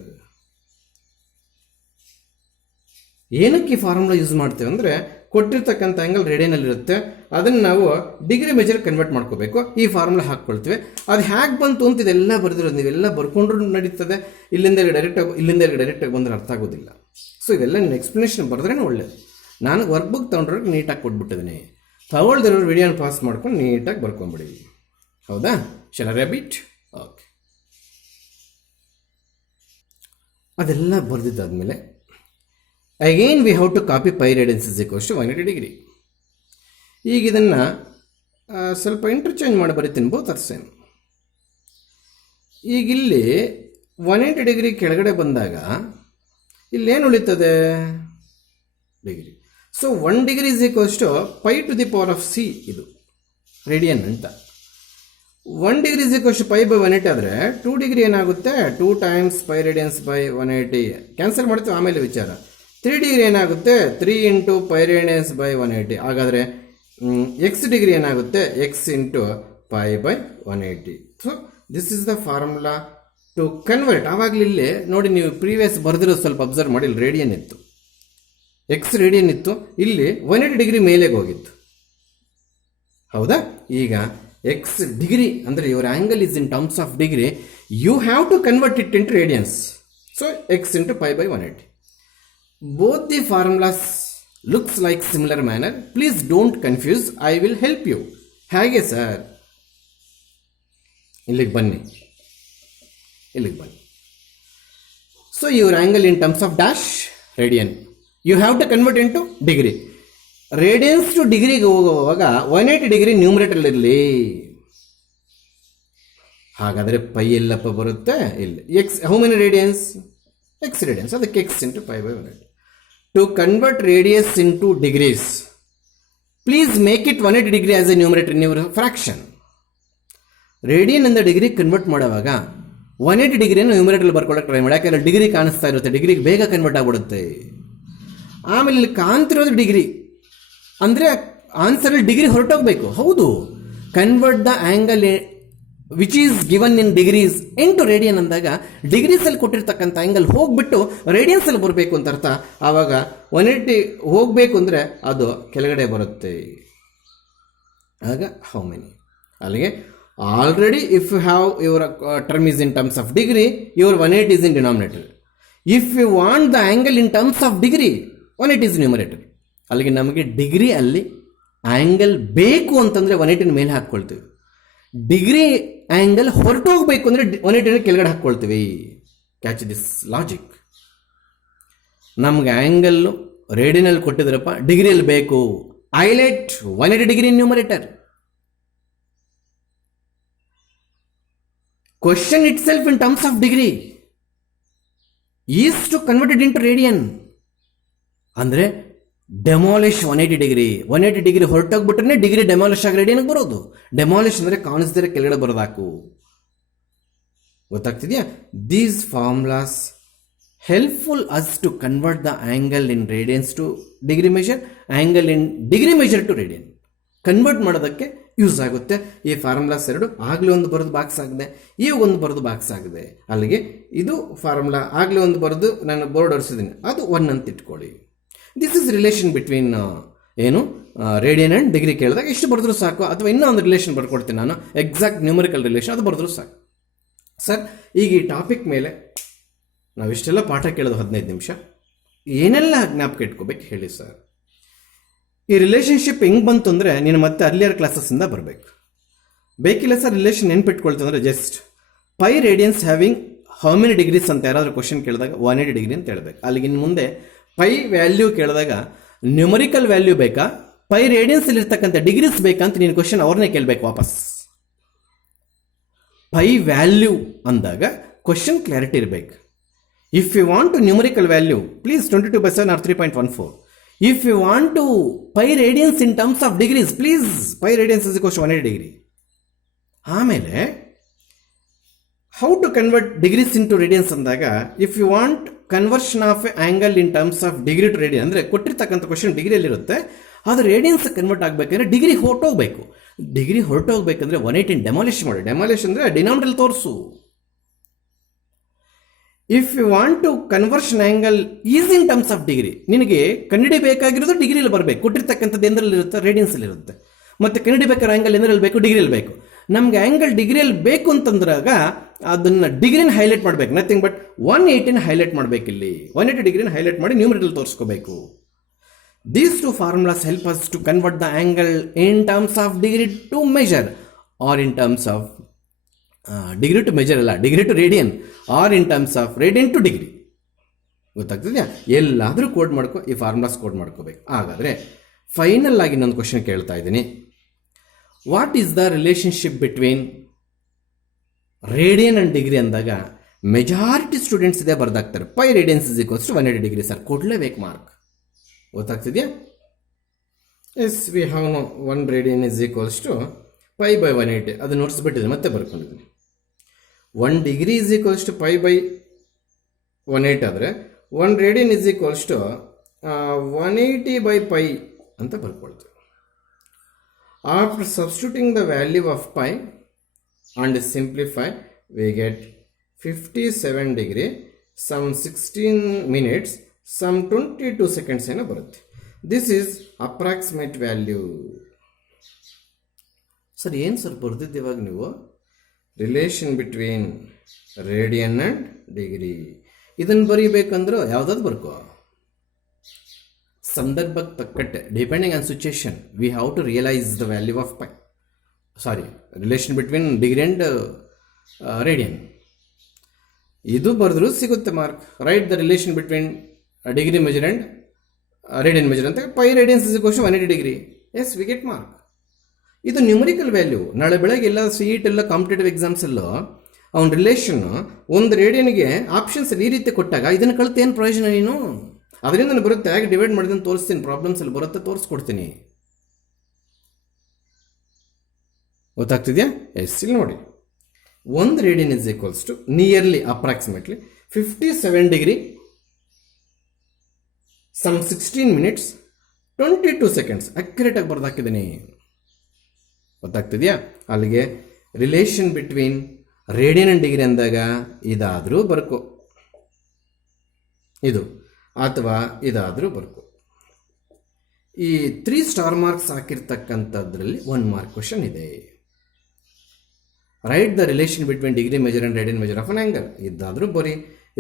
ಏನಕ್ಕೆ ಈ ಫಾರ್ಮುಲಾ ಯೂಸ್ ಮಾಡ್ತೇವೆ ಅಂದರೆ, ಕೊಟ್ಟಿರ್ತಕ್ಕಂಥ ಆ್ಯಂಗಲ್ ರೇಡಿಯನಲ್ಲಿರುತ್ತೆ, ಅದನ್ನು ನಾವು ಡಿಗ್ರಿ ಮೆಜರ್ ಕನ್ವರ್ಟ್ ಮಾಡ್ಕೋಬೇಕು. ಈ ಫಾರ್ಮುಲಾ ಹಾಕ್ಕೊಳ್ತೀವಿ. ಅದು ಹೇಗೆ ಬಂತು ಅಂತ ಇದೆಲ್ಲ ಬರೆದಿರೋದು, ನೀವೆಲ್ಲ ಬರ್ಕೊಂಡ್ರು ನಡೀತದೆ. ಇಲ್ಲಿಂದ ಡೈರೆಕ್ಟಾಗಿ ಬಂದರೆ ಅರ್ಥ ಆಗೋದಿಲ್ಲ. ಸೊ ಇದೆಲ್ಲ ನಿಮ್ಮ ಎಕ್ಸ್ಪ್ಲನೇಷನ್ ಬರೆದ್ರೇ ಒಳ್ಳೆಯದು. ನಾನು ವರ್ಕ್ ಬುಕ್ ತೊಗೊಂಡ್ರಿಗೆ ನೀಟಾಗಿ ಕೊಟ್ಬಿಟ್ಟಿದ್ದೀನಿ. ತಗೊಳ್ದಿರೋರು ವಿಡಿಯೋನ ಪಾಸ್ ಮಾಡ್ಕೊಂಡು ನೀಟಾಗಿ ಬರ್ಕೊಂಬಿಡಿ. ಹೌದಾ? Shall I repeat? ಓಕೆ. ಅದೆಲ್ಲ ಬರೆದಿದ್ದಾದಮೇಲೆ again we have to copy pi radians is equals to 180 degree. ಈಗ ಇದನ್ನು ಸ್ವಲ್ಪ ಇಂಟರ್ಚೇಂಜ್ ಮಾಡಿ ಬರೀತೀನಿ, ಬೋತ್ ಆರ್ ಸೇಮ್. ಈಗ ಇಲ್ಲಿ 180 ಡಿಗ್ರಿ ಕೆಳಗಡೆ ಬಂದಾಗ ಇಲ್ಲೇನು ಉಳಿತದೆ? Degree. So 1 degree is equals to pi to the power of C, ಇದು ರೇಡಿಯನ್ ಅಂತ. 1 degree is equals to pi by 180 ಆದರೆ 2 ಡಿಗ್ರಿ ಏನಾಗುತ್ತೆ? 2 times pi radians by 180 cancel ಮಾಡ್ತೀವಿ, ಆಮೇಲೆ ವಿಚಾರ. 3 ಡಿಗ್ರಿ ಏನಾಗುತ್ತೆ? 3 ಇಂಟು ಪೈ ರೇಡಿಯನ್ಸ್ ಬೈ 180. ಹಾಗಾದರೆ ಎಕ್ಸ್ ಡಿಗ್ರಿ ಏನಾಗುತ್ತೆ? X into pi by 180. So this is the formula to convert. ಆವಾಗಲೇ ಇಲ್ಲಿ ನೋಡಿ, ನೀವು ಪ್ರೀವಿಯಸ್ ಬರೆದಿರೋದು ಸ್ವಲ್ಪ ಅಬ್ಸರ್ವ್ ಮಾಡಿ. ಇಲ್ಲಿ ರೇಡಿಯನ್ ಇತ್ತು, ಎಕ್ಸ್ ರೇಡಿಯನ್ ಇತ್ತು, ಇಲ್ಲಿ 180 ಡಿಗ್ರಿ ಮೇಲೆಗೆ ಹೋಗಿತ್ತು. ಹೌದಾ? ಈಗ ಎಕ್ಸ್ ಡಿಗ್ರಿ ಅಂದರೆ your angle is in terms of degree, you have to convert it into radians. So X into pi by 180. Both the formulas looks like similar manner. Please don't confuse. I will help you. ಹೇಗೆ ಸರ್? ಇಲ್ಲಿಗೆ ಬನ್ನಿ. So your angle in terms of dash radian, you have to convert into degree. Radians to ಡಿಗ್ರಿಗೆ ಹೋಗುವಾಗ 180 degree ನ್ಯೂಮರೇಟರ್ಲಿರಲಿ. ಹಾಗಾದರೆ pi ಎಲ್ಲಪ್ಪ ಬರುತ್ತೆ? ಇಲ್ಲಿ x how many radians? X radians, ಅದಕ್ಕೆ x into pi by 180. To convert radius into degrees, please make it 180 degree as a numerator in your fraction. Radian ಇಂದ degree convert ಮಾಡುವಾಗ 180 ಡಿಗ್ರಿಯನ್ನು numerator ಬರ್ಕೊಳ್ಳೋಕೆ try ಮಾಡಿ. ಯಾಕೆಂದರೆ degree ಕಾಣಿಸ್ತಾ ಇರುತ್ತೆ, ಡಿಗ್ರಿಗೆ ಬೇಗ convert ಆಗ್ಬಿಡುತ್ತೆ. ಆಮೇಲೆ ಇಲ್ಲಿ ಕಾಣ್ತಿರೋದು ಡಿಗ್ರಿ ಅಂದರೆ ಆನ್ಸರಲ್ಲಿ ಡಿಗ್ರಿ ಹೊರಟೋಗ್ಬೇಕು. ಹೌದು, convert the angle which is given in degrees into radian ಅಂದಾಗ ಡಿಗ್ರೀಸಲ್ಲಿ ಕೊಟ್ಟಿರ್ತಕ್ಕಂಥ ಆ್ಯಂಗಲ್ ಹೋಗ್ಬಿಟ್ಟು ರೇಡಿಯನ್ಸಲ್ಲಿ ಬರಬೇಕು ಅಂತ ಅರ್ಥ. ಆವಾಗ 180 ಹೋಗಬೇಕು ಅಂದರೆ ಅದು ಕೆಳಗಡೆ ಬರುತ್ತೆ. ಆಗ ಹೌ ಮೆನಿ? ಅಲ್ಲಿಗೆ already if you have your term is in terms of degree, your 180 is in denominator. If you want the angle in terms of degree, 180 is numerator. ಅಲ್ಲಿಗೆ ನಮಗೆ ಡಿಗ್ರಿ ಅಲ್ಲಿ ಆ್ಯಂಗಲ್ ಬೇಕು ಅಂತಂದರೆ 180 ಮೇಲೆ ಹಾಕ್ಕೊಳ್ತೀವಿ. ಡಿಗ್ರಿ ಆ್ಯಂಗಲ್ ಹೊರಟೋಗ್ಬೇಕು ಅಂದರೆ 180 ಕೆಳಗಡೆ ಹಾಕ್ಕೊಳ್ತೀವಿ. Catch this logic. ನಮ್ಗೆ ಆ್ಯಂಗಲ್ಲು ರೇಡಿಯನಲ್ಲಿ ಕೊಟ್ಟಿದ್ರಪ್ಪ, ಡಿಗ್ರಿಯಲ್ಲಿ ಬೇಕು, highlight 180 degree numerator. Question itself in terms of degree is to converted into radian. ಅಂದರೆ ಡೆಮಾಲಿಷ್ 180 ಡಿಗ್ರಿ. 180 ಡಿಗ್ರಿ ಹೊರಟೋಗ್ಬಿಟ್ರೆ ಡಿಗ್ರಿ ಡೆಮಾಲಿಷ್ ಆಗಿ ರೇಡಿಯನ್ಗೆ ಬರೋದು. ಡೆಮಾಲಿಷ್ ಅಂದರೆ ಕಾಣಿಸ್ದರೆ ಕೆಳಗಡೆ ಬರೋದಾಕು. ಗೊತ್ತಾಗ್ತಿದೆಯಾ? These formulas helpful us to convert the angle in radians to degree measure, angle in degree measure to radian convert ಮಾಡೋದಕ್ಕೆ ಯೂಸ್ ಆಗುತ್ತೆ. ಈ ಫಾರ್ಮುಲಾಸ್ ಎರಡು ಆಗಲೇ ಒಂದು ಬರೆದು ಬಾಕ್ಸ್ ಆಗಿದೆ, ಈಗ ಒಂದು ಬರೆದು ಬಾಕ್ಸ್ ಆಗಿದೆ. ಅಲ್ಲಿಗೆ ಇದು ಫಾರ್ಮುಲಾ ಆಗಲೇ ಒಂದು ಬರೆದು ನಾನು ಬೋರ್ಡ್ ಹೊರಿಸಿದ್ದೀನಿ, ಅದು 1 ಅಂತ ಇಟ್ಕೊಳ್ಳಿ. ದಿಸ್ ಇಸ್ ರಿಲೇಷನ್ ಬಿಟ್ವೀನ್ ಏನು ರೇಡಿಯನ್ ಆ್ಯಂಡ್ ಡಿಗ್ರಿ ಕೇಳಿದಾಗ ಎಷ್ಟು ಬರೆದ್ರೂ ಸಾಕು. ಅಥವಾ ಇನ್ನೂ ಒಂದು ರಿಲೇಷನ್ ಬರ್ಕೊಡ್ತೀನಿ ನಾನು, ಎಕ್ಸಾಕ್ಟ್ ನ್ಯೂಮರಿಕಲ್ ರಿಲೇಷನ್, ಅದು ಬರೆದ್ರೂ ಸಾಕು. ಸರ್ ಈಗ ಈ ಟಾಪಿಕ್ ಮೇಲೆ ನಾವಿಷ್ಟೆಲ್ಲ ಪಾಠ ಕೇಳೋದು 15 ನಿಮಿಷ, ಏನೆಲ್ಲ ಜ್ಞಾಪಕ ಇಟ್ಕೋಬೇಕು ಹೇಳಿ ಸರ್? ಈ ರಿಲೇಷನ್ಶಿಪ್ ಹೆಂಗೆ ಬಂತು ಅಂದರೆ ನೀನು ಮತ್ತೆ ಅರ್ಲಿಯರ್ ಕ್ಲಾಸಸ್ಸಿಂದ ಬರಬೇಕು. ಬೇಕಿಲ್ಲ ಸರ್ ರಿಲೇಷನ್ ನೆನ್ಪಿಟ್ಕೊಳ್ತು ಅಂದರೆ just pi radians having how many degrees ಅಂತ ಯಾರಾದರೂ ಕ್ವಶನ್ ಕೇಳಿದಾಗ 180 ಡಿಗ್ರಿ ಅಂತ ಹೇಳ್ಬೇಕು. ಅಲ್ಲಿಗಿನ ಮುಂದೆ ಪೈ ವ್ಯಾಲ್ಯೂ ಕೇಳಿದಾಗ ನ್ಯೂಮರಿಕಲ್ ವ್ಯಾಲ್ಯೂ ಬೇಕಾ, ಪೈ ರೇಡಿಯನ್ಸ್ ಇರ್ತಕ್ಕಂಥ ಡಿಗ್ರೀಸ್ ಬೇಕಾ ಅಂತ ನೀನು ಕ್ವಶನ್ ಅವ್ರನ್ನೇ ಕೇಳಬೇಕು ವಾಪಸ್. ಪೈ ವ್ಯಾಲ್ಯೂ ಅಂದಾಗ ಕ್ವಶನ್ ಕ್ಲಾರಿಟಿ ಇರಬೇಕು. If you want to numerical value please 22/7 or 3.14. If you want to pi radians in terms of degrees please pi radians is equals to 180 degree. ಆಮೇಲೆ how to convert degrees in to radians ಅಂದಾಗ if you want conversion of angle in terms of degree to radian, ಅಂದರೆ ಕೊಟ್ಟಿರ್ತಕ್ಕಂಥ question ಡಿಗ್ರಿಯಲ್ಲಿರುತ್ತೆ, ಅದು radians convert ಆಗಬೇಕಂದ್ರೆ degree ಹೊರಟೋಗ್ಬೇಕು. Degree ಹೊರಟೋಗ್ಬೇಕಂದ್ರೆ 180 demolish ಮಾಡಿ. ಡೆಮಾಲಿಷ್ ಅಂದರೆ ಡಿನಾಮಿನೇಟರ್ ತೋರಿಸು. If you want to conversion angle is in terms of degree, ನಿನಗೆ ಕಂಡುಹಿಡಿಬೇಕಾಗಿರೋದು ಡಿಗ್ರಿಯಲ್ಲಿ ಬರಬೇಕು. ಕೊಟ್ಟಿರ್ತಕ್ಕಂಥದ್ದು ಎಂದರಲ್ಲಿರುತ್ತೆ, ರೇಡಿಯನ್ಸಲ್ಲಿರುತ್ತೆ. ಮತ್ತು ಕಂಡುಹಿಡಿಬೇಕಾದ್ರೆ ಆ್ಯಂಗಲ್ ಎಂದರಲ್ಲಿ ಬೇಕು, ಡಿಗ್ರಿಯಲ್ಲಿ ಬೇಕು. ನಮಗೆ ಆ್ಯಂಗಲ್ ಡಿಗ್ರಿಯಲ್ಲಿ ಬೇಕು ಅಂತಂದ್ರಾಗ ಅದನ್ನು ಡಿಗ್ರಿನ ಹೈಲೈಟ್ ಮಾಡಬೇಕು, ನಥಿಂಗ್ ಬಟ್ 180ನ ಹೈಲೈಟ್ ಮಾಡಬೇಕು. ಇಲ್ಲಿ 180 ಡಿಗ್ರಿನ ಹೈಲೈಟ್ ಮಾಡಿ ನ್ಯೂಮರಿಕಲ್ ತೋರಿಸ್ಕೋಬೇಕು. These two formulas help us to convert the angle in terms of degree to measure or in terms of degree to measure ಅಲ್ಲ, degree to radian or in terms of radian to degree. ಗೊತ್ತಾಗ್ತದೆಯಾ? ಎಲ್ಲಾದರೂ code ಮಾಡ್ಕೋ, ಈ formulas code ಮಾಡ್ಕೋಬೇಕು. ಹಾಗಾದರೆ final ಆಗಿ ಇನ್ನೊಂದು question ಕೇಳ್ತಾ ಇದ್ದೀನಿ. What is the relationship between radian and degree ಅಂದಾಗ ಮೆಜಾರಿಟಿ ಸ್ಟೂಡೆಂಟ್ಸ್ ಇದೇ ಬರ್ದಾಗ್ತಾರೆ, pi radians is equals to 180 degree. Sir ಕೊಡಲೇಬೇಕು ಮಾರ್ಕ್. ಗೊತ್ತಾಗ್ತಿದೆಯಾ? Yes, we have no 1 radian is equals to pi by 180. ಅದು ನೋಡಿಸ್ಬಿಟ್ಟಿದೆ, ಮತ್ತೆ ಬರ್ಕೊಂಡಿದ್ದೀನಿ. 1 degree is equals to pi by 180 ಆದರೆ 1 radian is equals to 180 by pi ಅಂತ ಬರ್ಕೊಳ್ತೀವಿ. After substituting the value of pi and simplify, we get 57 degree, some 16 minutes, some 22 seconds ಏನೋ ಬರುತ್ತೆ. This is approximate value. Sir ಏನು sir ಬರ್ದಿದ್ದು ಇವಾಗ ನೀವು? Relation between radian and degree. ಇದನ್ನು ಬರೀಬೇಕಂದ್ರೆ ಯಾವುದಾದ್ರು ಬರ್ಕೋ, ಸಂದರ್ಭಕ್ಕೆ ತಕ್ಕಟ್ಟೆ, depending on situation we have to realise the value of pi, sorry relation between degree and radian. ಇದು ಬರೆದ್ರೂ ಸಿಗುತ್ತೆ mark. Write the relation between degree measure and radian measure ಅಂತ pi radians is equals to 180 degree. Yes, we get mark. ಇದು numerical value. ನಾಳೆ ಬೆಳಗ್ಗೆ ಎಲ್ಲ CET ಎಲ್ಲ competitive ಎಕ್ಸಾಮ್ಸಲ್ಲೂ ಅವ್ನ ರಿಲೇಷನ್ ಒಂದು ರೇಡಿಯನ್ಗೆ ಆಪ್ಷನ್ಸ್ ಈ ರೀತಿ ಕೊಟ್ಟಾಗ ಇದನ್ನು ಕಲಿತು ಏನು ಪ್ರಯೋಜನ ನೀನು? ಅದರಿಂದ ನಾನು ಬರುತ್ತೆ, ಹೇಗೆ ಡಿವೈಡ್ ಮಾಡಿದ್ರೆ ತೋರಿಸ್ತೀನಿ, ಪ್ರಾಬ್ಲಮ್ಸ್ ಅಲ್ಲಿ ಬರುತ್ತೆ, ತೋರಿಸ್ಕೊಡ್ತೀನಿ. ಗೊತ್ತಾಗ್ತಿದೆಯಾ? ಎಸ್, ಇಲ್ಲಿ ನೋಡಿ, 1 radian is equals to nearly approximately 57 degree, some 16 minutes 22 seconds. ಅಕ್ಯುರೇಟಾಗಿ ಬರ್ದಾಕಿದ್ದೀನಿ. ಗೊತ್ತಾಗ್ತಿದೆಯಾ? ಅಲ್ಲಿಗೆ relation between radian and degree ಅಂದಾಗ ಇದಾದರೂ ಬರ್ಕೋ, ಇದು ಅಥವಾ ಇದಾದರೂ ಬರ್ಕೋ. ಈ 3 ಸ್ಟಾರ್ ಮಾರ್ಕ್ಸ್ ಹಾಕಿರ್ತಕ್ಕಂಥದ್ರಲ್ಲಿ 1 ಮಾರ್ಕ್ ಕ್ವಶನ್ ಇದೆ. Write the relation between degree measure and radian measure of an angle. ಇದಾದರೂ ಬರೀ.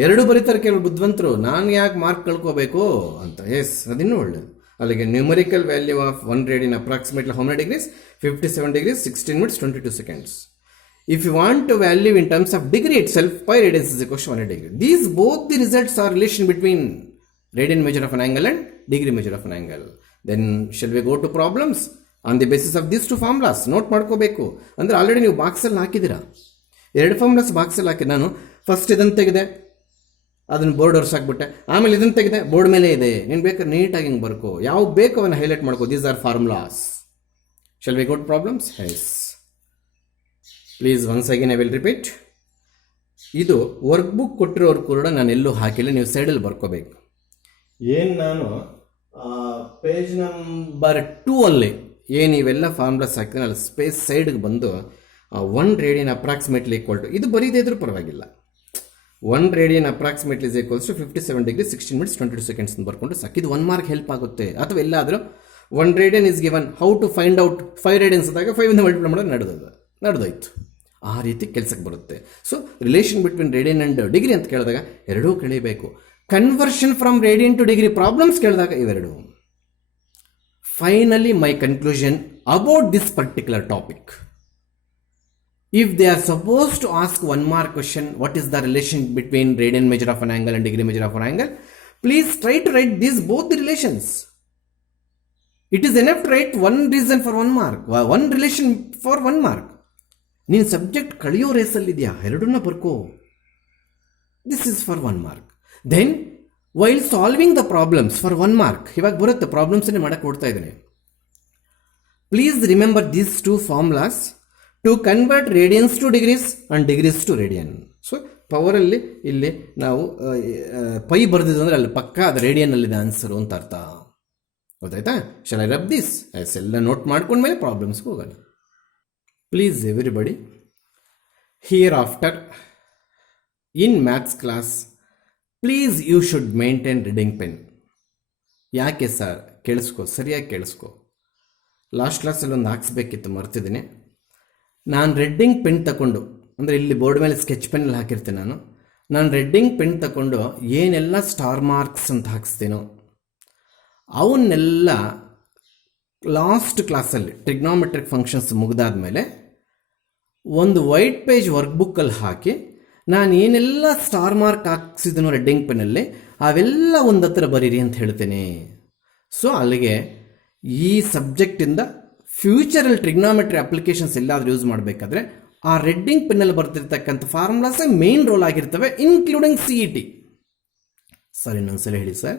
2 ಬರೀತಾರೆ ಕೆಲವು ಬುದ್ಧಿವಂತರು, ನಾನು ಯಾಕೆ ಮಾರ್ಕ್ ಕಳ್ಕೋಬೇಕು ಅಂತ. ಎಸ್, ಅದಿನ್ನೂ ಒಳ್ಳೆಯದು. ಅಲ್ಲಿಗೆ numerical value of 1 radian approximately how many degrees? 57 degrees 16 minutes 22 seconds. If you want to value in terms of degree itself, pi radians is equal to 180 degree. These both the results are relation between radian measure of an angle and degree measure of an angle. Then shall we go to problems on the basis of these 2 formulas? Note ಮಾಡ್ಕೋಬೇಕು. ಅಂದರೆ already ನೀವು ಬಾಕ್ಸಲ್ಲಿ ಹಾಕಿದ್ದೀರಾ, 2 formulas ಬಾಕ್ಸಲ್ಲಿ ಹಾಕಿ. ನಾನು first ಇದನ್ನು ತೆಗೆದೆ, ಅದನ್ನು board ಹೊರಸಾಕ್ಬಿಟ್ಟೆ, ಆಮೇಲೆ ಇದನ್ನು ತೆಗೆದೆ, ಬೋರ್ಡ್ ಮೇಲೆ ಇದೆ. ನೀನು ಬೇಕಾದ್ರೆ ನೀಟಾಗಿ ಹಿಂಗೆ ಬರ್ಕೋ, ಯಾವ ಬೇಕು ಅವನ್ನ ಹೈಲೈಟ್ ಮಾಡ್ಕೋ. These are formulas. Shall we go to problems? Yes, please once again I will repeat. ಇದು ವರ್ಕ್ ಬುಕ್ ಕೊಟ್ಟಿರೋರು ಕೂಡ ನಾನು ಎಲ್ಲೂ ಹಾಕಿಲ್ಲ, ನೀವು ಸೈಡಲ್ಲಿ ಬರ್ಕೋಬೇಕು. ಏನು ನಾನು ಪೇಜ್ ನಂಬರ್ 2 ಅಲ್ಲಿ ಏನು ಇವೆಲ್ಲ ಫಾರ್ಮುಲಾಸ್ ಹಾಕಿದ್ರೆ ಅಲ್ಲಿ ಸ್ಪೇಸ್ ಸೈಡ್ಗೆ ಬಂದು 1 ರೇಡಿಯನ್ ಅಪ್ರಾಕ್ಸಿಮೇಟ್ಲಿ ಈಕ್ವಲ್ ಟು, ಇದು ಬರೀದೇ ಇದ್ರೂ ಪರವಾಗಿಲ್ಲ, 1 radian approximately is equals to 57 degree 16 minutes 22 seconds ಅಂತ ಬರ್ಕೊಂಡು ಸಾಕು. ಇದು 1 ಮಾರ್ಕ್ ಹೆಲ್ಪ್ ಆಗುತ್ತೆ. ಅಥವಾ ಎಲ್ಲಾದರೂ 1 radian is given, how to find out 5 radians ಆದಾಗ 5 ಇಂದ ಮಲ್ಟಿಪ್ಲೈ ಮಾಡೋದು ನಡೆದೋಯ್ತು. ಆ ರೀತಿ ಕೆಲಸಕ್ಕೆ ಬರುತ್ತೆ. So relation between radian and degree ಅಂತ ಕೇಳಿದಾಗ ಎರಡೂ ಕಳಿಬೇಕು. Conversion from radian to degree problems ಕೇಳಿದಾಗ ಇವೆರಡು. Finally my conclusion about this particular topic. If they are supposed to ask one mark question, what is the relation between radian measure of an angle and degree measure of an angle? Please try to write these both the relations. It is enough to write one reason for 1 mark, one relation for 1 mark. ನೀನು subject ಕಳೆಯೋ ರೇಸಲ್ಲಿದೆಯಾ, ಎರಡನ್ನ ಬರ್ಕೋ. This is for 1 mark. Then while solving the problems for 1 mark, ಇವಾಗ ಬರುತ್ತೆ ಪ್ರಾಬ್ಲಮ್ಸನ್ನೇ ಮಾಡಕ್ಕೆ ಕೊಡ್ತಾ ಇದ್ದೀನಿ. Please remember these 2 formulas to convert radians to degrees and degrees to radian. So ಪವರಲ್ಲಿ ಇಲ್ಲಿ ನಾವು ಪೈ ಬರೆದಿದ್ದು ಅಂದರೆ ಅಲ್ಲಿ ಪಕ್ಕ ಅದು ರೇಡಿಯನ್ನಲ್ಲಿದೆ ಆನ್ಸರು ಅಂತ ಅರ್ಥ. ಗೊತ್ತಾಯ್ತಾ? Shall I rub this? Yes, ಎಲ್ಲ ನೋಟ್ ಮಾಡ್ಕೊಂಡ್ಮೇಲೆ ಪ್ರಾಬ್ಲಮ್ಸ್ಗೆ ಹೋಗೋಣ. Please everybody, hereafter in maths class please you should maintain reading pen. ಯಾಕೆ ಸರ್? ಕೇಳಿಸ್ಕೊ, ಸರಿಯಾಗಿ ಕೇಳಿಸ್ಕೊ. ಲಾಸ್ಟ್ ಕ್ಲಾಸಲ್ಲಿ ಒಂದು ಹಾಕ್ಸ್ಬೇಕಿತ್ತು, ಮರ್ತಿದ್ದೀನಿ. ನಾನು ರೆಡ್ಡಿಂಗ್ ಪೆನ್ ತಗೊಂಡು, ಅಂದರೆ ಇಲ್ಲಿ ಬೋರ್ಡ್ ಮೇಲೆ ಸ್ಕೆಚ್ ಪೆನ್ನಲ್ಲಿ ಹಾಕಿರ್ತೀನಿ ನಾನು ರೆಡ್ಡಿಂಗ್ ಪೆನ್ ತಗೊಂಡು ಏನೆಲ್ಲ ಸ್ಟಾರ್ ಮಾರ್ಕ್ಸ್ ಅಂತ ಹಾಕಿಸ್ತೀನೋ ಅವನ್ನೆಲ್ಲ ಲಾಸ್ಟ್ ಕ್ಲಾಸಲ್ಲಿ ಟ್ರಿಗ್ನೋಮೆಟ್ರಿಕ್ ಫಂಕ್ಷನ್ಸ್ ಮುಗಿದಾದ ಮೇಲೆ ಒಂದು ವೈಟ್ ಪೇಜ್ ವರ್ಕ್ಬುಕ್ಕಲ್ಲಿ ಹಾಕಿ ನಾನು ಏನೆಲ್ಲ ಸ್ಟಾರ್ ಮಾರ್ಕ್ ಹಾಕ್ಸಿದನೋ ರೆಡ್ಡಿಂಗ್ ಪೆನ್ನಲ್ಲಿ ಅವೆಲ್ಲ ಒಂದು ಹತ್ರ ಬರೀರಿ ಅಂತ ಹೇಳ್ತೇನೆ. ಸೊ ಅಲ್ಲಿಗೆ ಈ ಸಬ್ಜೆಕ್ಟಿಂದ ಫ್ಯೂಚರಲ್ಲಿ ಟ್ರಿಗ್ನೋಮೆಟ್ರಿ ಅಪ್ಲಿಕೇಶನ್ಸ್ ಎಲ್ಲಾದರೂ ಯೂಸ್ ಮಾಡಬೇಕಾದ್ರೆ ಆ ರೆಡ್ಡಿಂಗ್ ಪೆನ್ನಲ್ಲಿ ಬರ್ತಿರ್ತಕ್ಕಂಥ ಫಾರ್ಮುಲಾಸೇ ಮೇನ್ ರೋಲ್ ಆಗಿರ್ತವೆ, ಇನ್ಕ್ಲೂಡಿಂಗ್ CET. ಸರ್ ಇನ್ನೊಂದ್ಸಲ ಹೇಳಿ ಸರ್.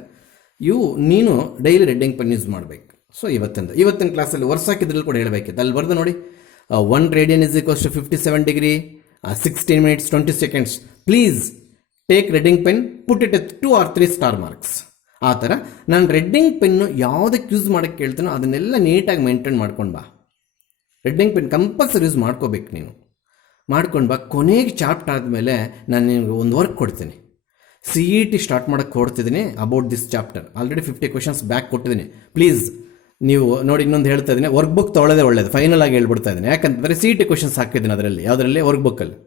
ನೀನು ಡೈಲಿ ರೆಡ್ಡಿಂಗ್ ಪೆನ್ ಯೂಸ್ ಮಾಡಬೇಕು. ಸೊ ಇವತ್ತಿನ ಕ್ಲಾಸಲ್ಲಿ ವರ್ಷ ಹಾಕಿದ್ರಲ್ಲಿ ಕೂಡ ಹೇಳಬೇಕಿತ್ತು, ಅಲ್ಲಿ ಬರ್ದು ನೋಡಿ. 1 radian is equals to 57 degree, 16 minutes 20 seconds. Please take red ink pen, put it 2 or 3 star marks. ಆ ಥರ ನಾನು ರೆಡ್ಡಿಂಗ್ ಪೆನ್ನು ಯಾವುದಕ್ಕೆ ಯೂಸ್ ಮಾಡೋಕ್ಕೆ ಕೇಳ್ತೀನೋ ಅದನ್ನೆಲ್ಲ ನೀಟಾಗಿ ಮೇಂಟೈನ್ ಮಾಡ್ಕೊಂಡು ಬಾ. ರೆಡ್ಡಿಂಗ್ ಪೆನ್ ಕಂಪಲ್ಸರಿ ಯೂಸ್ ಮಾಡ್ಕೋಬೇಕು ನೀನು. ಮಾಡ್ಕೊಂಡು ಬಾ. ಕೊನೆಗೆ ಚಾಪ್ಟರ್ ಆದಮೇಲೆ ನಾನು ನಿಮಗೆ ಒಂದು ವರ್ಕ್ ಕೊಡ್ತೀನಿ. CET ಸ್ಟಾರ್ಟ್ ಮಾಡೋಕ್ಕೆ ಕೊಡ್ತಿದ್ದೀನಿ about this chapter. Already 50 questions back ಕೊಟ್ಟಿದ್ದೀನಿ. ಪ್ಲೀಸ್ ನೀವು ನೋಡಿ, ಇನ್ನೊಂದು ಹೇಳ್ತಾ ಇದ್ದೀನಿ, ವರ್ಕ್ ಬುಕ್ ತೊಗೊಳ್ಳೋದೇ ಒಳ್ಳೇದು. ಫೈನಲ್ ಆಗಿ ಹೇಳ್ಬಿಡ್ತಾ ಇದ್ದೀನಿ, ಯಾಕಂತಂದರೆ CET questions ಹಾಕಿದ್ದೀನಿ ಅದರಲ್ಲಿ. ಯಾವುದರಲ್ಲಿ? ವರ್ಕ್ ಬುಕ್ಕಲ್ಲಿ.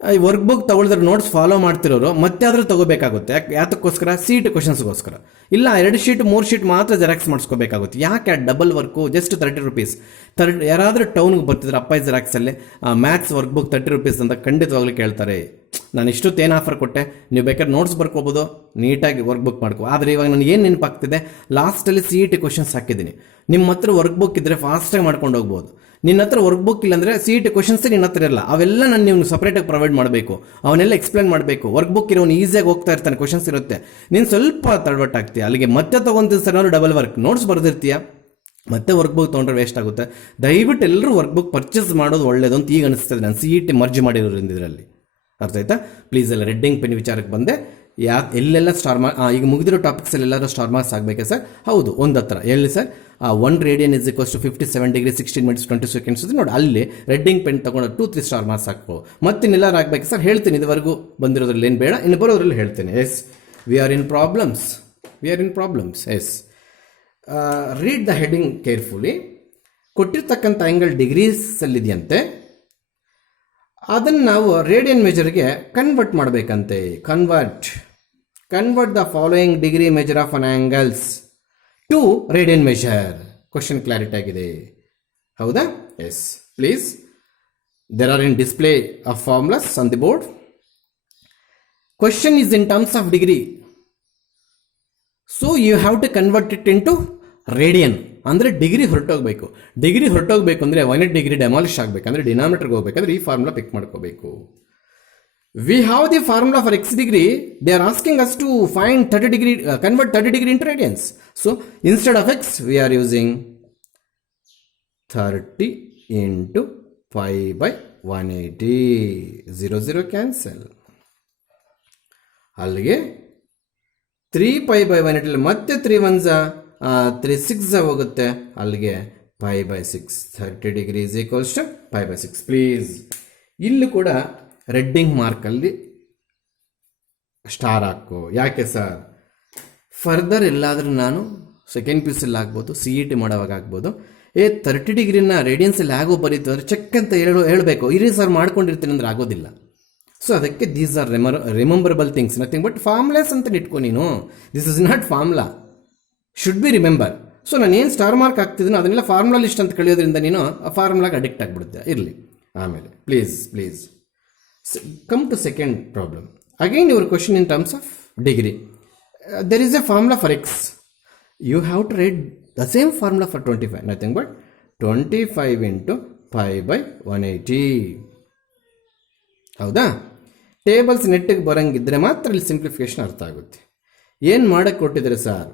ಈ ವರ್ಕ್ ಬುಕ್ ತೊಗೊಳಿದ್ರೆ ನೋಟ್ಸ್ ಫಾಲೋ ಮಾಡ್ತಿರೋರು ಮತ್ತೆ ಆದರೂ ತೊಗೋಬೇಕಾಗುತ್ತೆ. ಯಾತಕ್ಕೋಸ್ಕರ? CET ಕ್ವಶನ್ಸ್ಗೋಸ್ಕರ. ಇಲ್ಲ 2 ಶೀಟ್ 3 ಶೀಟ್ ಮಾತ್ರ ಜೆರಾಕ್ಸ್ ಮಾಡಿಸ್ಕೋಬೇಕಾಗುತ್ತೆ. ಯಾಕೆ ಡಬಲ್ ವರ್ಕು? Just 30 rupees. ಯಾರಾದರೂ ಟೌನ್ಗೆ ಬರ್ತಿದ್ರೆ ಅಪ್ಪಾಯಿ ಜೆರಾಕ್ಸಲ್ಲಿ ಮ್ಯಾಥ್ಸ್ ವರ್ಕ್ ಬುಕ್ 30 rupees ಅಂತ ಖಂಡಿತವಾಗ್ಲೂ ಕೇಳ್ತಾರೆ. ನಾನು ಇಷ್ಟೊತ್ತೇನು ಆಫರ್ ಕೊಟ್ಟೆ, ನೀವು ಬೇಕಾದ್ರೆ ನೋಟ್ಸ್ ಬರ್ಕೋಬೋದು, ನೀಟಾಗಿ ವರ್ಕ್ ಬುಕ್ ಮಾಡ್ಕೋ. ಆದರೆ ಇವಾಗ ನನಗೆ ಏನು ನೆನಪಾಗ್ತಿದೆ, ಲಾಸ್ಟಲ್ಲಿ CET ಕ್ವಶನ್ಸ್ ಹಾಕಿದ್ದೀನಿ. ನಿಮ್ಮ ಹತ್ರ ವರ್ಕ್ ಬುಕ್ ಇದ್ದರೆ ಫಾಸ್ಟಾಗಿ ಮಾಡ್ಕೊಂಡು ಹೋಗ್ಬೋದು. ನಿನ್ನ ಹತ್ರ ವರ್ಕ್ ಬುಕ್ ಇಲ್ಲಾಂದರೆ CET ಕ್ವಶನ್ಸೇ ನಿನ್ನ ಹತ್ರ ಇರಲ್ಲ. ಅವೆಲ್ಲ ನಾನು ನೀವು ಸಪ್ರೇಟಾಗಿ ಪ್ರೊವೈಡ್ ಮಾಡಬೇಕು, ಅವನ್ನೆಲ್ಲ ಎಕ್ಸ್ಪ್ಲೇನ್ ಮಾಡಬೇಕು. ವರ್ಕ್ ಬುಕ್ ಇರೋನು ಈಸಿಯಾಗಿ ಹೋಗ್ತಾ ಇರ್ತಾನೆ, ಕ್ವಶನ್ಸ್ ಇರುತ್ತೆ, ನೀನು ಸ್ವಲ್ಪ ತಡವಟ್ಟಾಗ್ತೀಯ. ಅಲ್ಲಿಗೆ ಮತ್ತೆ ತೊಗೊಂತೀನಿ ಸರ್, ನಾನು ಡಬಲ್ ವರ್ಕ್ ನೋಟ್ಸ್ ಬರೆದಿರ್ತೀಯ, ಮತ್ತೆ ವರ್ಕ್ ಬುಕ್ ತೊಗೊಂಡ್ರೆ ವೇಸ್ಟ್ ಆಗುತ್ತೆ. ದಯವಿಟ್ಟು ಎಲ್ಲರೂ ವರ್ಕ್ ಬುಕ್ ಪರ್ಚೇಸ್ ಮಾಡೋದು ಒಳ್ಳೇದು ಅಂತ ಈಗ ಅನಿಸ್ತದೆ ನಾನು CET ಮರ್ಜ್ ಮಾಡಿರೋದ್ರಿಂದ ಇದರಲ್ಲಿ. ಅರ್ಥ ಆಯ್ತಾ? ಪ್ಲೀಸ್ ಎಲ್ಲ ರೆಡ್ಡಿಂಗ್ ಪೆನ್ ವಿಚಾರಕ್ಕೆ ಬಂದೆ. ಎಲ್ಲೆಲ್ಲ ಸ್ಟಾರ್ ಮಾರ್ಕ್, ಈಗ ಮುಗಿದಿರೋ ಟಾಪಿಕ್ಸಲ್ಲಿ ಎಲ್ಲರೂ ಸ್ಟಾರ್ ಮಾರ್ಕ್ಸ್ ಆಗಬೇಕೆ ಸರ್? ಹೌದು, ಒಂದು ಹತ್ರ ಎಲ್ಲಿ sir? 1 radian is equals to 57 degree 16 minutes 20 seconds ನೋಡಿ, ಅಲ್ಲಿ ರೆಡ್ಡಿಂಗ್ ಪೆನ್ ತಗೊಂಡು 2-3 ಸ್ಟಾರ್ ಮಾರ್ಕ್ಸ್ ಹಾಕೋ. ಮತ್ತೆ ಇನ್ನೆಲ್ಲರೂ ಆಗಬೇಕು ಸರ್? ಹೇಳ್ತೀನಿ, ಇದುವರೆಗೂ ಬಂದಿರೋದ್ರಲ್ಲಿ ಏನು ಬೇಡ, ಇನ್ನು ಬರೋದ್ರಲ್ಲಿ ಹೇಳ್ತೀನಿ. Yes, we are in problems. Yes, read the heading carefully. ಕೊಟ್ಟಿರ್ತಕ್ಕಂಥ ಆ್ಯಂಗಲ್ ಡಿಗ್ರೀಸಲ್ಲಿದೆಯಂತೆ, ಅದನ್ನು ನಾವು ರೇಡಿಯನ್ ಮೆಜರ್ಗೆ ಕನ್ವರ್ಟ್ ಮಾಡಬೇಕಂತೆ. Convert the following degree measure of an angles to radian measure. Question clarity ಆಗಿದೆ, ಹೌದಾ? Yes, please. There are in display of formulas on the board. Question is in terms of degree, so you have to convert it into radian. ಅಂದರೆ degree ಹೊರಟೋಗ್ಬೇಕು ಅಂದರೆ 1 degree demolish ಆಗಬೇಕಂದ್ರೆ ಡಿನಾಮಿನೇಟರ್ಗೆ ಹೋಗ್ಬೇಕಂದ್ರೆ ಈ formula ಪಿಕ್ ಮಾಡ್ಕೋಬೇಕು. We have the formula for x degree. They are asking us to find 30 degree, convert 30 degree into radians. So instead of x, we are using 30 into pi by 180. 0 cancel. ಅಲ್ಲಿಗೆ 3 pi by 180 ಮತ್ತೆ 3 1s 3 6 ಹೋಗುತ್ತೆ. ಅಲ್ಲಿಗೆ pi by 6. 30 degree is equals to pi by 6. Please ಇಲ್ಲಿ ಕೂಡ ರೆಡ್ಡಿಂಗ್ ಮಾರ್ಕಲ್ಲಿ star ಹಾಕೋ. ಯಾಕೆ sir? Further ಎಲ್ಲಾದರೂ ನಾನು ಸೆಕೆಂಡ್ PUCಲ್ಲಿ ಆಗ್ಬೋದು, CET ಮಾಡೋವಾಗ ಆಗ್ಬೋದು, 30 ಡಿಗ್ರಿನ ರೇಡಿಯನ್ಸಲ್ಲಿ ಆಗೋ ಬರೀತು ಅಂದರೆ ಚೆಕ್ ಅಂತ ಹೇಳಬೇಕು. ಇರಿ ಸರ್ ಮಾಡ್ಕೊಂಡಿರ್ತೀನಿ ಅಂದರೆ ಆಗೋದಿಲ್ಲ. ಸೊ ಅದಕ್ಕೆ these are ರಿಮೆಂಬರಬಲ್ things, nothing but formulas ಅಂತ ಇಟ್ಕೊ ನೀನು. This is not formula, should be remember. So ನಾನು ಏನು ಸ್ಟಾರ್ ಮಾರ್ಕ್ ಹಾಕ್ತಿದ್ದೀನೋ ಅದನ್ನೆಲ್ಲ ಫಾರ್ಮುಲಾ ಲಿಸ್ಟ್ ಅಂತ ಕಳಿಯೋದ್ರಿಂದ ನೀನು ಆ ಫಾರ್ಮುಲಾಗೆ ಅಡಿಕ್ಟ್ ಆಗಿಬಿಡುತ್ತೆ. ಇರಲಿ, ಆಮೇಲೆ please come to second problem. Again your question in terms of degree. There is a formula for x. You have to write the same formula for 25, nothing but 25 into pi by 180. ಹೌದಾ? Tables ನೆಟ್ಟಿಗೆ ಬರೋಂಗಿದ್ರೆ ಮಾತ್ರ ಇಲ್ಲಿ simplification ಅರ್ಥ ಆಗುತ್ತೆ. ಏನು ಮಾಡೋಕ್ಕೆ ಕೊಟ್ಟಿದ್ದಾರೆ sir?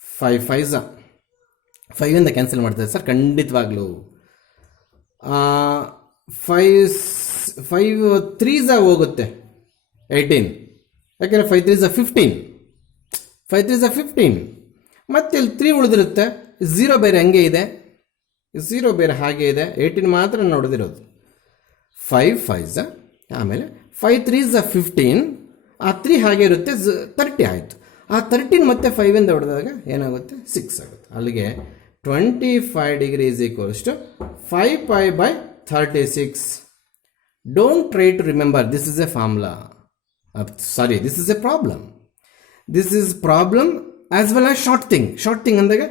5 5 cancel ಮಾಡ್ತಾರೆ sir, ಖಂಡಿತವಾಗ್ಲೂ. 5 3 ಹೋಗುತ್ತೆ 18, ಯಾಕೆಂದರೆ 5 3 15 ಮತ್ತೆ ಇಲ್ಲಿ 3 ಉಳಿದಿರುತ್ತೆ. 0 ಬೇರೆ ಹಂಗೆ ಇದೆ, 0 ಬೇರೆ ಹಾಗೆ ಇದೆ, 18 ಮಾತ್ರ ನೋಡಿದಿರೋದು. 5 5 ಆಮೇಲೆ 5 3 15, ಆ 3 ಹಾಗೆ ಇರುತ್ತೆ, 30 ಆಯಿತು. ಆ 13 ಮತ್ತೆ 5 ಹೊಡೆದಾಗ ಏನಾಗುತ್ತೆ? 6 ಆಗುತ್ತೆ. ಅಲ್ಲಿಗೆ 25 degree is equals to 5 pi by 36. Don't try to remember, this is a formula. This is a problem. This is problem as well as short thing ಅಂದಾಗ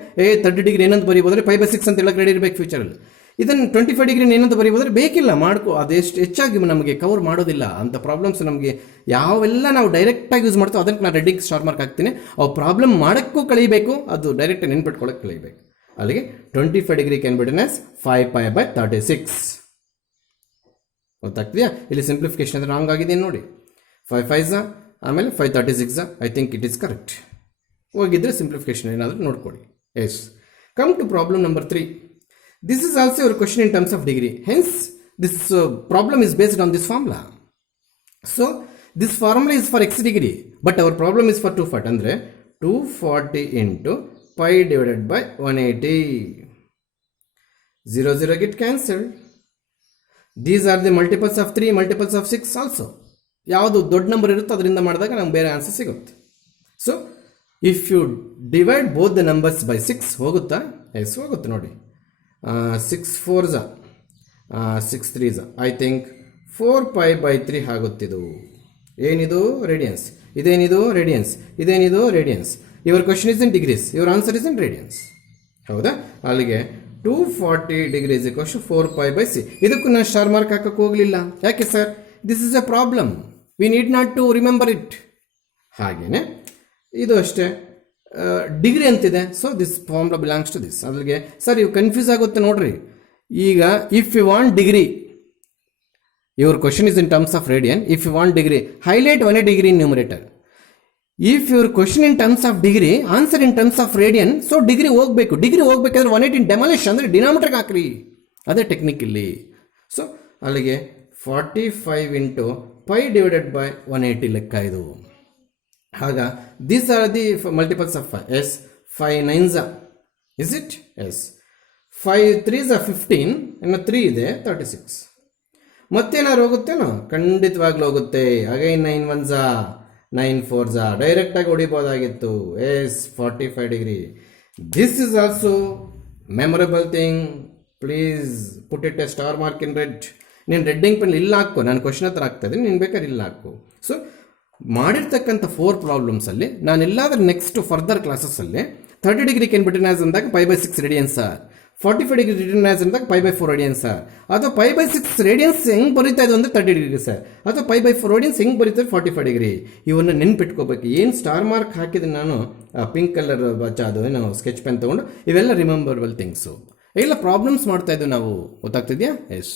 30 ಡಿಗ್ರಿ ಏನಂತ ಬರೀಬೋದ್ರೆ 5/6 ಅಂತ ಹೇಳಕ್ಕೆ ರೆಡಿ ಇರಬೇಕು ಫ್ಯೂಚರಲ್ಲಿ. ಇದನ್ನು 25 ಡಿಗ್ರಿ ಏನಂತ ಬರೀಬೋದ್ರೆ ಬೇಕಿಲ್ಲ, ಮಾಡ್ಕೋ. ಅದೆಷ್ಟು ಹೆಚ್ಚಾಗಿ ನಮಗೆ ಕವರ್ ಮಾಡೋದಿಲ್ಲ ಅಂತ ಪ್ರಾಬ್ಲಮ್ಸ್. ನಮಗೆ ಯಾವೆಲ್ಲ ನಾವು ಡೈರೆಕ್ಟಾಗಿ ಯೂಸ್ ಮಾಡ್ತೀವಿ ಅದಕ್ಕೆ ನಾನು ರೆಡ್ಡಿಂಗ್ ಸ್ಟಾರ್ ಮಾರ್ಕ್ ಹಾಕ್ತೀನಿ. ಅವು ಪ್ರಾಬ್ಲಮ್ ಮಾಡೋಕ್ಕೂ ಕಳಿಬೇಕು, ಅದು ಡೈರೆಕ್ಟ್ ನೆನ್ಪಿಟ್ಕೊಳ್ಳೋಕೆ ಕಳಿಬೇಕು. ಅಲ್ಲಿಗೆ 25 degree can be written as 5 pi by 36. ಗೊತ್ತಾಗ್ತಿದೆಯಾ? ಇಲ್ಲಿ ಸಿಂಪ್ಲಿಫಿಕೇಶನ್ ಅಂದರೆ ರಾಂಗ್ ಆಗಿದೆ ನೋಡಿ. 5 5 ಆಮೇಲೆ 5 36, I think it is correct. ಹೋಗಿದ್ರೆ ಸಿಂಪ್ಲಿಫಿಕೇಶನ್ ಏನಾದರೂ ನೋಡ್ಕೊಳ್ಳಿ. Yes, come to problem number 3. This is also your question in terms of degree. Hence this problem is based on this formula. So this formula is for X degree, but our problem is for 240. ಅಂದರೆ 240 ಇಂಟು pi divided by 180. 0 get cancelled. These are the multiples of 3, multiples of 6 also. ಯಾವುದು ದೊಡ್ಡ number ಇರುತ್ತೋ ಅದರಿಂದ ಮಾಡಿದಾಗ ನಮ್ಗೆ ಬೇರೆ answer ಸಿಗುತ್ತೆ. So if you divide both the numbers by 6 ಹೋಗುತ್ತಾ? ಎಸ್ ಹೋಗುತ್ತೆ ನೋಡಿ. 6 4s 6 3s, I think 4 pi by 3 ಆಗುತ್ತಿದು. ಏನಿದು? ರೇಡಿಯನ್ಸ್. ಇದೇನಿದು? ರೇಡಿಯನ್ಸ್. ಇದೇನಿದು? Radians. Your question is in degrees, your answer is in radians. ಹೌದಾ? ಅಲ್ಲಿಗೆ 240 degree is equals to 4 pi by 6. ಇದಕ್ಕೂ ನಾನು ಸ್ಟಾರ್ ಮಾರ್ಕ್ ಹಾಕಕ್ಕೆ ಹೋಗಲಿಲ್ಲ. ಯಾಕೆ sir? This is a problem, we need not to remember it. ಹಾಗೇನೆ ಇದು ಅಷ್ಟೇ, ಡಿಗ್ರಿ ಅಂತಿದೆ. So this formula belongs to this. ಅಲ್ಲಿಗೆ ಸರ್ ಇವು ಕನ್ಫ್ಯೂಸ್ ಆಗುತ್ತೆ ನೋಡ್ರಿ. ಈಗ if you want degree, your question is in terms of radian. If you want degree, highlight 1 degree in numerator. If your question in terms of degree, answer in terms of radian. So degree ಹೋಗಬೇಕು. Degree ಹೋಗ್ಬೇಕಾದ್ರೆ 180 demolish ಅಂದರೆ ಡಿನಾಮಿನೇಟರ್ಗೆ ಹಾಕ್ರಿ, ಅದೇ technique ಇಲ್ಲಿ. So ಅಲ್ಲಿಗೆ 45 into pi divided by 180 ಲೆಕ್ಕ ಇದು. ಆಗ these are the multiples of 5. Yes, 5 9s, is it? Yes. 5 3s 15, ಇನ್ನು 3 ಇದೆ 36. ಮತ್ತೇನಾದ್ರು ಹೋಗುತ್ತೇನೋ? ಖಂಡಿತವಾಗ್ಲೂ ಹೋಗುತ್ತೆ. ಅಗೈನ್ 9 1s 9 4s ಡೈರೆಕ್ಟಾಗಿ ಹೊಡಿಬೋದಾಗಿತ್ತು. Yes, 45 degree. This is also memorable thing. Please put it a star mark in red. ನೀನು ರೆಡ್ಡಿಂಗ್ ಪೆನ್ ಇಲ್ಲ ಹಾಕೋ, ನಾನು ಕ್ವಶನ್ ಹತ್ರ ಆಗ್ತಾಯಿದ್ದೀನಿ, ನೀನು ಬೇಕಾದ್ರೆ ಇಲ್ಲ ಹಾಕು. ಸೊ ಮಾಡಿರ್ತಕ್ಕಂಥ 4 ಪ್ರಾಬ್ಲಮ್ಸಲ್ಲಿ ನಾನೆಲ್ಲಾದ್ರೂ ನೆಕ್ಸ್ಟ್ ಫರ್ದರ್ ಕ್ಲಾಸಸ್ಸಲ್ಲಿ 30 ಡಿಗ್ರಿ ಕೆನ್ ಬಿಟನ್ ಆಸ್ ಅಂದಾಗ pi by 6 radians sir, 45 degree written as ಅಂದಾಗ pi by 4 ರೇಡಿಯನ್ಸ್ ಸರ್, ಅಥವಾ pi by 6 ರೇಡಿಯನ್ಸ್ ಹೆಂಗೆ ಬರೀತಾ ಇದು ಅಂದರೆ 30 ಡಿಗ್ರಿ ಸರ್, ಅಥವಾ pi by 4 ರೇಡಿಯನ್ಸ್ ಹೆಂಗೆ ಬರೀತಾರೆ 45 ಡಿಗ್ರಿ. ಇವನ್ನ ನೆನ್ಪಿಟ್ಕೋಬೇಕು. ಏನು ಸ್ಟಾರ್ ಮಾರ್ಕ್ ಹಾಕಿದ್ರೆ ನಾನು ಪಿಂಕ್ ಕಲರ್ ಅದು ಏನೋ ಸ್ಕೆಚ್ ಪೆನ್ ತೊಗೊಂಡು ಇವೆಲ್ಲ ರಿಮೆಂಬರಬಲ್ ಥಿಂಗ್ಸು. ಎಲ್ಲ ಪ್ರಾಬ್ಲಮ್ಸ್ ಮಾಡ್ತಾ ಇದ್ದು ನಾವು. ಗೊತ್ತಾಗ್ತಿದೆಯಾ? ಎಸ್.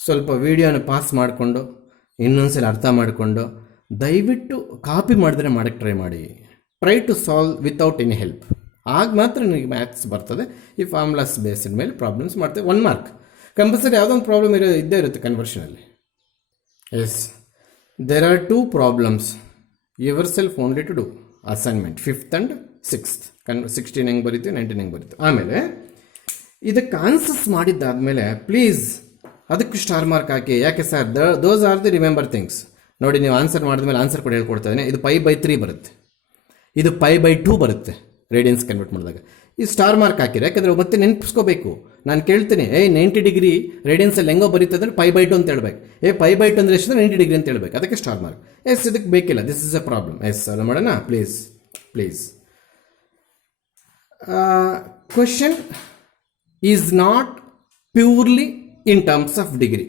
ಸ್ವಲ್ಪ ವಿಡಿಯೋನ ಪಾಸ್ ಮಾಡಿಕೊಂಡು ಇನ್ನೊಂದ್ಸಲ ಅರ್ಥ ಮಾಡಿಕೊಂಡು ದಯವಿಟ್ಟು ಕಾಪಿ ಮಾಡಿದ್ರೆ ಮಾಡೋಕ್ಕೆ ಟ್ರೈ ಮಾಡಿ. Try to solve without any help. ಆಗ ಮಾತ್ರ ನಿಮಗೆ ಮ್ಯಾಥ್ಸ್ ಬರ್ತದೆ. ಈ ಫಾರ್ಮುಲಾಸ್ ಬೇಸಿದ ಮೇಲೆ ಪ್ರಾಬ್ಲಮ್ಸ್ ಮಾಡ್ತೇವೆ. 1 ಮಾರ್ಕ್ ಕಂಪಲ್ಸರಿ. ಯಾವುದೊಂದು ಪ್ರಾಬ್ಲಮ್ ಇದ್ದೇ ಇರುತ್ತೆ ಕನ್ವರ್ಷನಲ್ಲಿ. Yes, there are 2 problems yourself only to do assignment 5th and 6th. 16 ಹೆಂಗೆ ಬರೀತೀವಿ, 19 ಹೆಂಗೆ ಬರೀತೀವಿ. ಆಮೇಲೆ ಇದಕ್ಕೆ ಆನ್ಸರ್ಸ್ ಮಾಡಿದ್ದಾದಮೇಲೆ ಪ್ಲೀಸ್ ಅದಕ್ಕೆ ಸ್ಟಾರ್ ಮಾರ್ಕ್ ಹಾಕಿ. ಯಾಕೆ sir? Those are the remember things. ನೋಡಿ, ನೀವು ಆನ್ಸರ್ ಮಾಡಿದ್ಮೇಲೆ ಆನ್ಸರ್ ಕೂಡ ಹೇಳ್ಕೊಡ್ತಾ ಇದ್ದೀನಿ. ಇದು pi by 3 ಬರುತ್ತೆ, ಇದು pi by 2 ಬರುತ್ತೆ ರೇಡಿಯನ್ಸ್ ಕನ್ವರ್ಟ್ ಮಾಡಿದಾಗ. ಈ ಸ್ಟಾರ್ ಮಾರ್ಕ್ ಹಾಕಿರಿ, ಯಾಕಂದರೆ ಮತ್ತೆ ನೆನಪಿಸ್ಕೋಬೇಕು. ನಾನು ಕೇಳ್ತೀನಿ, 90 ಡಿಗ್ರಿ ರೇಡಿಯನ್ಸಲ್ಲಿ ಹೆಂಗೋ ಬರೀತಂದ್ರೆ pi by 2 ಅಂತ ಹೇಳ್ಬೇಕು. pi by 2 ಅಂದರೆ ಎಷ್ಟು? 90 ಡಿಗ್ರಿ ಅಂತ ಹೇಳ್ಬೇಕು. ಅದಕ್ಕೆ ಸ್ಟಾರ್ ಮಾರ್ಕ್. ಎಸ್, ಇದಕ್ಕೆ ಬೇಕಿಲ್ಲ. This is a problem. Yes, ಅಲ್ಲ ಮಾಡೋಣ please. Question is not purely in terms of degree.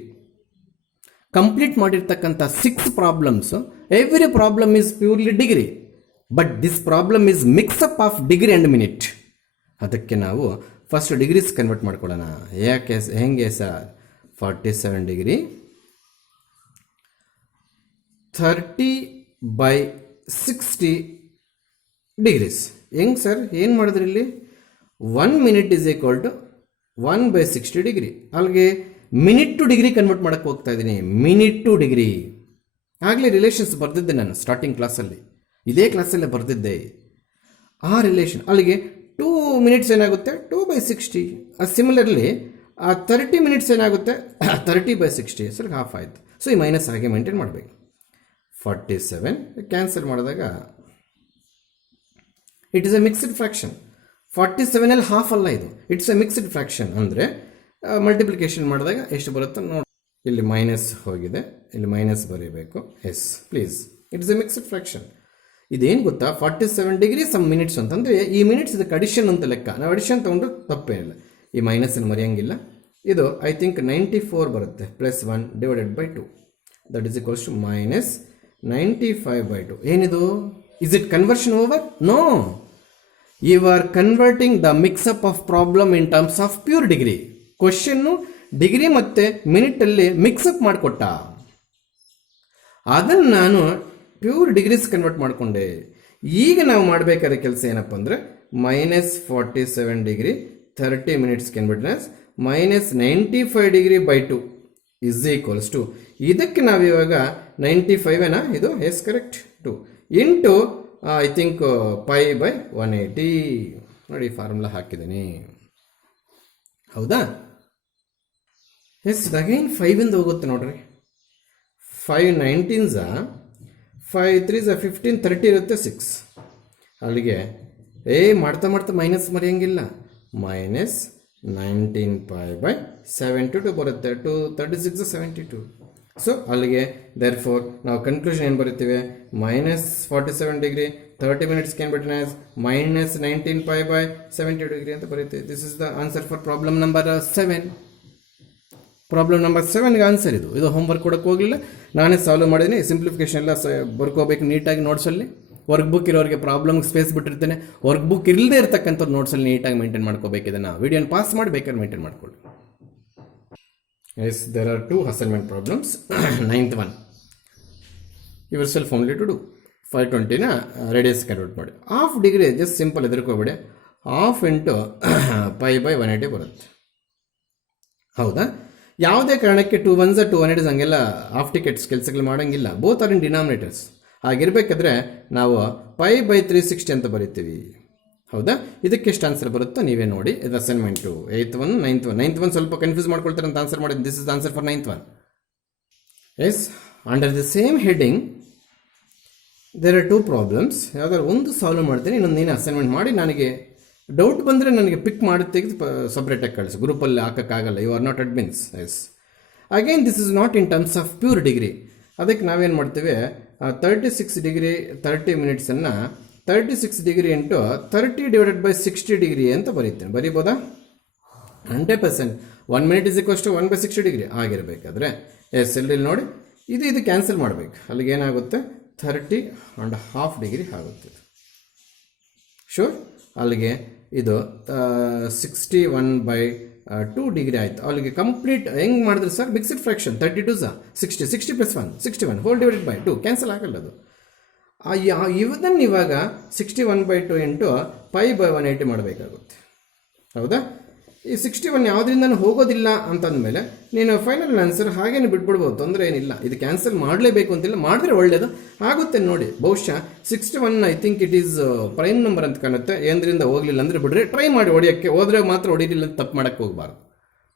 Complete ಮಾಡಿರ್ತಕ್ಕಂಥ 6 problems, every problem is purely degree, but this problem is mix up of degree and minute. ಅದಕ್ಕೆ ನಾವು first degrees convert ಮಾಡ್ಕೊಳ್ಳೋಣ. ಯಾಕೆ ಹೆಂಗೆ sir? 47 degree 30/60 degrees. ಹೆಂಗೆ sir? ಏನು ಮಾಡಿದ್ರಿ ಇಲ್ಲಿ? 1 minute is equal to 1/60 degree. ಅಲ್ಲಿಗೆ ಮಿನಿಟ್ ಟು ಡಿಗ್ರಿ ಕನ್ವರ್ಟ್ ಮಾಡೋಕ್ಕೆ ಹೋಗ್ತಾ ಇದ್ದೀನಿ. ಮಿನಿಟ್ ಟು ಡಿಗ್ರಿ ಆಗಲೇ ರಿಲೇಷನ್ಸ್ ಬರೆದಿದ್ದೆ ನಾನು ಸ್ಟಾರ್ಟಿಂಗ್ ಕ್ಲಾಸಲ್ಲಿ, ಇದೇ ಕ್ಲಾಸಲ್ಲೇ ಬರೆದಿದ್ದೆ ಆ ರಿಲೇಷನ್. ಅಲ್ಲಿಗೆ 2 ಮಿನಿಟ್ಸ್ ಏನಾಗುತ್ತೆ? 2/60. ಸಿಮಿಲರ್ಲಿ 30 ಮಿನಿಟ್ಸ್ ಏನಾಗುತ್ತೆ? 30/60. ಸರ್ ಹಾಫ್ ಆಯಿತು. ಸೊ ಈ ಮೈನಸ್ ಹಾಗೆ ಮೇಂಟೈನ್ ಮಾಡಬೇಕು. 47 ಕ್ಯಾನ್ಸಲ್ ಮಾಡಿದಾಗ it is A mixed fraction. 47 half ಅಲ್ಲ ಇದು, ಇಟ್ಸ್ ಎ ಮಿಕ್ಸ್ಡ್ ಫ್ರ್ಯಾಕ್ಷನ್. ಅಂದರೆ ಮಲ್ಟಿಪ್ಲಿಕೇಶನ್ ಮಾಡಿದಾಗ ಎಷ್ಟು ಬರುತ್ತೋ ನೋಡಿ. ಇಲ್ಲಿ ಮೈನಸ್ ಹೋಗಿದೆ, ಇಲ್ಲಿ ಮೈನಸ್ ಬರೀಬೇಕು. Yes please, it's A mixed fraction. ಇದೇನು ಗೊತ್ತಾ? 47 ಡಿಗ್ರಿ ಸಮ್ ಮಿನಿಟ್ಸ್ ಅಂತಂದರೆ ಈ ಮಿನಿಟ್ಸ್ ಇದಕ್ಕೆ ಅಡಿಷನ್ ಅಂತ ಲೆಕ್ಕ. ನಾವು ಅಡಿಷನ್ ತೊಗೊಂಡು ತಪ್ಪೇನಿಲ್ಲ, ಈ ಮೈನಸ್ಸನ್ನು ಮರೆಯೋಂಗಿಲ್ಲ. ಇದು ಐ ಥಿಂಕ್ 94 ಬರುತ್ತೆ +1 / 2 ದಟ್ ಈಸ್ ಈಕ್ವಲ್ಸ್ ಟು -95/2. ಏನಿದು? Is it conversion over? No, you are converting the mix up of problem in terms of pure degree. ಕ್ವಶನ್ನು ಡಿಗ್ರಿ ಮತ್ತು ಮಿನಿಟಲ್ಲಿ ಮಿಕ್ಸಪ್ ಮಾಡಿಕೊಟ್ಟ, ಅದನ್ನು ನಾನು ಪ್ಯೂರ್ ಡಿಗ್ರೀಸ್ ಕನ್ವರ್ಟ್ ಮಾಡಿಕೊಂಡೆ. ಈಗ ನಾವು ಮಾಡಬೇಕಾದ ಕೆಲಸ ಏನಪ್ಪ ಅಂದರೆ -47 degree 30 minutes can be written as -95 degree / 2 is equals to, ಇದಕ್ಕೆ ನಾವು ಇವಾಗ 95 ಏನಾ ಇದು? Yes correct. 2 into I think π/180. ನೋಡಿ ಫಾರ್ಮುಲಾ ಹಾಕಿದ್ದೀನಿ, ಹೌದಾ? ಎಸ್ ಅಗೈನ್ 5 ಹೋಗುತ್ತೆ ನೋಡ್ರಿ. 5 19s 5 3s 15 30 ಇರುತ್ತೆ 6. ಅಲ್ಲಿಗೆ ಮಾಡ್ತಾ ಮೈನಸ್ ಮರೆಯಂಗಿಲ್ಲ. -19π/72 ಬರುತ್ತೆ. 2 36 72. ಸೊ ಅಲ್ಲಿಗೆ ದೇರ್ ಫೋರ್ ನಾವು ಕನ್ಕ್ಲೂಷನ್ ಏನು ಬರೀತೀವಿ? -47 degree 30 minutes can be written as -19π/72 degree ಅಂತ ಬರೀತೀವಿ. This is the answer for problem number 7. Problem number 7ಗೆ ಆನ್ಸರ್ ಇದು. ಹೋಮ್ವರ್ಕ್ ಕೊಡೋಕ್ಕೆ ಹೋಗಲಿಲ್ಲ, ನಾನೇ ಸಾಲ್ವ್ ಮಾಡಿದ್ದೀನಿ. ಸಿಂಪ್ಲಿಫಿಕೇಶನ್ ಎಲ್ಲ ಬರ್ಕೋಬೇಕು ನೀಟಾಗಿ ನೋಟ್ಸಲ್ಲಿ. ವರ್ಕ್ ಬುಕ್ ಇರೋರಿಗೆ ಪ್ರಾಬ್ಲಮ್ಗೆ ಸ್ಪೇಸ್ ಬಿಟ್ಟಿರ್ತೇನೆ. ವರ್ಕ್ ಬುಕ್ ಇಲ್ಲದೆ ಇರತಕ್ಕಂಥದ್ದು ನೋಟ್ಸಲ್ಲಿ ನೀಟಾಗಿ ಮೇಂಟೈನ್ ಮಾಡ್ಕೋಬೇಕು. ಇದನ್ನು ವಿಡಿಯೋನ ಪಾಸ್ ಮಾಡಿ ಬೇಕಾದ್ರೆ ಮೇಂಟೈನ್ ಮಾಡ್ಕೊಳ್ಳಿ. Yes, there are 2 assignment problems. 9th one yourself only to do. 520ನ ರೇಡಿಯಸ್ ಕನ್ವರ್ಟ್ ಮಾಡಿ. ಹಾಫ್ ಡಿಗ್ರಿ ಜಸ್ಟ್ ಸಿಂಪಲ್ ಎದುರ್ಕೋಬೇಡಿ. ಹಾಫ್ ಇಂಟು π/180 ಬರುತ್ತೆ, ಹೌದಾ? ಯಾವುದೇ ಕಾರಣಕ್ಕೆ 2 1s 2 180s ಹಂಗೆಲ್ಲ ಹಾಫ್ ಟಿಕೆಟ್ಸ್ ಕೆಲಸಗಳು ಮಾಡೋಂಗಿಲ್ಲ. Both are in denominators. ಆಗಿರಬೇಕಾದ್ರೆ ನಾವು π/360 ಅಂತ ಬರಿತೀವಿ, ಹೌದಾ? ಇದಕ್ಕೆ ಎಷ್ಟು ಆನ್ಸರ್ ಬರುತ್ತೋ ನೀವೇ ನೋಡಿ. ಇದು assignment 8th one 9th one. 9th one ಸ್ವಲ್ಪ ಕನ್ಫ್ಯೂಸ್ ಮಾಡ್ಕೊಳ್ತಾರೆ ಅಂತ ಆನ್ಸರ್ ಮಾಡಿದ್ದು. This is answer for 9th one. Yes, under the same heading there are 2 problems. ಯಾವ್ದಾದ್ರು ಒಂದು ಸಾಲ್ವ್ ಮಾಡ್ತೀನಿ, ಇನ್ನೊಂದು ನೀನು ಅಸೈನ್ಮೆಂಟ್ ಮಾಡಿ ನನಗೆ ಡೌಟ್ ಬಂದರೆ ನನಗೆ ಪಿಕ್ ಮಾಡಿ ತೆಗೆದು ಸಪ್ರೇಟಾಗಿ ಕಳಿಸಿ. ಗ್ರೂಪಲ್ಲಿ ಹಾಕೋಕ್ಕಾಗಲ್ಲ, you are not admins. Yes, again this is not in terms of pure degree. ಅದಕ್ಕೆ ನಾವೇನು ಮಾಡ್ತೀವಿ? 36 ಡಿಗ್ರಿ 30 ಮಿನಿಟ್ಸನ್ನು 36 ಡಿಗ್ರಿ ಇಂಟು 30/60 ಡಿಗ್ರಿ ಅಂತ ಬರೀಬೋದಾ? 100%. 1 minute is equals to 1/60 degree ಆಗಿರಬೇಕಾದ್ರೆ ಎಸ್ ಇಲ್ಲಿ ನೋಡಿ, ಇದು ಕ್ಯಾನ್ಸಲ್ ಮಾಡಬೇಕು. ಅಲ್ಲಿಗೆ ಏನಾಗುತ್ತೆ? 30.5 ಡಿಗ್ರಿ ಆಗುತ್ತೆ. ಶೂರ್? ಅಲ್ಲಿಗೆ ಇದು 61/2 ಡಿಗ್ರಿ ಆಯಿತು. ಅಲ್ಲಿಗೆ ಕಂಪ್ಲೀಟ್ ಹೆಂಗೆ ಮಾಡಿದ್ರೆ sir? Mixed fraction 32s 60 60 + 1 61 whole divided by 2 cancel ಆಗಲ್ಲ ಅದು. ಇದನ್ನು ಇವಾಗ 61/2 ಇಂಟು π/180 ಮಾಡಬೇಕಾಗುತ್ತೆ, ಹೌದಾ? ಈ 61 ಯಾವುದರಿಂದನೂ ಹೋಗೋದಿಲ್ಲ ಅಂತಂದಮೇಲೆ ನೀನು ಫೈನಲ್ ಆನ್ಸರ್ ಹಾಗೇನೆ ಬಿಟ್ಬಿಡ್ಬೋದು, ತೊಂದರೆ ಏನಿಲ್ಲ. ಇದು ಕ್ಯಾನ್ಸಲ್ ಮಾಡಲೇಬೇಕು ಅಂತಿಲ್ಲ, ಮಾಡಿದ್ರೆ ಒಳ್ಳೆಯದು ಆಗುತ್ತೆ ನೋಡಿ. ಬಹುಶಃ 61 I think it is prime number ಅಂತ ಕಾಣುತ್ತೆ. ಏನರಿಂದ ಹೋಗಲಿಲ್ಲ ಅಂದರೆ ಬಿಡ್ರೆ ಟ್ರೈ ಮಾಡಿ ಹೊಡಿಯೋಕ್ಕೆ, ಹೋದ್ರೆ ಮಾತ್ರ ಹೊಡಿಲಿಲ್ಲ ಅಂತ ತಪ್ಪು ಮಾಡೋಕ್ಕೆ ಹೋಗಬಾರ್ದು.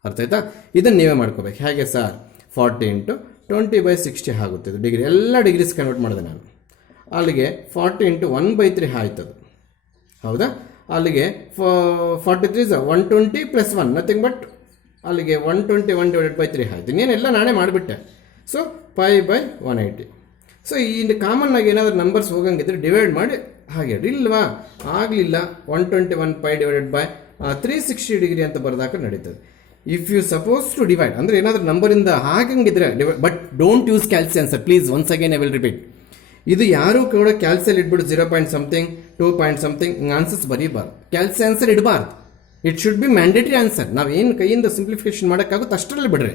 ಅರ್ಥ ಆಯ್ತಾ? ಇದನ್ನು ನೀವೇ ಮಾಡ್ಕೋಬೇಕು. ಹೇಗೆ ಸರ್? 40 ಇಂಟು 20/60 ಆಗುತ್ತೆ. ಇದು ಡಿಗ್ರಿ ಎಲ್ಲ ಡಿಗ್ರೀಸ್ ಕನ್ವರ್ಟ್ ಮಾಡಿದೆ ನಾನು. ಅಲ್ಲಿಗೆ 40 ಇಂಟು 1/3 ಆಯ್ತದು, ಹೌದಾ? ಅಲ್ಲಿಗೆ 43 120 + 1 ನಥಿಂಗ್ ಬಟ್ ಅಲ್ಲಿಗೆ 121 / 3 ಆಯಿತು. ಇನ್ನೇನೆಲ್ಲ ನಾನೇ ಮಾಡಿಬಿಟ್ಟೆ. ಸೊ π/180. ಸೊ ಈ ಕಾಮನ್ ಆಗಿ ಏನಾದರೂ ನಂಬರ್ಸ್ ಹೋಗಂಗಿದ್ರೆ ಡಿವೈಡ್ ಮಾಡಿ ಹಾಗೆ ಇಲ್ವಾ? ಆಗಲಿಲ್ಲ. 121 π / 360 ಡಿಗ್ರಿ ಅಂತ ಬರೆದಾಕ ನಡೀತದೆ. If you suppose to divide ಅಂದರೆ ಏನಾದರೂ ನಂಬರಿಂದ ಹಾಗಂಗಿದ್ರೆ but don't use calci answer please. Once again I will repeat. ಇದು ಯಾರೂ ಕೂಡ ಕ್ಯಾಲ್ಸಿಯಲ್ಲಿ ಇಟ್ಬಿಟ್ಟು 0 point something 2 point something answers ಬರೀಬಾರ್ದು. ಕ್ಯಾಲ್ಸಿ ಆನ್ಸರ್ ಇಡಬಾರ್ದು. It should be mandatory answer. ನಾವು ಏನು ಕೈಯಿಂದ ಸಿಂಪ್ಲಿಫಿಕೇಶನ್ ಮಾಡೋಕ್ಕಾಗುತ್ತೆ ಅಷ್ಟರಲ್ಲಿ ಬಿಡ್ರಿ.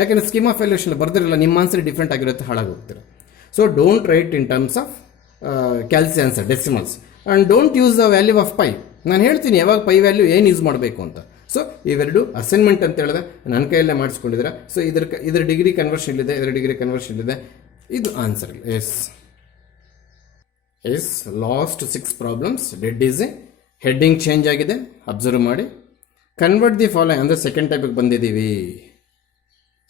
ಯಾಕಂದರೆ ಸ್ಕೀಮ್ ಆಫ್ ವ್ಯಾಲ್ಯೂಷನ್ ಬರ್ದಿರಲ್ಲ, ನಿಮ್ಮ ಆನ್ಸರ್ ಡಿಫ್ರೆಂಟ್ ಆಗಿರುತ್ತೆ, ಹಾಳಾಗೋಗ್ತೀರ. So don't write in terms of calci answer decimals and don't use the value of pi. ನಾನು ಹೇಳ್ತೀನಿ ಯಾವಾಗ ಪೈ ವ್ಯಾಲ್ಯೂ ಏನು ಯೂಸ್ ಮಾಡಬೇಕು ಅಂತ. ಸೊ ಇವೆರಡು ಅಸೈನ್ಮೆಂಟ್ ಅಂತ ಹೇಳಿದ್ರೆ ನನ್ನ ಕೈಯಲ್ಲೇ ಮಾಡಿಸ್ಕೊಂಡಿದ್ದೀರಾ. ಸೊ ಇದರ ಡಿಗ್ರಿ ಕನ್ವರ್ಷನ್ ಇಲ್ಲಿದೆ, ಇದರ ಡಿಗ್ರಿ ಕನ್ವರ್ಷನ್ ಇಲ್ಲಿದೆ. ಇದು answer. Yes last 6 problems dead easy. Heading change ಆಗಿದೆ, ಅಬ್ಸರ್ವ್ ಮಾಡಿ. ಕನ್ವರ್ಟ್ ದಿ ಫಾಲೋಯಿಂಗ್ ಅಂದರೆ ಸೆಕೆಂಡ್ ಟೈಪಿಗೆ ಬಂದಿದ್ದೀವಿ.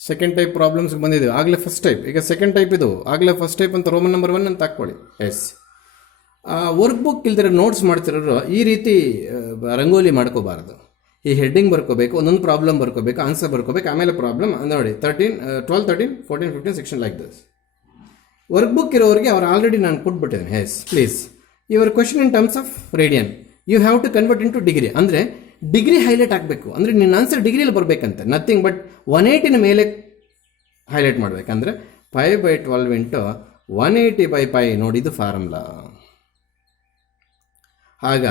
ಸೆಕೆಂಡ್ ಟೈಪ್ ಪ್ರಾಬ್ಲಮ್ಸ್ಗೆ ಬಂದಿದ್ದೀವಿ. ಆಗಲೇ ಫಸ್ಟ್ ಟೈಪ್, ಈಗ ಸೆಕೆಂಡ್ ಟೈಪ್ ಇದು. ಆಗಲೇ ಫಸ್ಟ್ ಟೈಪ್ ಅಂತ ರೋಮನ್ ನಂಬರ್ 1 ಅಂತ ಹಾಕ್ಕೊಳ್ಳಿ. ವರ್ಕ್ ಬುಕ್ ಇಲ್ದಿರೋ ನೋಟ್ಸ್ ಮಾಡ್ತಿರೋರು ಈ ರೀತಿ ರಂಗೋಲಿ ಮಾಡ್ಕೋಬಾರ್ದು. ಈ ಹೆಡ್ಡಿಂಗ್ ಬರ್ಕೋಬೇಕು, ಒಂದೊಂದು ಪ್ರಾಬ್ಲಮ್ ಬರ್ಕೋಬೇಕು, ಆನ್ಸರ್ ಬರ್ಕೋಬೇಕು, ಆಮೇಲೆ ಪ್ರಾಬ್ಲಮ್ ನೋಡಿ 12, 13, 14, 15 section like this. Workbook ಇರೋರಿಗೆ ಅವ್ರು ಆಲ್ರೆಡಿ ನಾನು ಕೊಟ್ಬಿಟ್ಟಿದ್ದೀನಿ. Please your question in terms of radian you have to convert into degree. ಅಂದರೆ ಡಿಗ್ರಿ ಹೈಲೈಟ್ ಆಗಬೇಕು. ಅಂದರೆ ನಿನ್ನ ಆನ್ಸರ್ ಡಿಗ್ರಿಯಲ್ಲಿ ಬರಬೇಕಂತೆ, ನಥಿಂಗ್ ಬಟ್ 180 ಮೇಲೆ ಹೈಲೈಟ್ ಮಾಡಬೇಕಂದ್ರೆ 5/12 ಇಂಟು 180/π. ನೋಡಿ ಇದು ಫಾರ್ಮುಲಾ. ಆಗ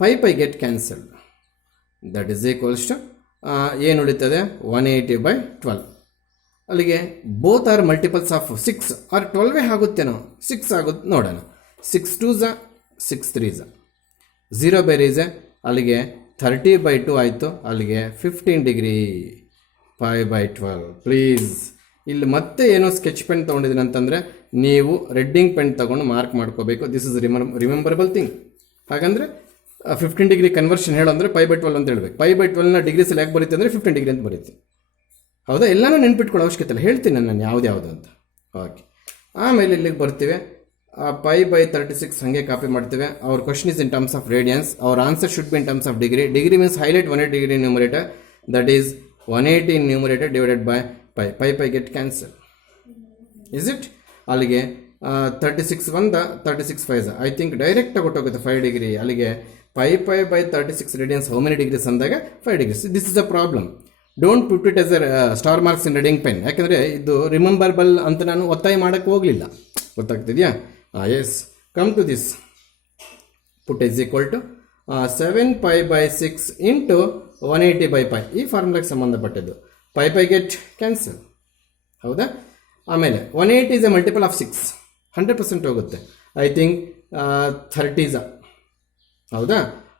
pi get cancelled. That is equals to ಏನು ಉಳಿತದೆ 180/12. ಅಲ್ಲಿಗೆ both are multiples of 6 are 12 ಆಗುತ್ತೇನೋ. 6 ಆಗುತ್ತೆ ನೋಡೋಣ. 6 2s 6 3s 0 ಬೇರೀಸೆ. ಅಲ್ಲಿಗೆ 30/2 ಆಯಿತು. ಅಲ್ಲಿಗೆ 15 ಡಿಗ್ರಿ 5/12. ಪ್ಲೀಸ್ ಇಲ್ಲಿ ಮತ್ತೆ ಏನೋ ಸ್ಕೆಚ್ ಪೆನ್ ತೊಗೊಂಡಿದ್ದೀನಿ ಅಂತಂದರೆ ನೀವು ರೆಡ್ಡಿಂಗ್ ಪೆನ್ ತೊಗೊಂಡು ಮಾರ್ಕ್ ಮಾಡ್ಕೋಬೇಕು. This is rememberable thing. ಹಾಗಂದರೆ 15 ಡಿಗ್ರಿ ಕನ್ವರ್ಷನ್ ಹೇಳಂದರೆ 5/12 ಅಂತ ಹೇಳಬೇಕು. 5/12ನ ಡಿಗ್ರೀಸಲ್ಲಿ ಯಾಕೆ ಬರುತ್ತೆ ಅಂದರೆ 15 ಡಿಗ್ರಿ ಅಂತ ಬರುತ್ತೆ. ಹೌದಾ? ಎಲ್ಲನೂ ನೆನ್ಪಿಟ್ಕೊಳ್ಳೋ ಅವಶ್ಯಕತೆ ಇಲ್ಲ, ಹೇಳ್ತೀನಿ ನಾನು ಯಾವ್ದು ಅಂತ. ಓಕೆ, ಆಮೇಲೆ ಇಲ್ಲಿಗೆ ಬರ್ತೀವಿ. 5/36 ಹಾಗೆ ಕಾಪಿ ಮಾಡ್ತೀವಿ. ಅವ್ರ question is in terms of radians. ಅವ್ರ answer should be in terms of degree. Degree means highlight 180 degree numerator. That is 180 in numerator divided by pi. Pi get cancel. Is it? ಅಲ್ಲಿಗೆ 36 1 36 5 I think direct ಆಗೋಗುತ್ತೆ 5 degree. ಅಲ್ಲಿಗೆ 5/36 radiance how many degrees ಅಂದಾಗ 5 degrees. This is a problem. Don't put it as a star marks in red ink pen. ಯಾಕಂದರೆ ಇದು rememberable ಅಂತ ನಾನು ಒತ್ತಾಯ ಮಾಡೋಕ್ಕೆ ಹೋಗಲಿಲ್ಲ. ಗೊತ್ತಾಗ್ತಿದೆಯಾ? Yes, come to this. Put is equal to 7π/6 into 180/π. ಈ ಫಾರ್ಮುಲಾಗೆ ಸಂಬಂಧಪಟ್ಟಿದ್ದು. Pi get cancel. ಹೌದಾ? ಆಮೇಲೆ 180 ಇಸ್ ಎ ಮಲ್ಟಿಪಲ್ ಆಫ್ 6. 100% ಹೋಗುತ್ತೆ. I think 30s. ಹೌದಾ?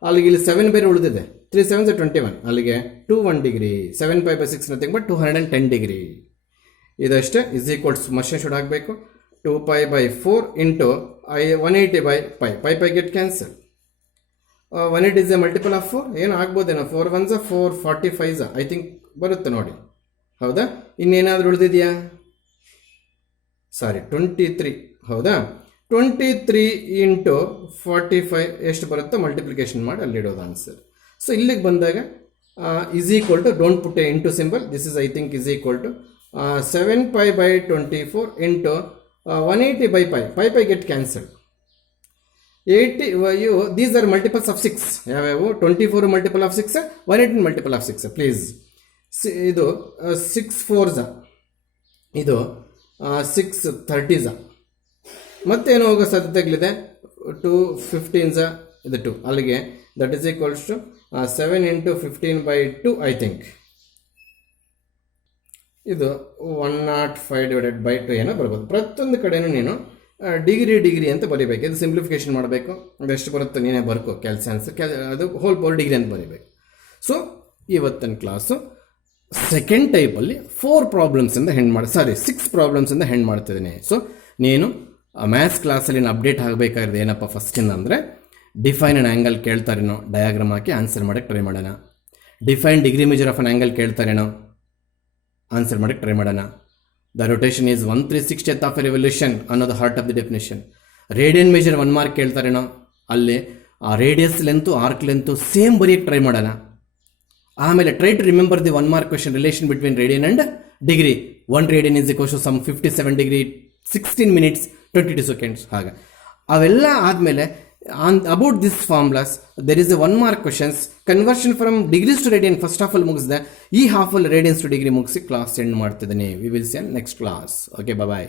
ಅಲ್ಲಿಗೆ ಇಲ್ಲಿ 7 ಬೇರೆ ಉಳಿದಿದೆ. 3 7s 21. ಅಲ್ಲಿಗೆ 21 ಡಿಗ್ರಿ. 7π/6 nothing but 210 degree. ಇದಷ್ಟೇ. ಇಸ್ ಈಕ್ವಲ್ಸ್ ಮಷನ್ ಶುಡ್ ಆಗಬೇಕು. 2π/4 into 180/π. Pi get cancel. 180 is a multiple of 4. ಏನು ಆಗ್ಬೋದೇನೋ? 4 1s 4 45s ಐ ಥಿಂಕ್ ಬರುತ್ತೆ ನೋಡಿ. ಹೌದಾ? ಇನ್ನೇನಾದರೂ ಉಳಿದಿದೆಯಾ? ಸಾರಿ, 23. ಹೌದಾ? 23 ಇಂಟು 45 ಎಷ್ಟು ಬರುತ್ತೋ ಮಲ್ಟಿಪ್ಲಿಕೇಶನ್ ಮಾಡಿ ಅಲ್ಲಿಡೋದು ಆನ್ಸರ್. ಸೊ ಇಲ್ಲಿಗೆ ಬಂದಾಗ is equal to, don't put a into symbol, this is I think is equal to 7π/24 into 180/π. Pi get cancel. 80 these are multiples of 6. ಯಾವ್ಯಾವು? 24 multiple of 6, 180 multiple of 6. Please ಇದು 6 4s, ಇದು 6 30s. ಮತ್ತೇನು ಹೋಗೋ ಸಾಧ್ಯತೆಗಳಿದೆ? 2 15s, ಇದು 2. ಅಲ್ಲಿಗೆ that is equals to 7 into 15/2 I think. ಇದು 105/2 ಏನೋ ಬರ್ಬೋದು. ಪ್ರತಿಯೊಂದು ಕಡೆನೂ ನೀನು ಡಿಗ್ರಿ ಅಂತ ಬರೀಬೇಕು. ಇದು ಸಿಂಪ್ಲಿಫಿಕೇಶನ್ ಮಾಡಬೇಕು. ಅದೆಷ್ಟು ಬರುತ್ತೆ ನೀನೇ ಬರ್ಕೋ. ಕ್ಯಾಲ್ಸಿಯನ್ಸ್ ಅದು ಹೋಲ್ ಪವರ್ ಡಿಗ್ರಿ ಅಂತ ಬರೀಬೇಕು. ಸೊ ಇವತ್ತಿನ ಕ್ಲಾಸು ಸೆಕೆಂಡ್ ಟೈಪಲ್ಲಿ 4 ಪ್ರಾಬ್ಲಮ್ಸಿಂದ ಸಾರಿ 6 ಪ್ರಾಬ್ಲಮ್ಸಿಂದ ಹೆಂಡ್ ಮಾಡ್ತಿದ್ದೀನಿ. ಸೊ ನೀನು ಮ್ಯಾಥ್ಸ್ ಕ್ಲಾಸಲ್ಲಿ ಅಪ್ಡೇಟ್ ಆಗಬೇಕಾಗಿರೋದು ಏನಪ್ಪ ಫಸ್ಟಿಂದ ಅಂದರೆ, ಡಿಫೈನ್ ಆ್ಯನ್ ಆ್ಯಂಗಲ್ ಕೇಳ್ತಾರೇನೋ, ಡಯಾಗ್ರಾಮ್ ಹಾಕಿ ಆನ್ಸರ್ ಮಾಡೋಕ್ಕೆ ಟ್ರೈ ಮಾಡೋಣ. Define degree measure of an angle ಕೇಳ್ತಾರೇನೋ, ಆನ್ಸರ್ ಮಾಡೋಕ್ಕೆ ಟ್ರೈ ಮಾಡೋಣ. The rotation is 1/360th of a revolution ಅನ್ನೋದು heart of the definition. Radian measure 1 mark ಕೇಳ್ತಾರೇನೋ, ಅಲ್ಲಿ ಆ radius length arc length same ಬರೆಯೋಕ್ಕೆ ಟ್ರೈ ಮಾಡೋಣ. ಆಮೇಲೆ try to remember the 1 mark question relation between radian and degree. 1 radian is equals to some 57 degree 16 minutes 22 seconds. ಹಾಗೆ ಅವೆಲ್ಲ ಆದಮೇಲೆ about this formulas there is a 1 mark questions conversion from degrees to radian first ಹಾಫಲ್ಲಿ ಮುಗಿಸಿದೆ. ಈ ಹಾಫಲ್ಲಿ radians to degree ಮುಗಿಸಿ class end ಮಾಡ್ತಿದ್ದೀನಿ. We will see next class. Okay, bye.